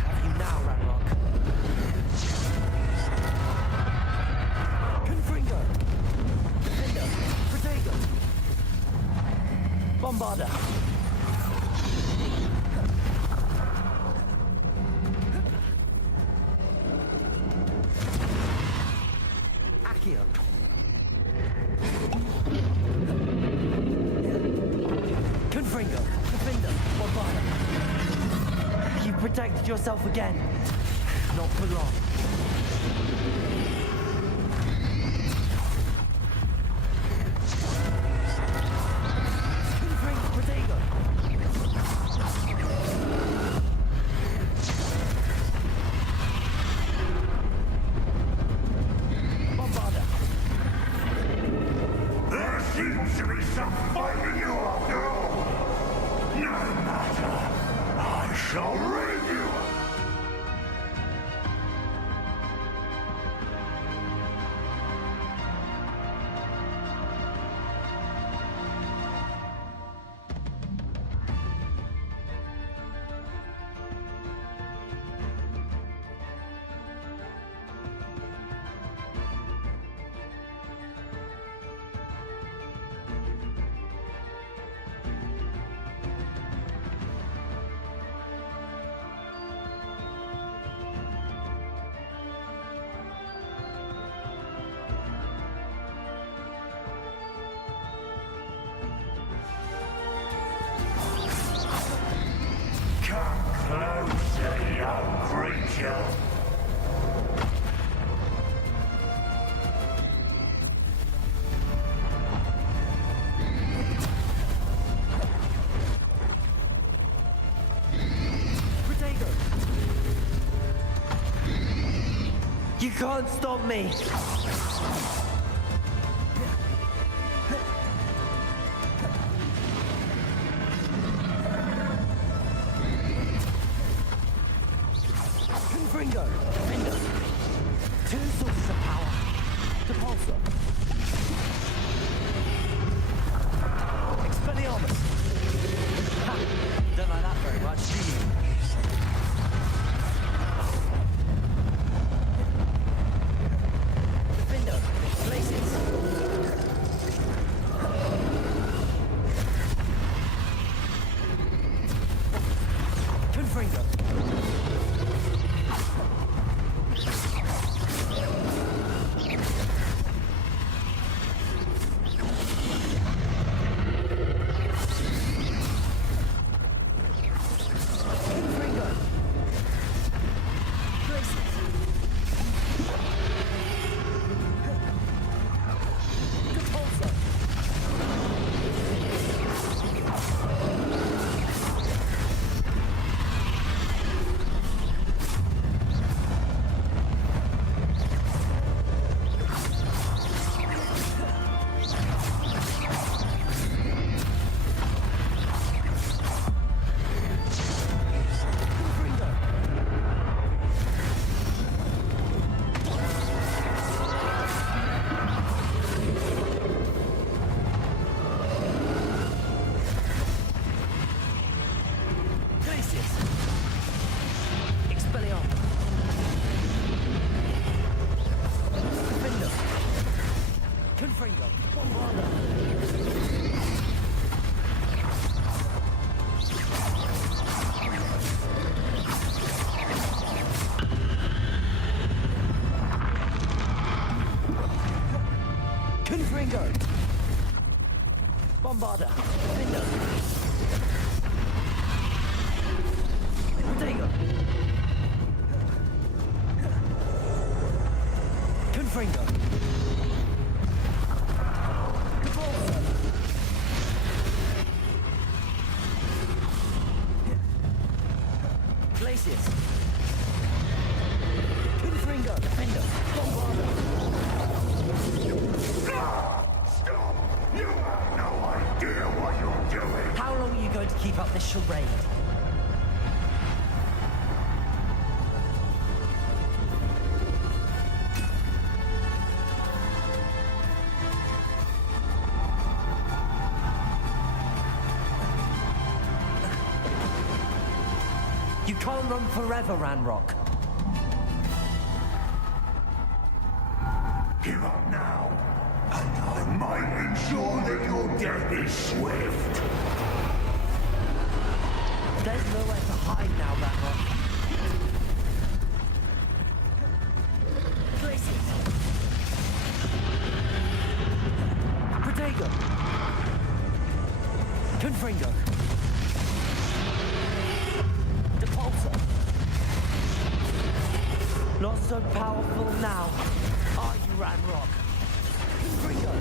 have you now, Ranrock. Confringo. Defender. Protego. Bombarda. Confringo, Defender, Bombarda. You protected yourself again. Not for long. Confringo, Protego. Bombarda. There seems to be some fight in you after all. No matter. I shall rid you. Closer, young creature. Protego. You can't stop me. Confringo, Defender. Two sources of power. Depulso. Expelliarmus. Ha! Don't like that very much, do you? Defender, Glacius. Confringo. Bombarda. Defender. Protego. Glacius. Confringo. Defender. Bombarder. Stop! You have no idea what you're doing! How long are you going to keep up this charade? You can't run forever, Ranrock. Give up now, and I might ensure that your death is swift. There's nowhere to hide now, Ranrock. Places. Protego. Confringo. Depulsor. Not so powerful now, are you, Ranrock? Confringo.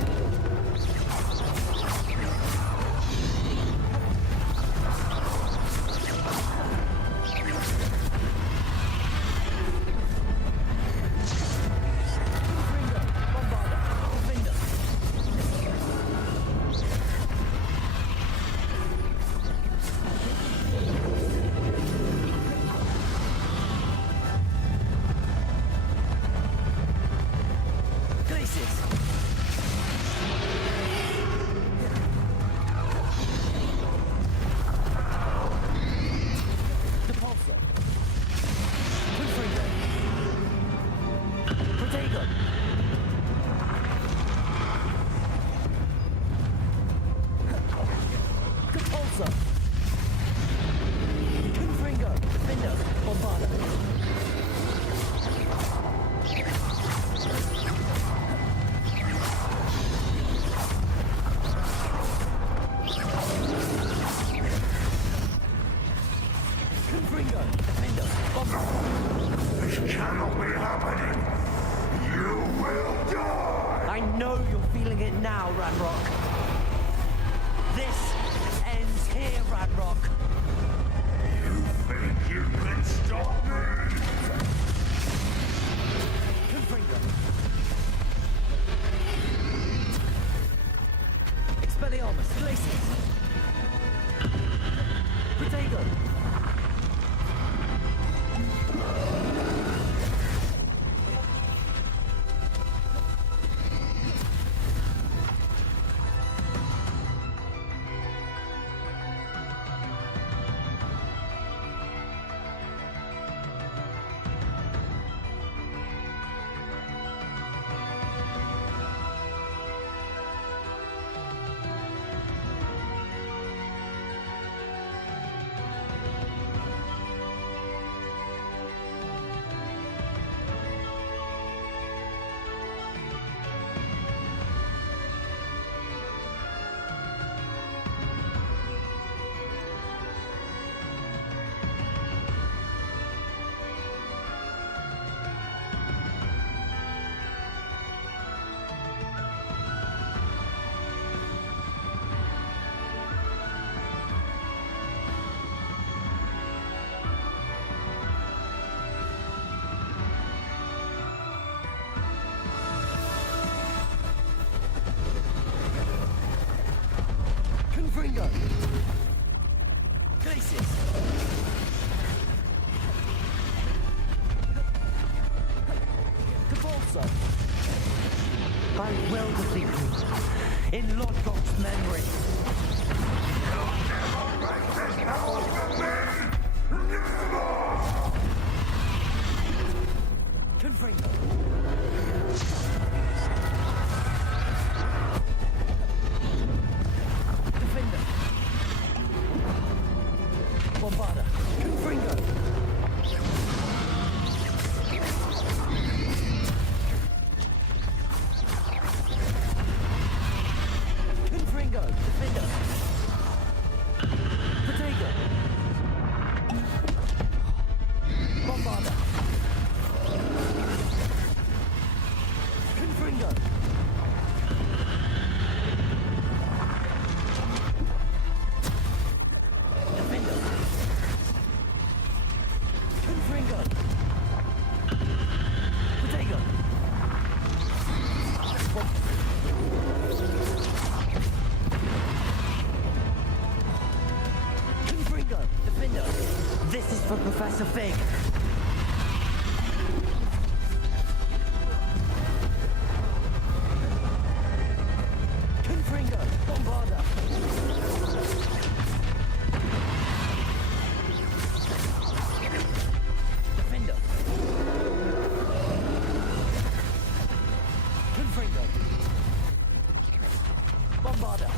This cannot be happening. You will die. I know you're feeling it now, Ranrock. This ends here, Ranrock. You think you can stop me? Confringo. Expelliarmus, Glacius. Protego. Confringo. Glacius. Depulsor. I will defeat you in Lord God's memory. Confringo. Defender. Bombarda. Confringo. Confringo. Defender. Protego. Bombarda. Confringo. Defender. for Professor Fig. Confringo, Bombarda. Defender. Confringo. Bombarda.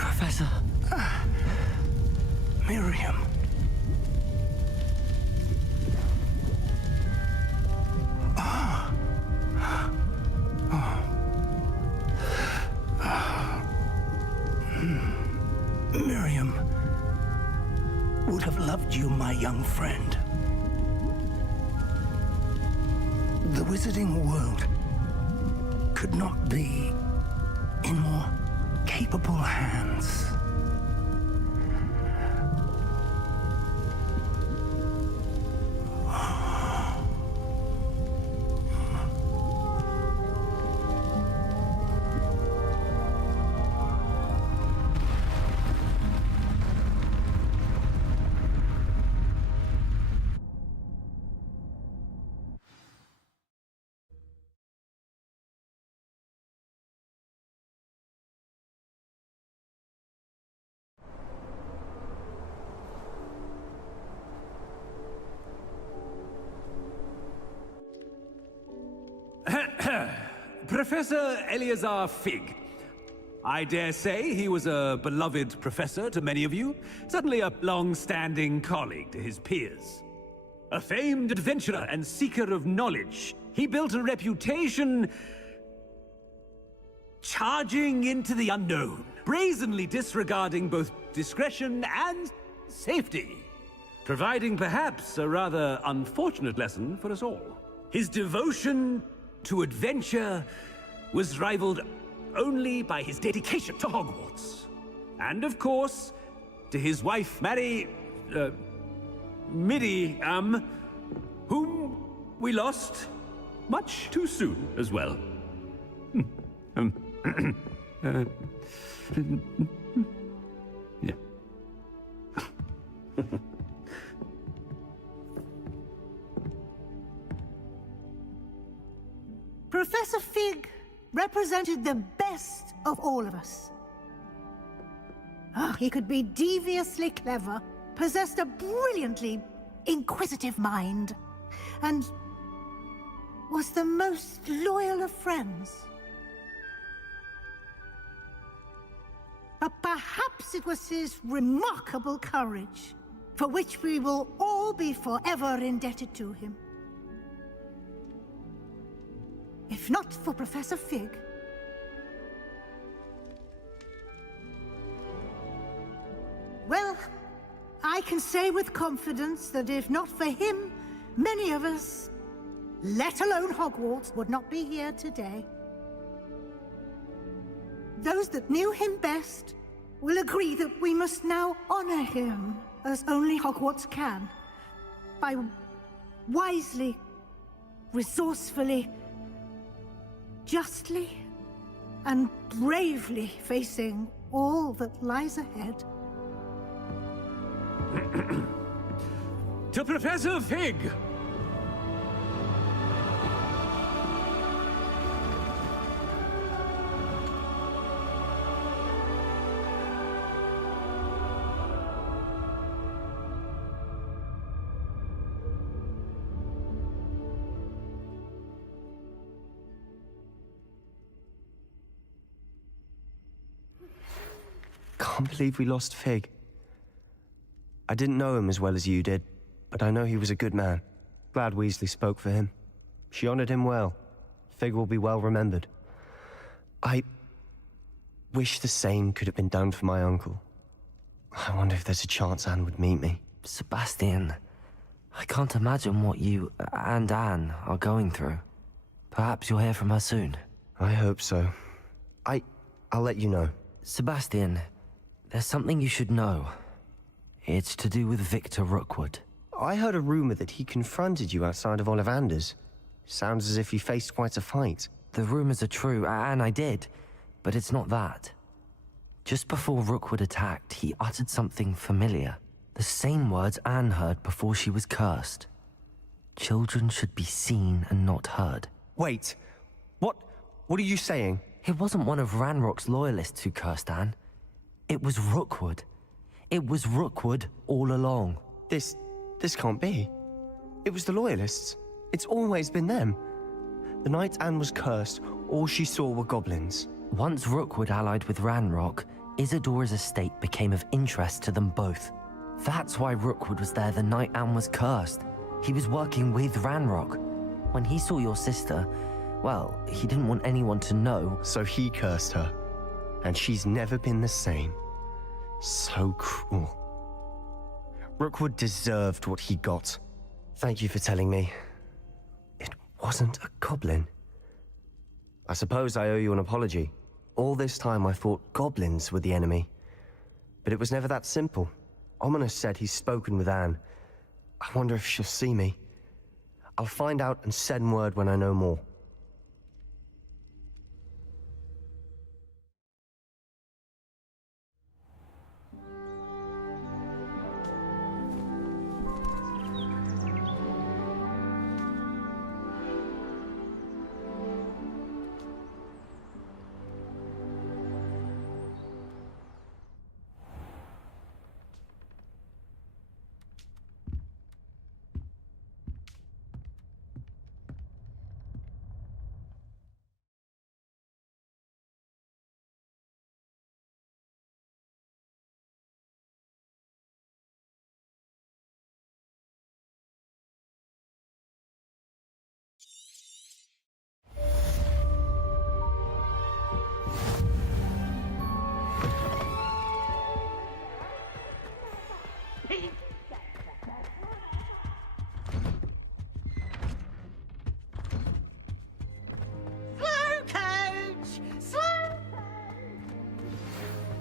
Professor. Miriam. Miriam would have loved you, my young friend. The wizarding world could not be in more capable hands. Professor Eleazar Fig. I dare say he was a beloved professor to many of you, certainly a long-standing colleague to his peers. A famed adventurer and seeker of knowledge. He built a reputation charging into the unknown, brazenly disregarding both discretion and safety, providing perhaps a rather unfortunate lesson for us all. His devotion to adventure was rivaled only by his dedication to Hogwarts. And of course, to his wife, Midi, whom we lost much too soon as well. Yeah. Professor Fig represented the best of all of us. He could be deviously clever, possessed a brilliantly inquisitive mind, and was the most loyal of friends. But perhaps it was his remarkable courage, for which we will all be forever indebted to him. If not for Professor Fig, well, I can say with confidence that if not for him, many of us, let alone Hogwarts, would not be here today. Those that knew him best will agree that we must now honor him as only Hogwarts can, by wisely, resourcefully, justly, and bravely facing all that lies ahead. To Professor Fig! Can't believe we lost Fig. I didn't know him as well as you did, but I know he was a good man. Glad Weasley spoke for him. She honored him well. Fig will be well remembered. I wish the same could have been done for my uncle. I wonder if there's a chance Anne would meet me. Sebastian, I can't imagine what you and Anne are going through. Perhaps you'll hear from her soon. I hope so. I'll let you know. Sebastian, there's something you should know. It's to do with Victor Rookwood. I heard a rumor that he confronted you outside of Ollivander's. Sounds as if you faced quite a fight. The rumors are true, and I did, but it's not that. Just before Rookwood attacked, he uttered something familiar. The same words Anne heard before she was cursed. Children should be seen and not heard. Wait, what are you saying? It wasn't one of Ranrock's loyalists who cursed Anne. It was Rookwood. It was Rookwood all along. This can't be. It was the Loyalists. It's always been them. The night Anne was cursed, all she saw were goblins. Once Rookwood allied with Ranrock, Isadora's estate became of interest to them both. That's why Rookwood was there the night Anne was cursed. He was working with Ranrock. When he saw your sister, well, he didn't want anyone to know. So he cursed her. And she's never been the same. So cruel. Rookwood deserved what he got. Thank you for telling me. It wasn't a goblin. I suppose I owe you an apology. All this time I thought goblins were the enemy. But it was never that simple. Ominous said he's spoken with Anne. I wonder if she'll see me. I'll find out and send word when I know more.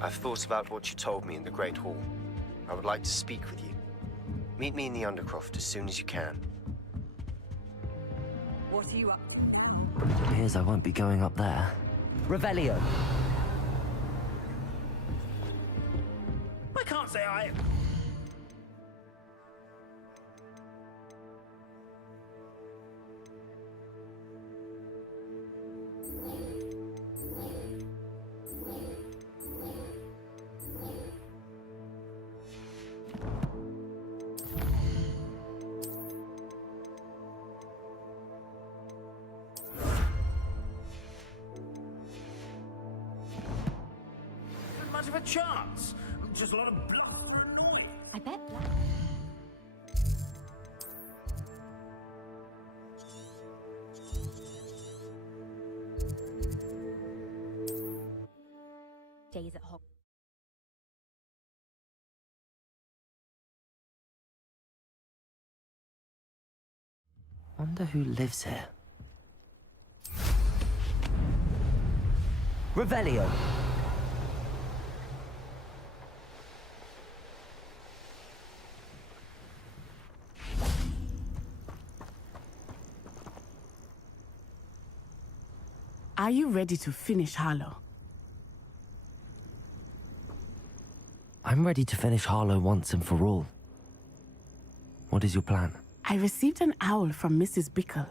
I've thought about what you told me in the Great Hall. I would like to speak with you. Meet me in the Undercroft as soon as you can. What are you up It appears I won't be going up there. Revelio. I can't say I... much of a chance. Just a lot of bluster and noise. I bet days at Hogwarts. Wonder who lives here. Revelio. Are you ready to finish Harlow? I'm ready to finish Harlow once and for all. What is your plan? I received an owl from Mrs. Bickle.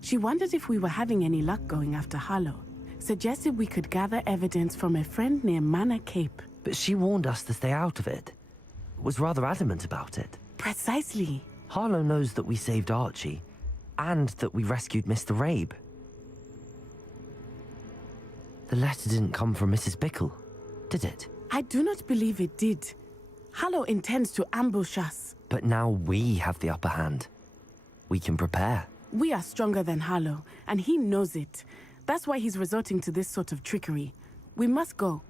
She wondered if we were having any luck going after Harlow. Suggested we could gather evidence from a friend near Manor Cape. But she warned us to stay out of it. Was rather adamant about it. Precisely. Harlow knows that we saved Archie, and that we rescued Mr. Rabe. The letter didn't come from Mrs. Bickle, did it? I do not believe it did. Harlow intends to ambush us. But now we have the upper hand. We can prepare. We are stronger than Harlow, and he knows it. That's why he's resorting to this sort of trickery. We must go.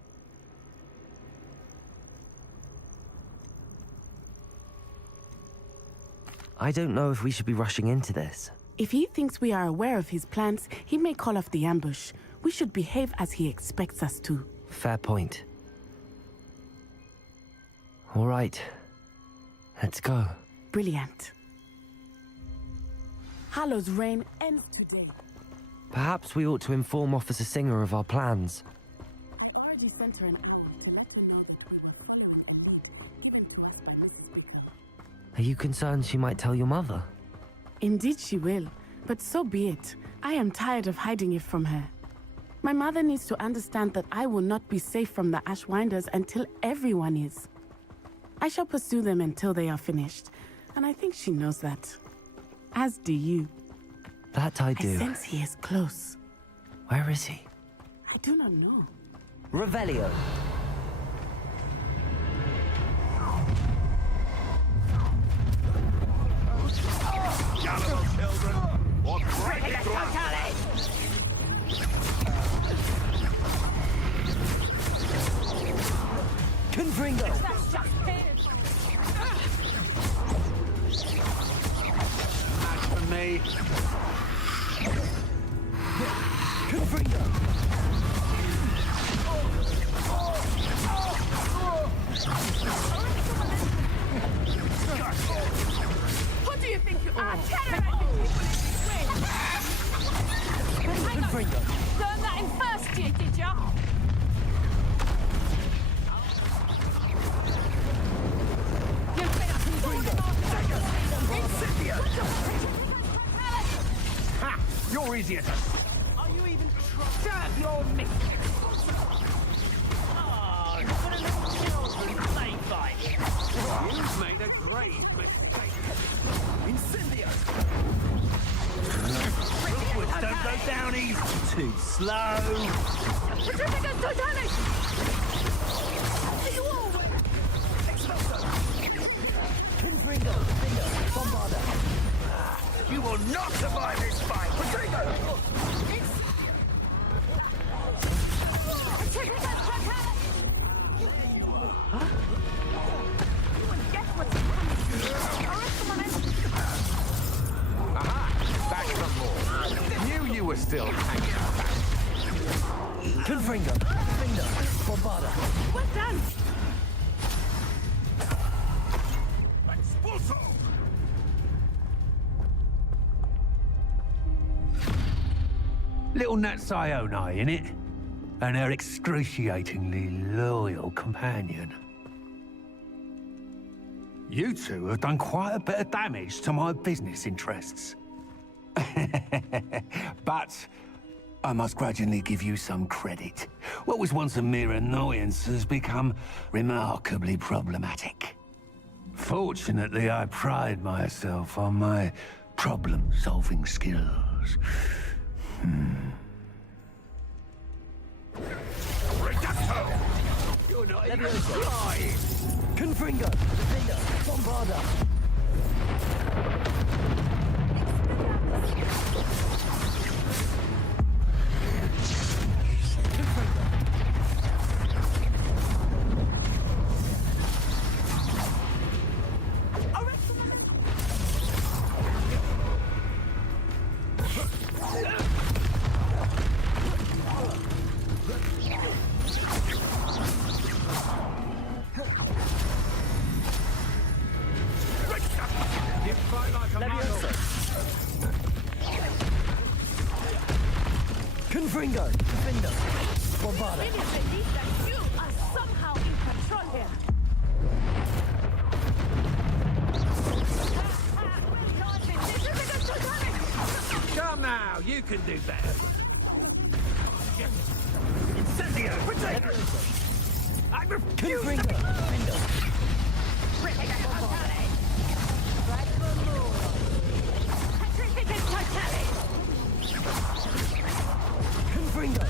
I don't know if we should be rushing into this. If he thinks we are aware of his plans, he may call off the ambush. We should behave as he expects us to. Fair point. All right. Let's go. Brilliant. Harlow's reign ends today. Perhaps we ought to inform Officer Singer of our plans. Authority Center and Are you concerned she might tell your mother? Indeed she will, but so be it. I am tired of hiding it from her. My mother needs to understand that I will not be safe from the Ashwinders until everyone is. I shall pursue them until they are finished, and I think she knows that. As do you. That I do. I sense he is close. Where is he? I do not know. Revelio. Gullible children, what breaking Confringo. That's just painful. Match for me. Confringo. What do you think you are? Terrorizing people in this way. Learn that in first year, did ya? You're easier to... Are you even trying? Your mistress. Oh, look at the little children play fight. You've made a grave mistake. Incendio! Rookwards don't go down easy. Too slow. Patrificus Titanic! See you all! Confringo. Bombarda. You will not survive this fight. Patrico! Aha! Back from more. Knew you were still hanging back. Confringo. Bombarda. Well done! Little Natsione, innit? And her excruciatingly loyal companion. You two have done quite a bit of damage to my business interests. But I must grudgingly give you some credit. What was once a mere annoyance has become remarkably problematic. Fortunately, I pride myself on my problem-solving skills. You're not even trying! Confringo! Defender! Bombarda! Confringo! Defender! Bombarda! Really believe that you are somehow in control here. Come now, you can do better. Incendio! Protect! I refuse to be... Defender! Confringo!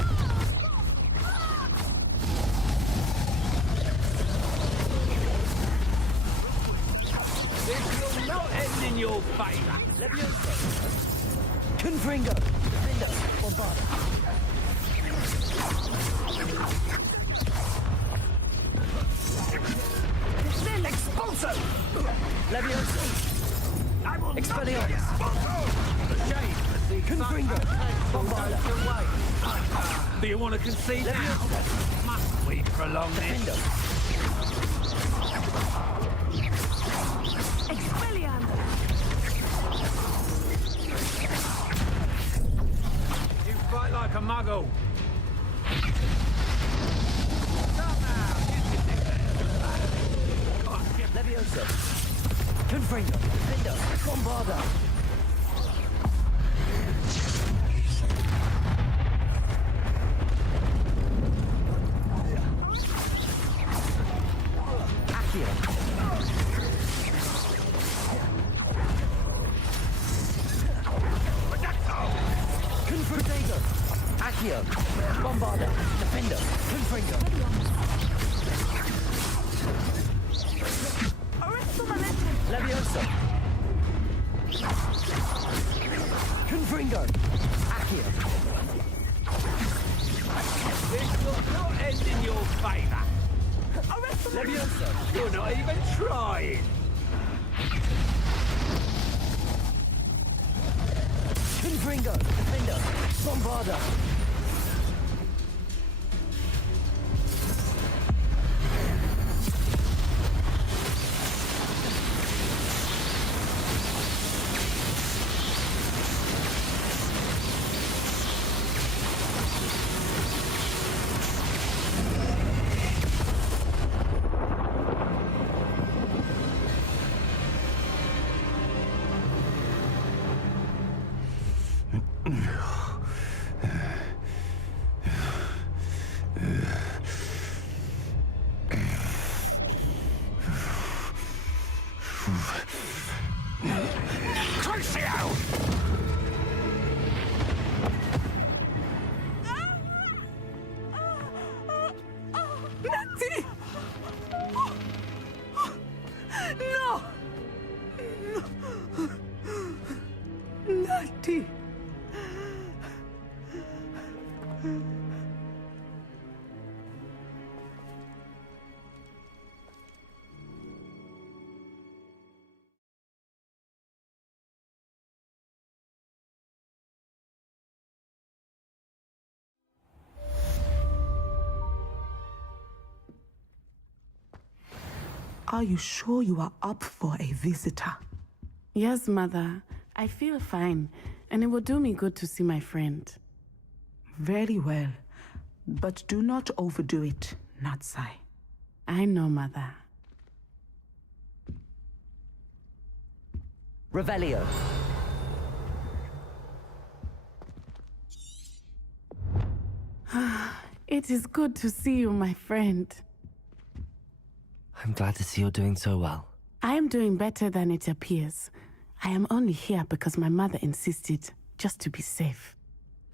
This will not end in your favor. Confringo! Defender! Bombarda! Expulso! Leviosa! I will Expelliarmus! Confringo! Bombarda! Do you want to concede now? Must we prolong this? Expelliarmus! You fight like a muggle. Come now, you can do better. Leviosa! Confringo! Defender! Bombarda! Confringo! Accio! Bombarda! Defender! Confringo! Leviosa! Confringo! Accio! This will not end in your favor. Leviosa! You're not even trying. Confringo! Defender! Bombarda! No! Nati! Are you sure you are up for a visitor? Yes, Mother. I feel fine, and it will do me good to see my friend. Very well. But do not overdo it, Natsai. I know, Mother. Revelio. It is good to see you, my friend. I'm glad to see you're doing so well. I am doing better than it appears. I am only here because my mother insisted, just to be safe.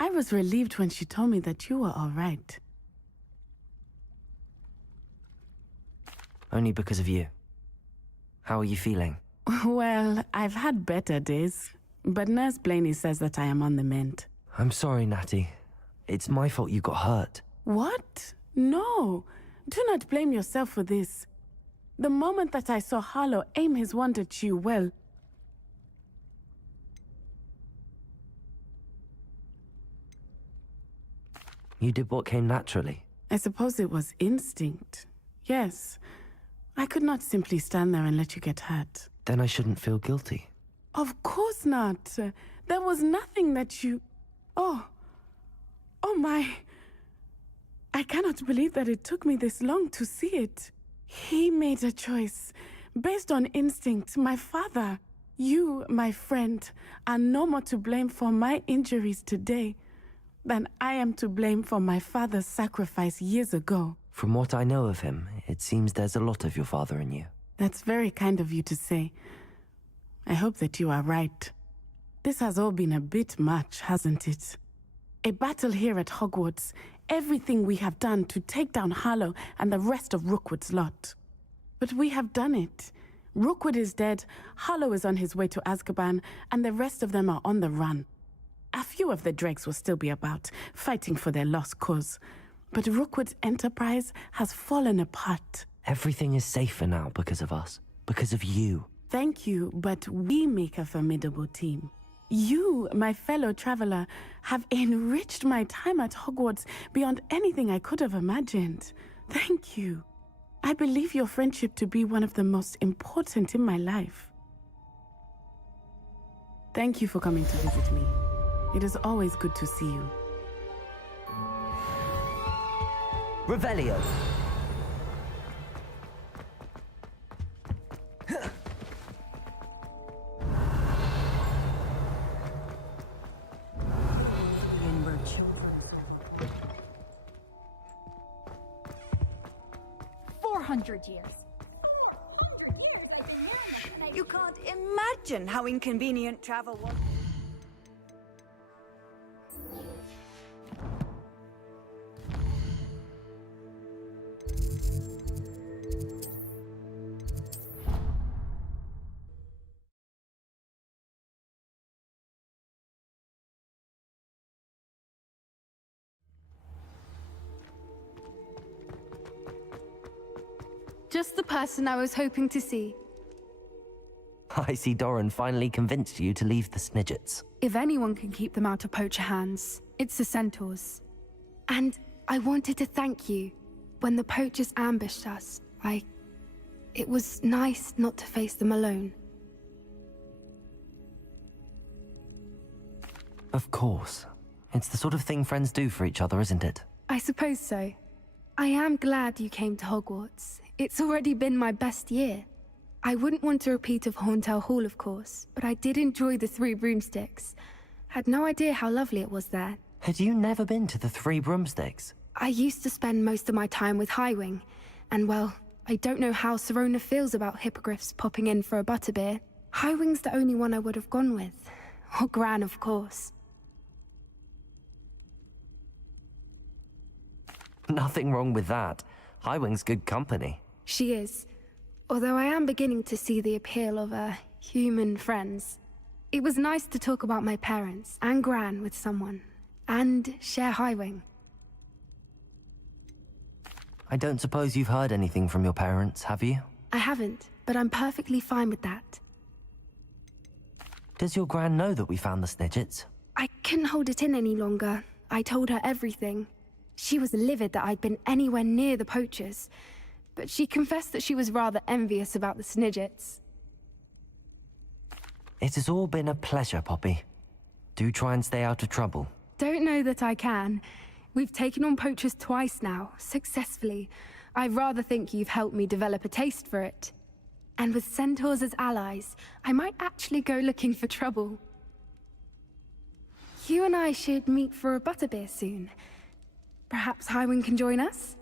I was relieved when she told me that you were all right. Only because of you. How are you feeling? Well, I've had better days, but Nurse Blaney says that I am on the mend. I'm sorry, Natty. It's my fault you got hurt. What? No. Do not blame yourself for this. The moment that I saw Harlow aim his wand at you, well... You did what came naturally. I suppose it was instinct. Yes. I could not simply stand there and let you get hurt. Then I shouldn't feel guilty. Of course not. There was nothing that you... Oh my... I cannot believe that it took me this long to see it. He made a choice. Based on instinct, my father. You, my friend, are no more to blame for my injuries today than I am to blame for my father's sacrifice years ago. From what I know of him, it seems there's a lot of your father in you. That's very kind of you to say. I hope that you are right. This has all been a bit much, hasn't it? A battle here at Hogwarts. Everything we have done to take down Harlow and the rest of Rookwood's lot. But we have done it. Rookwood is dead, Harlow is on his way to Azkaban, and the rest of them are on the run. A few of the dregs will still be about, fighting for their lost cause. But Rookwood's enterprise has fallen apart. Everything is safer now because of us. Because of you. Thank you, but we make a formidable team. You, my fellow traveler, have enriched my time at Hogwarts beyond anything I could have imagined. Thank you. I believe your friendship to be one of the most important in my life. Thank you for coming to visit me. It is always good to see you. Revelio. Years. You can't imagine how inconvenient travel was. Just the person I was hoping to see. I see Doran finally convinced you to leave the Snidgets. If anyone can keep them out of poacher hands, it's the Centaurs. And I wanted to thank you. When the poachers ambushed us, it was nice not to face them alone. Of course. It's the sort of thing friends do for each other, isn't it? I suppose so. I am glad you came to Hogwarts. It's already been my best year. I wouldn't want a repeat of Horntail Hall, of course, but I did enjoy the Three Broomsticks. Had no idea how lovely it was there. Had you never been to the Three Broomsticks? I used to spend most of my time with Highwing, and well, I don't know how Serona feels about hippogriffs popping in for a butterbeer. Highwing's the only one I would have gone with. Or Gran, of course. Nothing wrong with that. Highwing's good company. She is. Although I am beginning to see the appeal of, human friends. It was nice to talk about my parents and Gran with someone. And share Highwing. I don't suppose you've heard anything from your parents, have you? I haven't, but I'm perfectly fine with that. Does your Gran know that we found the Snidgets? I couldn't hold it in any longer. I told her everything. She was livid that I'd been anywhere near the poachers. but she confessed that she was rather envious about the Snidgets. It has all been a pleasure, Poppy. Do try and stay out of trouble. Don't know that I can. We've taken on poachers twice now, successfully. I rather think you've helped me develop a taste for it. And with centaurs as allies, I might actually go looking for trouble. You and I should meet for a butterbeer soon. Perhaps Highwind can join us?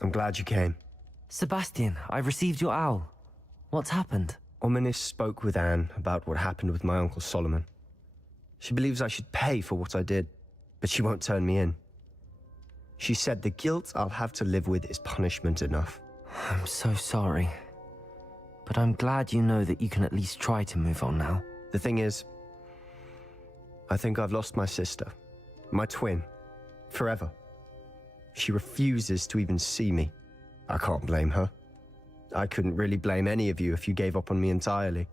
I'm glad you came. Sebastian, I've received your owl. What's happened? Ominis spoke with Anne about what happened with my Uncle Solomon. She believes I should pay for what I did, but she won't turn me in. She said the guilt I'll have to live with is punishment enough. I'm so sorry. But I'm glad you know that you can at least try to move on now. The thing is, I think I've lost my sister, my twin, forever. She refuses to even see me. I can't blame her. I couldn't really blame any of you if you gave up on me entirely.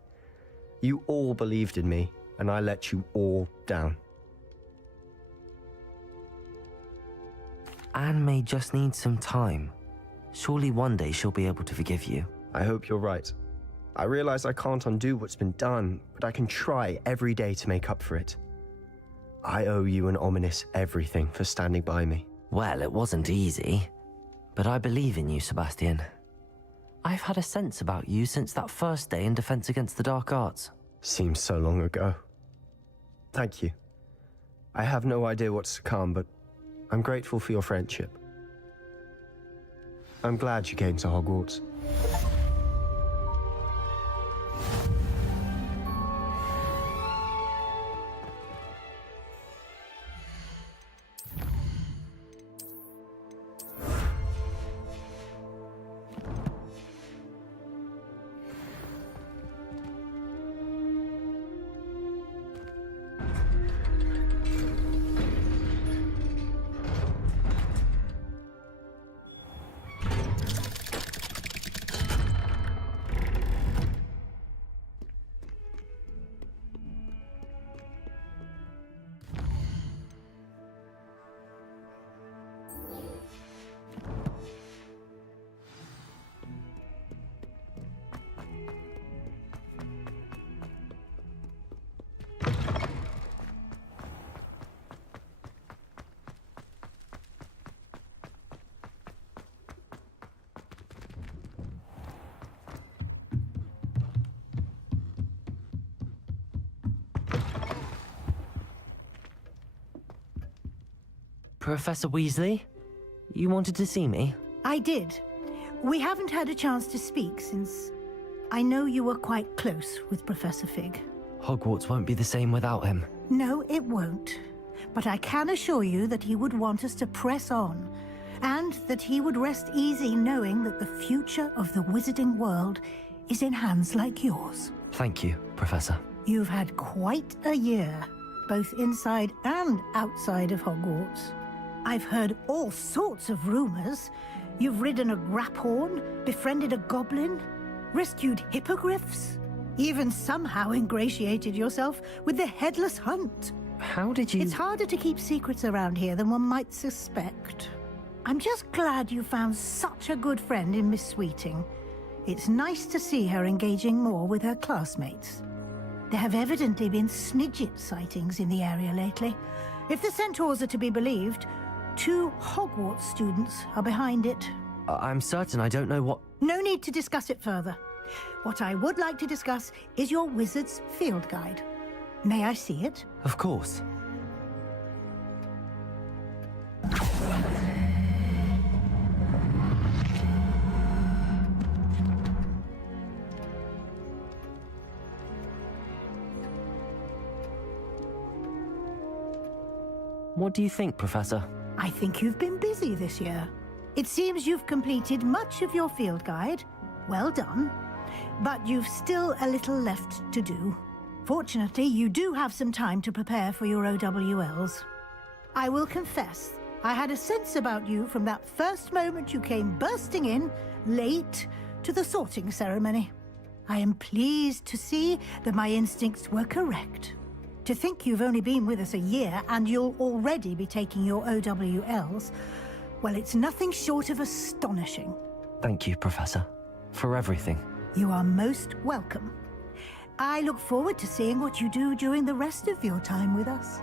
You all believed in me, and I let you all down. Anne may just need some time. Surely one day she'll be able to forgive you. I hope you're right. I realize I can't undo what's been done, but I can try every day to make up for it. I owe you and Ominis everything for standing by me. Well, it wasn't easy, but I believe in you, Sebastian. I've had a sense about you since that first day in Defense Against the Dark Arts. Seems so long ago. Thank you. I have no idea what's to come, but I'm grateful for your friendship. I'm glad you came to Hogwarts. Professor Weasley? You wanted to see me? I did. We haven't had a chance to speak since I know you were quite close with Professor Fig. Hogwarts won't be the same without him. No, it won't. But I can assure you that he would want us to press on, and that he would rest easy knowing that the future of the wizarding world is in hands like yours. Thank you, Professor. You've had quite a year, both inside and outside of Hogwarts. I've heard all sorts of rumors. You've ridden a graphorn, befriended a goblin, rescued hippogriffs, even somehow ingratiated yourself with the Headless Hunt. How did you... It's harder to keep secrets around here than one might suspect. I'm just glad you found such a good friend in Miss Sweeting. It's nice to see her engaging more with her classmates. There have evidently been Snidget sightings in the area lately. If the centaurs are to be believed, 2 Hogwarts students are behind it. I'm certain I don't know what... No need to discuss it further. What I would like to discuss is your wizard's field guide. May I see it? Of course. What do you think, Professor? I think you've been busy this year. It seems you've completed much of your field guide. Well done. But you've still a little left to do. Fortunately, you do have some time to prepare for your OWLs. I will confess, I had a sense about you from that first moment you came bursting in, late, to the sorting ceremony. I am pleased to see that my instincts were correct. To think you've only been with us a year and you'll already be taking your OWLs, well, it's nothing short of astonishing. Thank you, Professor, for everything. You are most welcome. I look forward to seeing what you do during the rest of your time with us.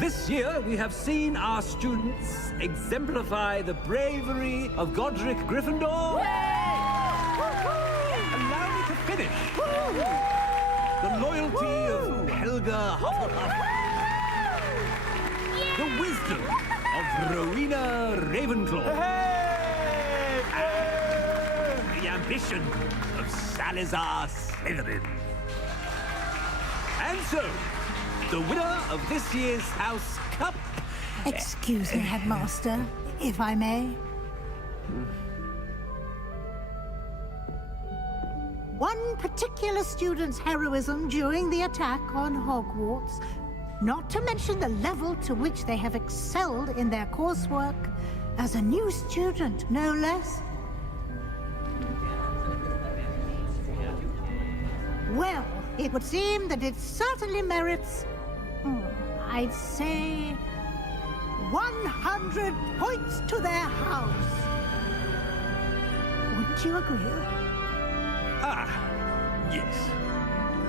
This year, we have seen our students exemplify the bravery of Godric Gryffindor. Allow me to finish. The loyalty of Helga Hufflepuff. The wisdom of Rowena Ravenclaw. And the ambition of Salazar Slytherin. And so, the winner of this year's House Cup... Excuse me, Headmaster, if I may. one particular student's heroism during the attack on Hogwarts, not to mention the level to which they have excelled in their coursework, as a new student, no less. Well, it would seem that it certainly merits, I'd say, 100 points to their house. Wouldn't you agree? Ah, yes.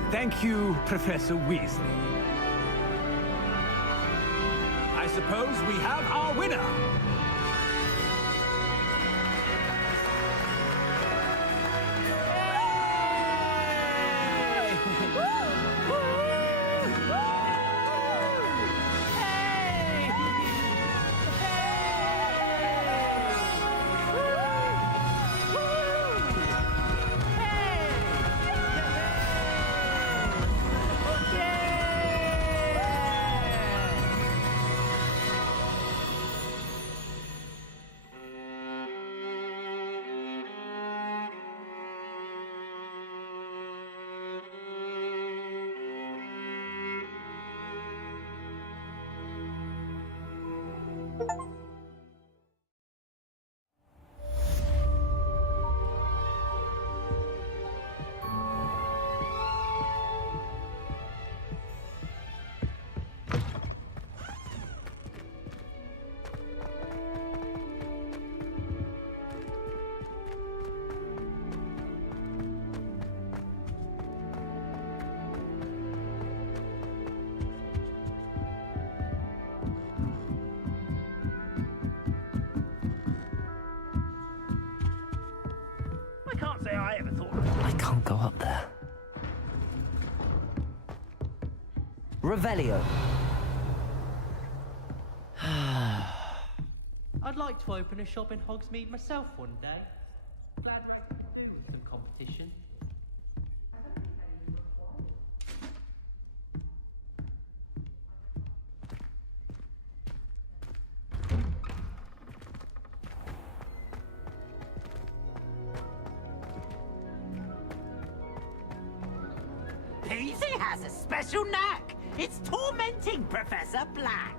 Thank you, Professor Weasley. I suppose we have our winner. I can't go up there. Revelio. I'd like to open a shop in Hogsmeade myself one day. Glad we're doing some competition. Peasy has a special knack. It's tormenting Professor Black.